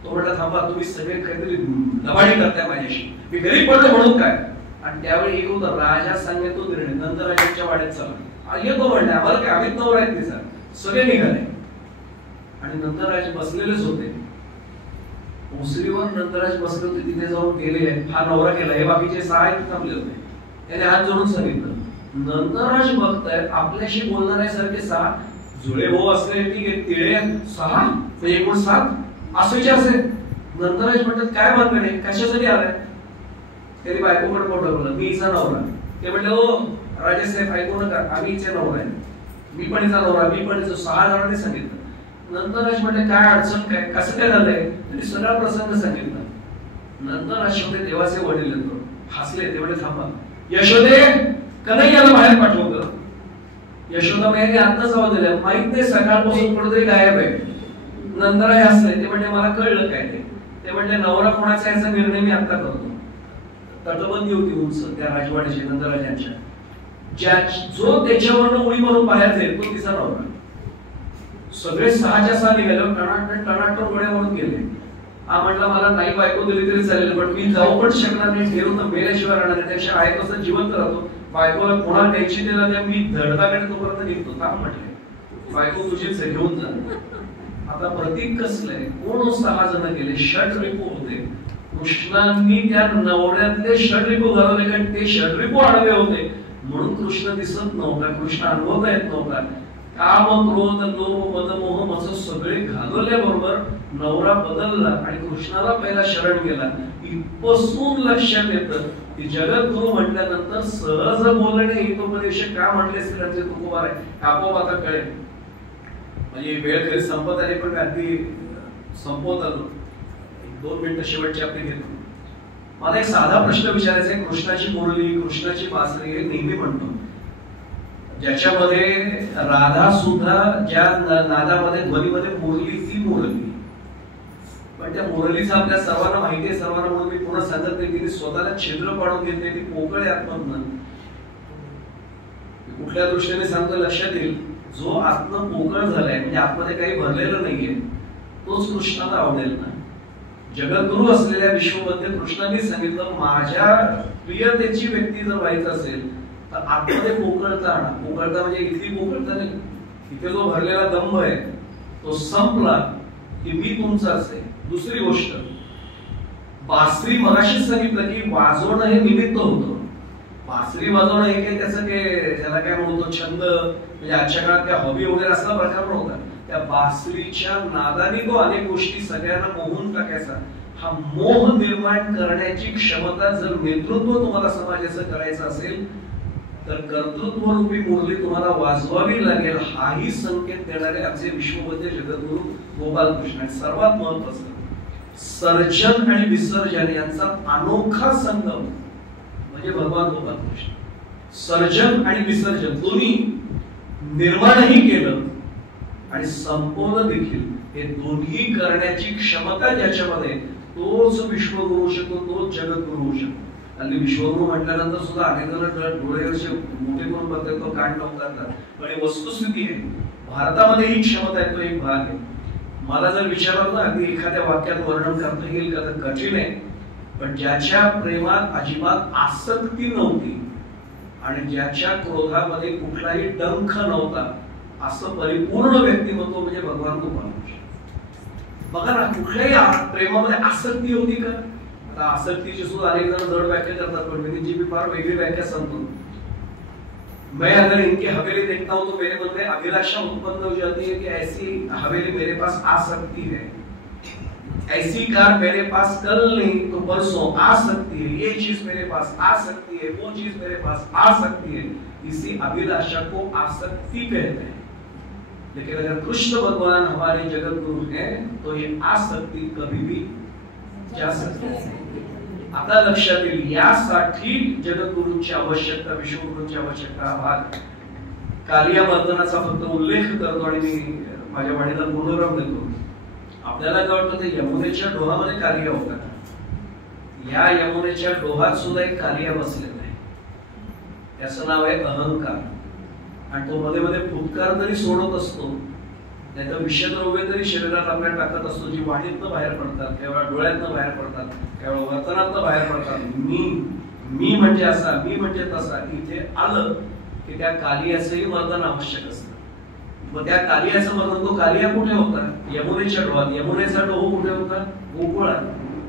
तो म्हटला थांबा तुम्ही सगळे काहीतरी लबाडी करताय माझ्याशी, मी गरीब पडलो म्हणून काय. आणि त्यावेळी एक होता राजा सांगतो निर्णय, नंतर राजाच्या वाड्यात चला येतो म्हणले, आम्हाला काय आम्हीच नवरा आहेत तिचा. सगळे निघाले आणि नंतर राज बसलेलेच होते ओसरीवर. नंतर राज बसले होते, तिथे जाऊन गेले, हा नवरा गेला, हे बाकीचे 6 थांबले होते. त्याने हात जोडून सांगितलं. नंतर राज बघतायत आपल्याशी बोलणाऱ्यासारखे 6 जुळे भाऊ असले, ठीक आहे, तिळे 6 म्हणजे एकूण 7 असेच असेल. नंतर राज म्हणतात काय भानगड, कशासाठी आलाय. त्याने बायकोकडे मोठं बोललं, मी हिचा नवरा. ते म्हणले हो राजेसाहेब ऐकू नका, आम्ही हिचे नवरा आहे, मी पण हिचा नवरा, मी पण हिचं. 6 जणांनी सांगितलं. नंतर राज म्हणले काय अडचण काय, कसं काय झालंय, त्यांनी सगळा प्रसंग सांगितला. नंतर राज शेवटी देवाचे वडील येतो, हसले. ते म्हणले थांबा, यशोदे कन्हैयाला बाहेर पाठवलं. यशोदाबाईने आत्ताच आवाज दिला, माहित नाही सकाळपासून कुठेतरी गायब आहे. नंतर हे हसले. ते म्हणजे मला कळलं काय ते म्हणजे नवरा कोणाचा याचा निर्णय मी आता करतो. तटबंदी होती उंच त्या राजवाड्याची नंतर राजांच्या, जो त्याच्यावरनं उडी मारून बाहेर जाईल तो तिचा नवरा. सगळे 6च्या 6 निघाले, टनाटन टनाटन उड्या मारून गेले. हा म्हटला मला नाही बायको दिली तरी चालेल, पण मी जाऊ पण शकणार नाही, ठेवून मेल्याशिवाय राहणार नाही, त्याच्या आहे कसं जिवंत राहतो. बायकोला कोणाला द्यायची दिला नाही, मी धडकाकडे तोपर्यंत निघतो. का म्हटले बायको तुझीच घेऊन जा. आता प्रतीक कसलंय, कोण 6 जण गेले, षटरिपू होते. कृष्णांनी त्या नवऱ्यातले षटरिपू घालवले, कारण ते षटरिपू आडवे होते म्हणून कृष्ण दिसत नव्हता, कृष्ण अनुभवता येत नव्हता. काम क्रोध लोभ मद मोह मच सगळे घालवल्याबरोबर नवरा बदलला आणि कृष्णाला पहिला शरण गेला. इथपासून लक्षात येतं की जगद्गुरु म्हटल्यानंतर सहज बोलणे हितोपदेश का म्हटले असतील त्याचे तुकोबार आहे, आपोआप आता कळेल. म्हणजे वेळ तरी संपत आली, पण अगदी संपवत आलो. 2 मिनिटं शेवटची आपली घेतो. मला एक साधा प्रश्न विचारायचा आहे. कृष्णाची मुरली, कृष्णाची बासरी हे नेहमी म्हणतो, ज्याच्यामध्ये राधा सुद्धा ज्या नादामध्ये ध्वनीमध्ये मुरली ती मुरली, पण त्या मुरलीचं आपल्या सर्वांना माहिती आहे, सर्वांना म्हणून मी पुन्हा सांगत नाही, तिने स्वतःला छिद्र पाडून घेतले, ती पोकळ आत्मधन. कुठल्या दृष्टीने सांगतो लक्षात येईल, जो आत्म पोकळ झालाय म्हणजे आतमध्ये काही भरलेलं नाहीये, तोच कृष्णाला आवडेल ना. जगद्गुरु असलेल्या विश्वमध्ये कृष्णाने सांगितलं माझ्या प्रियतेची व्यक्ती जर व्हायचं असेल तर आतमध्ये पोकळता आणा. पोकळता म्हणजे इथली पोकळता नाही, इथे जो भरलेला दंभ आहे तो संपला की मी तुमचाच आहे. दुसरी गोष्ट, बासरी मगाशीच सांगितलं की वाजवणं हे निमित्त होतं. बासरी वाजवणं हे काही त्याचं त्याला काय म्हणतो छंद, म्हणजे आजच्या काळात काय हॉबी वगैरे असला प्रकार नव्हता. त्या बासरीच्या नादाने तो अनेक गोष्टी सगळ्यांना मोहून टाकायचा. हा मोह निर्माण करण्याची क्षमता जर नेतृत्व तुम्हाला समाजाचं करायचं असेल तर कर्तृत्वरूपी मुरली तुम्हाला वाजवावी लागेल, हाही संकेत देणारे आमचे विश्ववंद्य जगद्गुरु गोपालकृष्ण. आणि सर्वात महत्वाचं, सर्जन आणि विसर्जन यांचा अनोखा संगम म्हणजे भगवान गोपालकृष्ण. सर्जन आणि विसर्जन दोन्ही निर्माणही केलं आणि संपवलं देखील. हे दोन्ही करण्याची क्षमता ज्याच्यामध्ये, तोच विश्वगुरु शकतो, तोच जगद्गुरु होऊ शकतो. आणि विश्वगुरु म्हटल्यानंतर सुद्धा अनेक जण डोळे असे मोठे करून बघतात, तो कान नव्हता. पण ही वस्तुस्थिती आहे, भारतामध्ये ही क्षमता आहे, तो एक भाग आहे. मला जर विचारलं ना अगदी एखाद्या वाक्यात वर्णन करता येईल का, तर कठीण आहे. पण ज्याच्या प्रेमात अजिबात आसक्ती नव्हती आणि ज्याच्या क्रोधामध्ये कुठलाही डंख नव्हता, असं परिपूर्ण व्यक्तिमत्व म्हणजे भगवान गोपालकृष्ण. बघा ना, कुठल्याही प्रेमामध्ये आसक्ती होती का? आता आसक्तीची सुद्धा अनेक जण जड व्याख्या करतात, पण मी फार वेगळी व्याख्या सांगतो. मैं अगर इनकी हवेली देखता हूं तो मेरे मन में अभिलाषा उत्पन्न हो जाती है कि ऐसी हवेली मेरे पास आ सकती है, ऐसी कार मेरे पास कल नहीं तो परसों आ सकती है, ये चीज मेरे पास आ सकती है, वो चीज मेरे पास आ सकती है. इसी अभिलाषा को आसक्ति कहते हैं. लेकिन अगर कृष्ण भगवान हमारे जगत गुरु हैं तो ये आसक्ति कभी भी जा सकती है. आता लक्षात येईल, यासाठी जगद्गुरूंची आवश्यकता, विश्वगुरूंची आवश्यकता. हा भाग कालिया मर्दनाचा फक्त उल्लेख करतो आणि मी माझ्या वाणीला पूर्णविराम देतो. आपल्याला काय वाटतं, ते यमुनेच्या डोहामध्ये कालिया होता. या यमुनेच्या डोहात सुद्धा एक कालिया बसलेला आहे, त्याचं नाव आहे अहंकार. आणि तो मध्ये मध्ये फुटकार तरी सोडत असतो, नाही तर विषद्रव्य तरी शरीरात आपल्या टाकत असतो, जी वाणीतनं बाहेर पडतात, केवळ डोळ्यातनं बाहेर पडतात, केवळ वर्तनातनं बाहेर पडतात. मी म्हणजे असा, मी म्हणजे तसा. इथे आलं की त्या कालियाचंही मर्दन आवश्यक असतं. मग त्या कालियाचं मर्दन, तो कालिया कुठे होता? यमुनेच्या डोहात. यमुनेचा डोह कुठे होता? गोकुळात.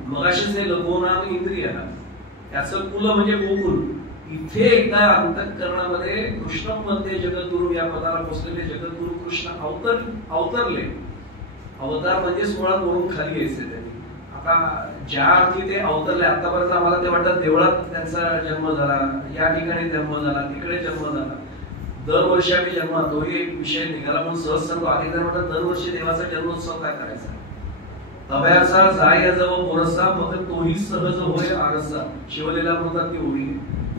मगाशीच हे लघुनाम इंद्रिय, त्याचं कुल म्हणजे गोकुल. इथे एकदा अंतःकरणामध्ये कृष्णमध्ये जगद्गुरु या पदाला पोचलेले जगद्गुरु कृष्ण अवतरले. अवतार म्हणजे मुळात वरून खाली यायचे त्यांनी. आता ज्या अर्थी ते अवतरले, आतापर्यंत आम्हाला ते वाटतं देवळात त्यांचा जन्म झाला, या ठिकाणी जन्म झाला, तिकडे जन्म झाला. दरवर्षी आम्ही जन्म, तोही एक विषय निघाला म्हणून सहज सांगतो. आधी तर म्हणतात दरवर्षी देवाचा जन्मोत्सव काय करायचा? तव्याचा जाय जवळ मोरसा, मग तोही सहज होय आरसा. शिवलीला म्हणतात ती ओळी.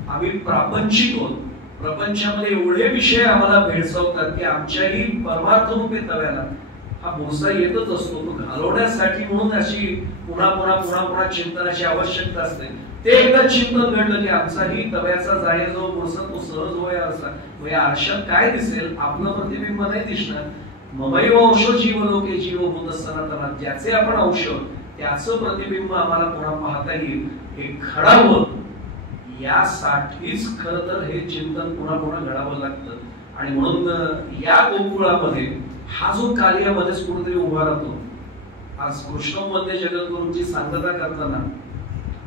आम्ही प्रापंचिक होत, प्रपंचामध्ये एवढे विषय आम्हाला भेडसावतात की आमच्याही परमार्थ रूपी तव्याला हा बोरसा येतच असतो. तो घालवण्यासाठी म्हणून अशी पुन्हा पुन्हा पुन्हा पुन्हा चिंतनाची आवश्यकता असते. ते एकदा चिंतन घडलं की आमचाही तव्याचा जाय जो बोरसा तो सहज होय आरसा. या आरशात काय दिसेल? आपलं प्रतिबिंब नाही दिसणार. ममैव अंशो जीवलोके जीवभूत सनातनात, ज्याचे आपण अंश, त्याचं प्रतिबिंब आम्हाला पुन्हा पाहता येईल. हे घडावं यासाठीच खर तर हे चिंतन पुन्हा पुन्हा घडावं लागतं. आणि म्हणून या गोकुळामध्ये हा जो कार्यामध्येच कुठेतरी उभा राहतो. आज कृष्णमध्ये जगद्गुरूंची सांगता करताना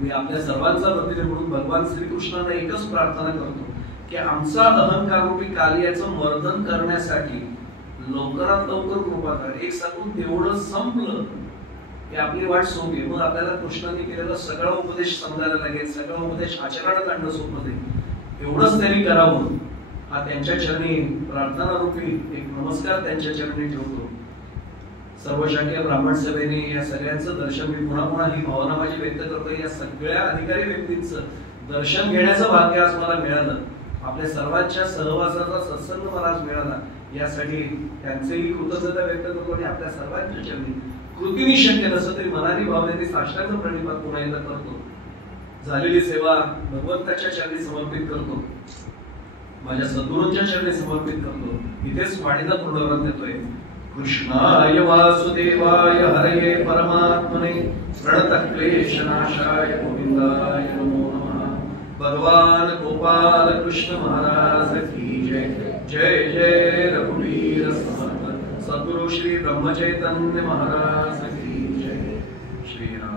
मी आपल्या सर्वांचा प्रतिनिधी म्हणून भगवान श्रीकृष्णांना एकच प्रार्थना करतो की आमचा अहंकार रूपी कार्याचं मर्दन करण्यासाठी लवकरात लवकर कृपा करा. एक सांगून तेवढं संपलं की आपली वाट सोपी. मग आपल्याला कृष्णाने केलेला सगळा उपदेश समजायला लागेल, सगळा उपदेश आचरणात आणणं सोपं जाईल. एवढंच त्यांनी करावं हा त्यांच्या चरणी प्रार्थना रूपी एक नमस्कार त्यांच्या चरणी ठेवतो. सर्व शाखीय ब्राह्मण सभेने या सगळ्यांचं दर्शन, मी पुन्हा पुन्हा ही भावना माझी व्यक्त करतो, या सगळ्या अधिकारी व्यक्तींचं दर्शन घेण्याचं भाग्य आज मला मिळालं. आपल्या सर्वांच्या सहवासाचा सत्संग मला आज मिळाला. यासाठी त्यांचेही कृतज्ञता व्यक्त करतो आणि आपल्या सर्वांच्या चरणी कृतीने शक्य नसलं तरी मनाने भावनेने साष्टांग प्रणिपात पुन्हा एकदा करतो. झालेली सेवा भगवंताच्या चरणी समर्पित करतो, माझ्या सद्गुरूंच्या चरणी समर्पित करतो. इथेच वाणीला पूर्णविराम देतोय. कृष्णाय वासुदेवाय हरये परमात्मने प्रणतक्लेशनाशाय गोविंदाय नमो नमः. भगवान गोपाल कृष्ण महाराज की जय. जय जय रघुवीर समर्थ सद्गुरु श्री ब्रह्मचैतन्य महाराज की जय. श्री राम.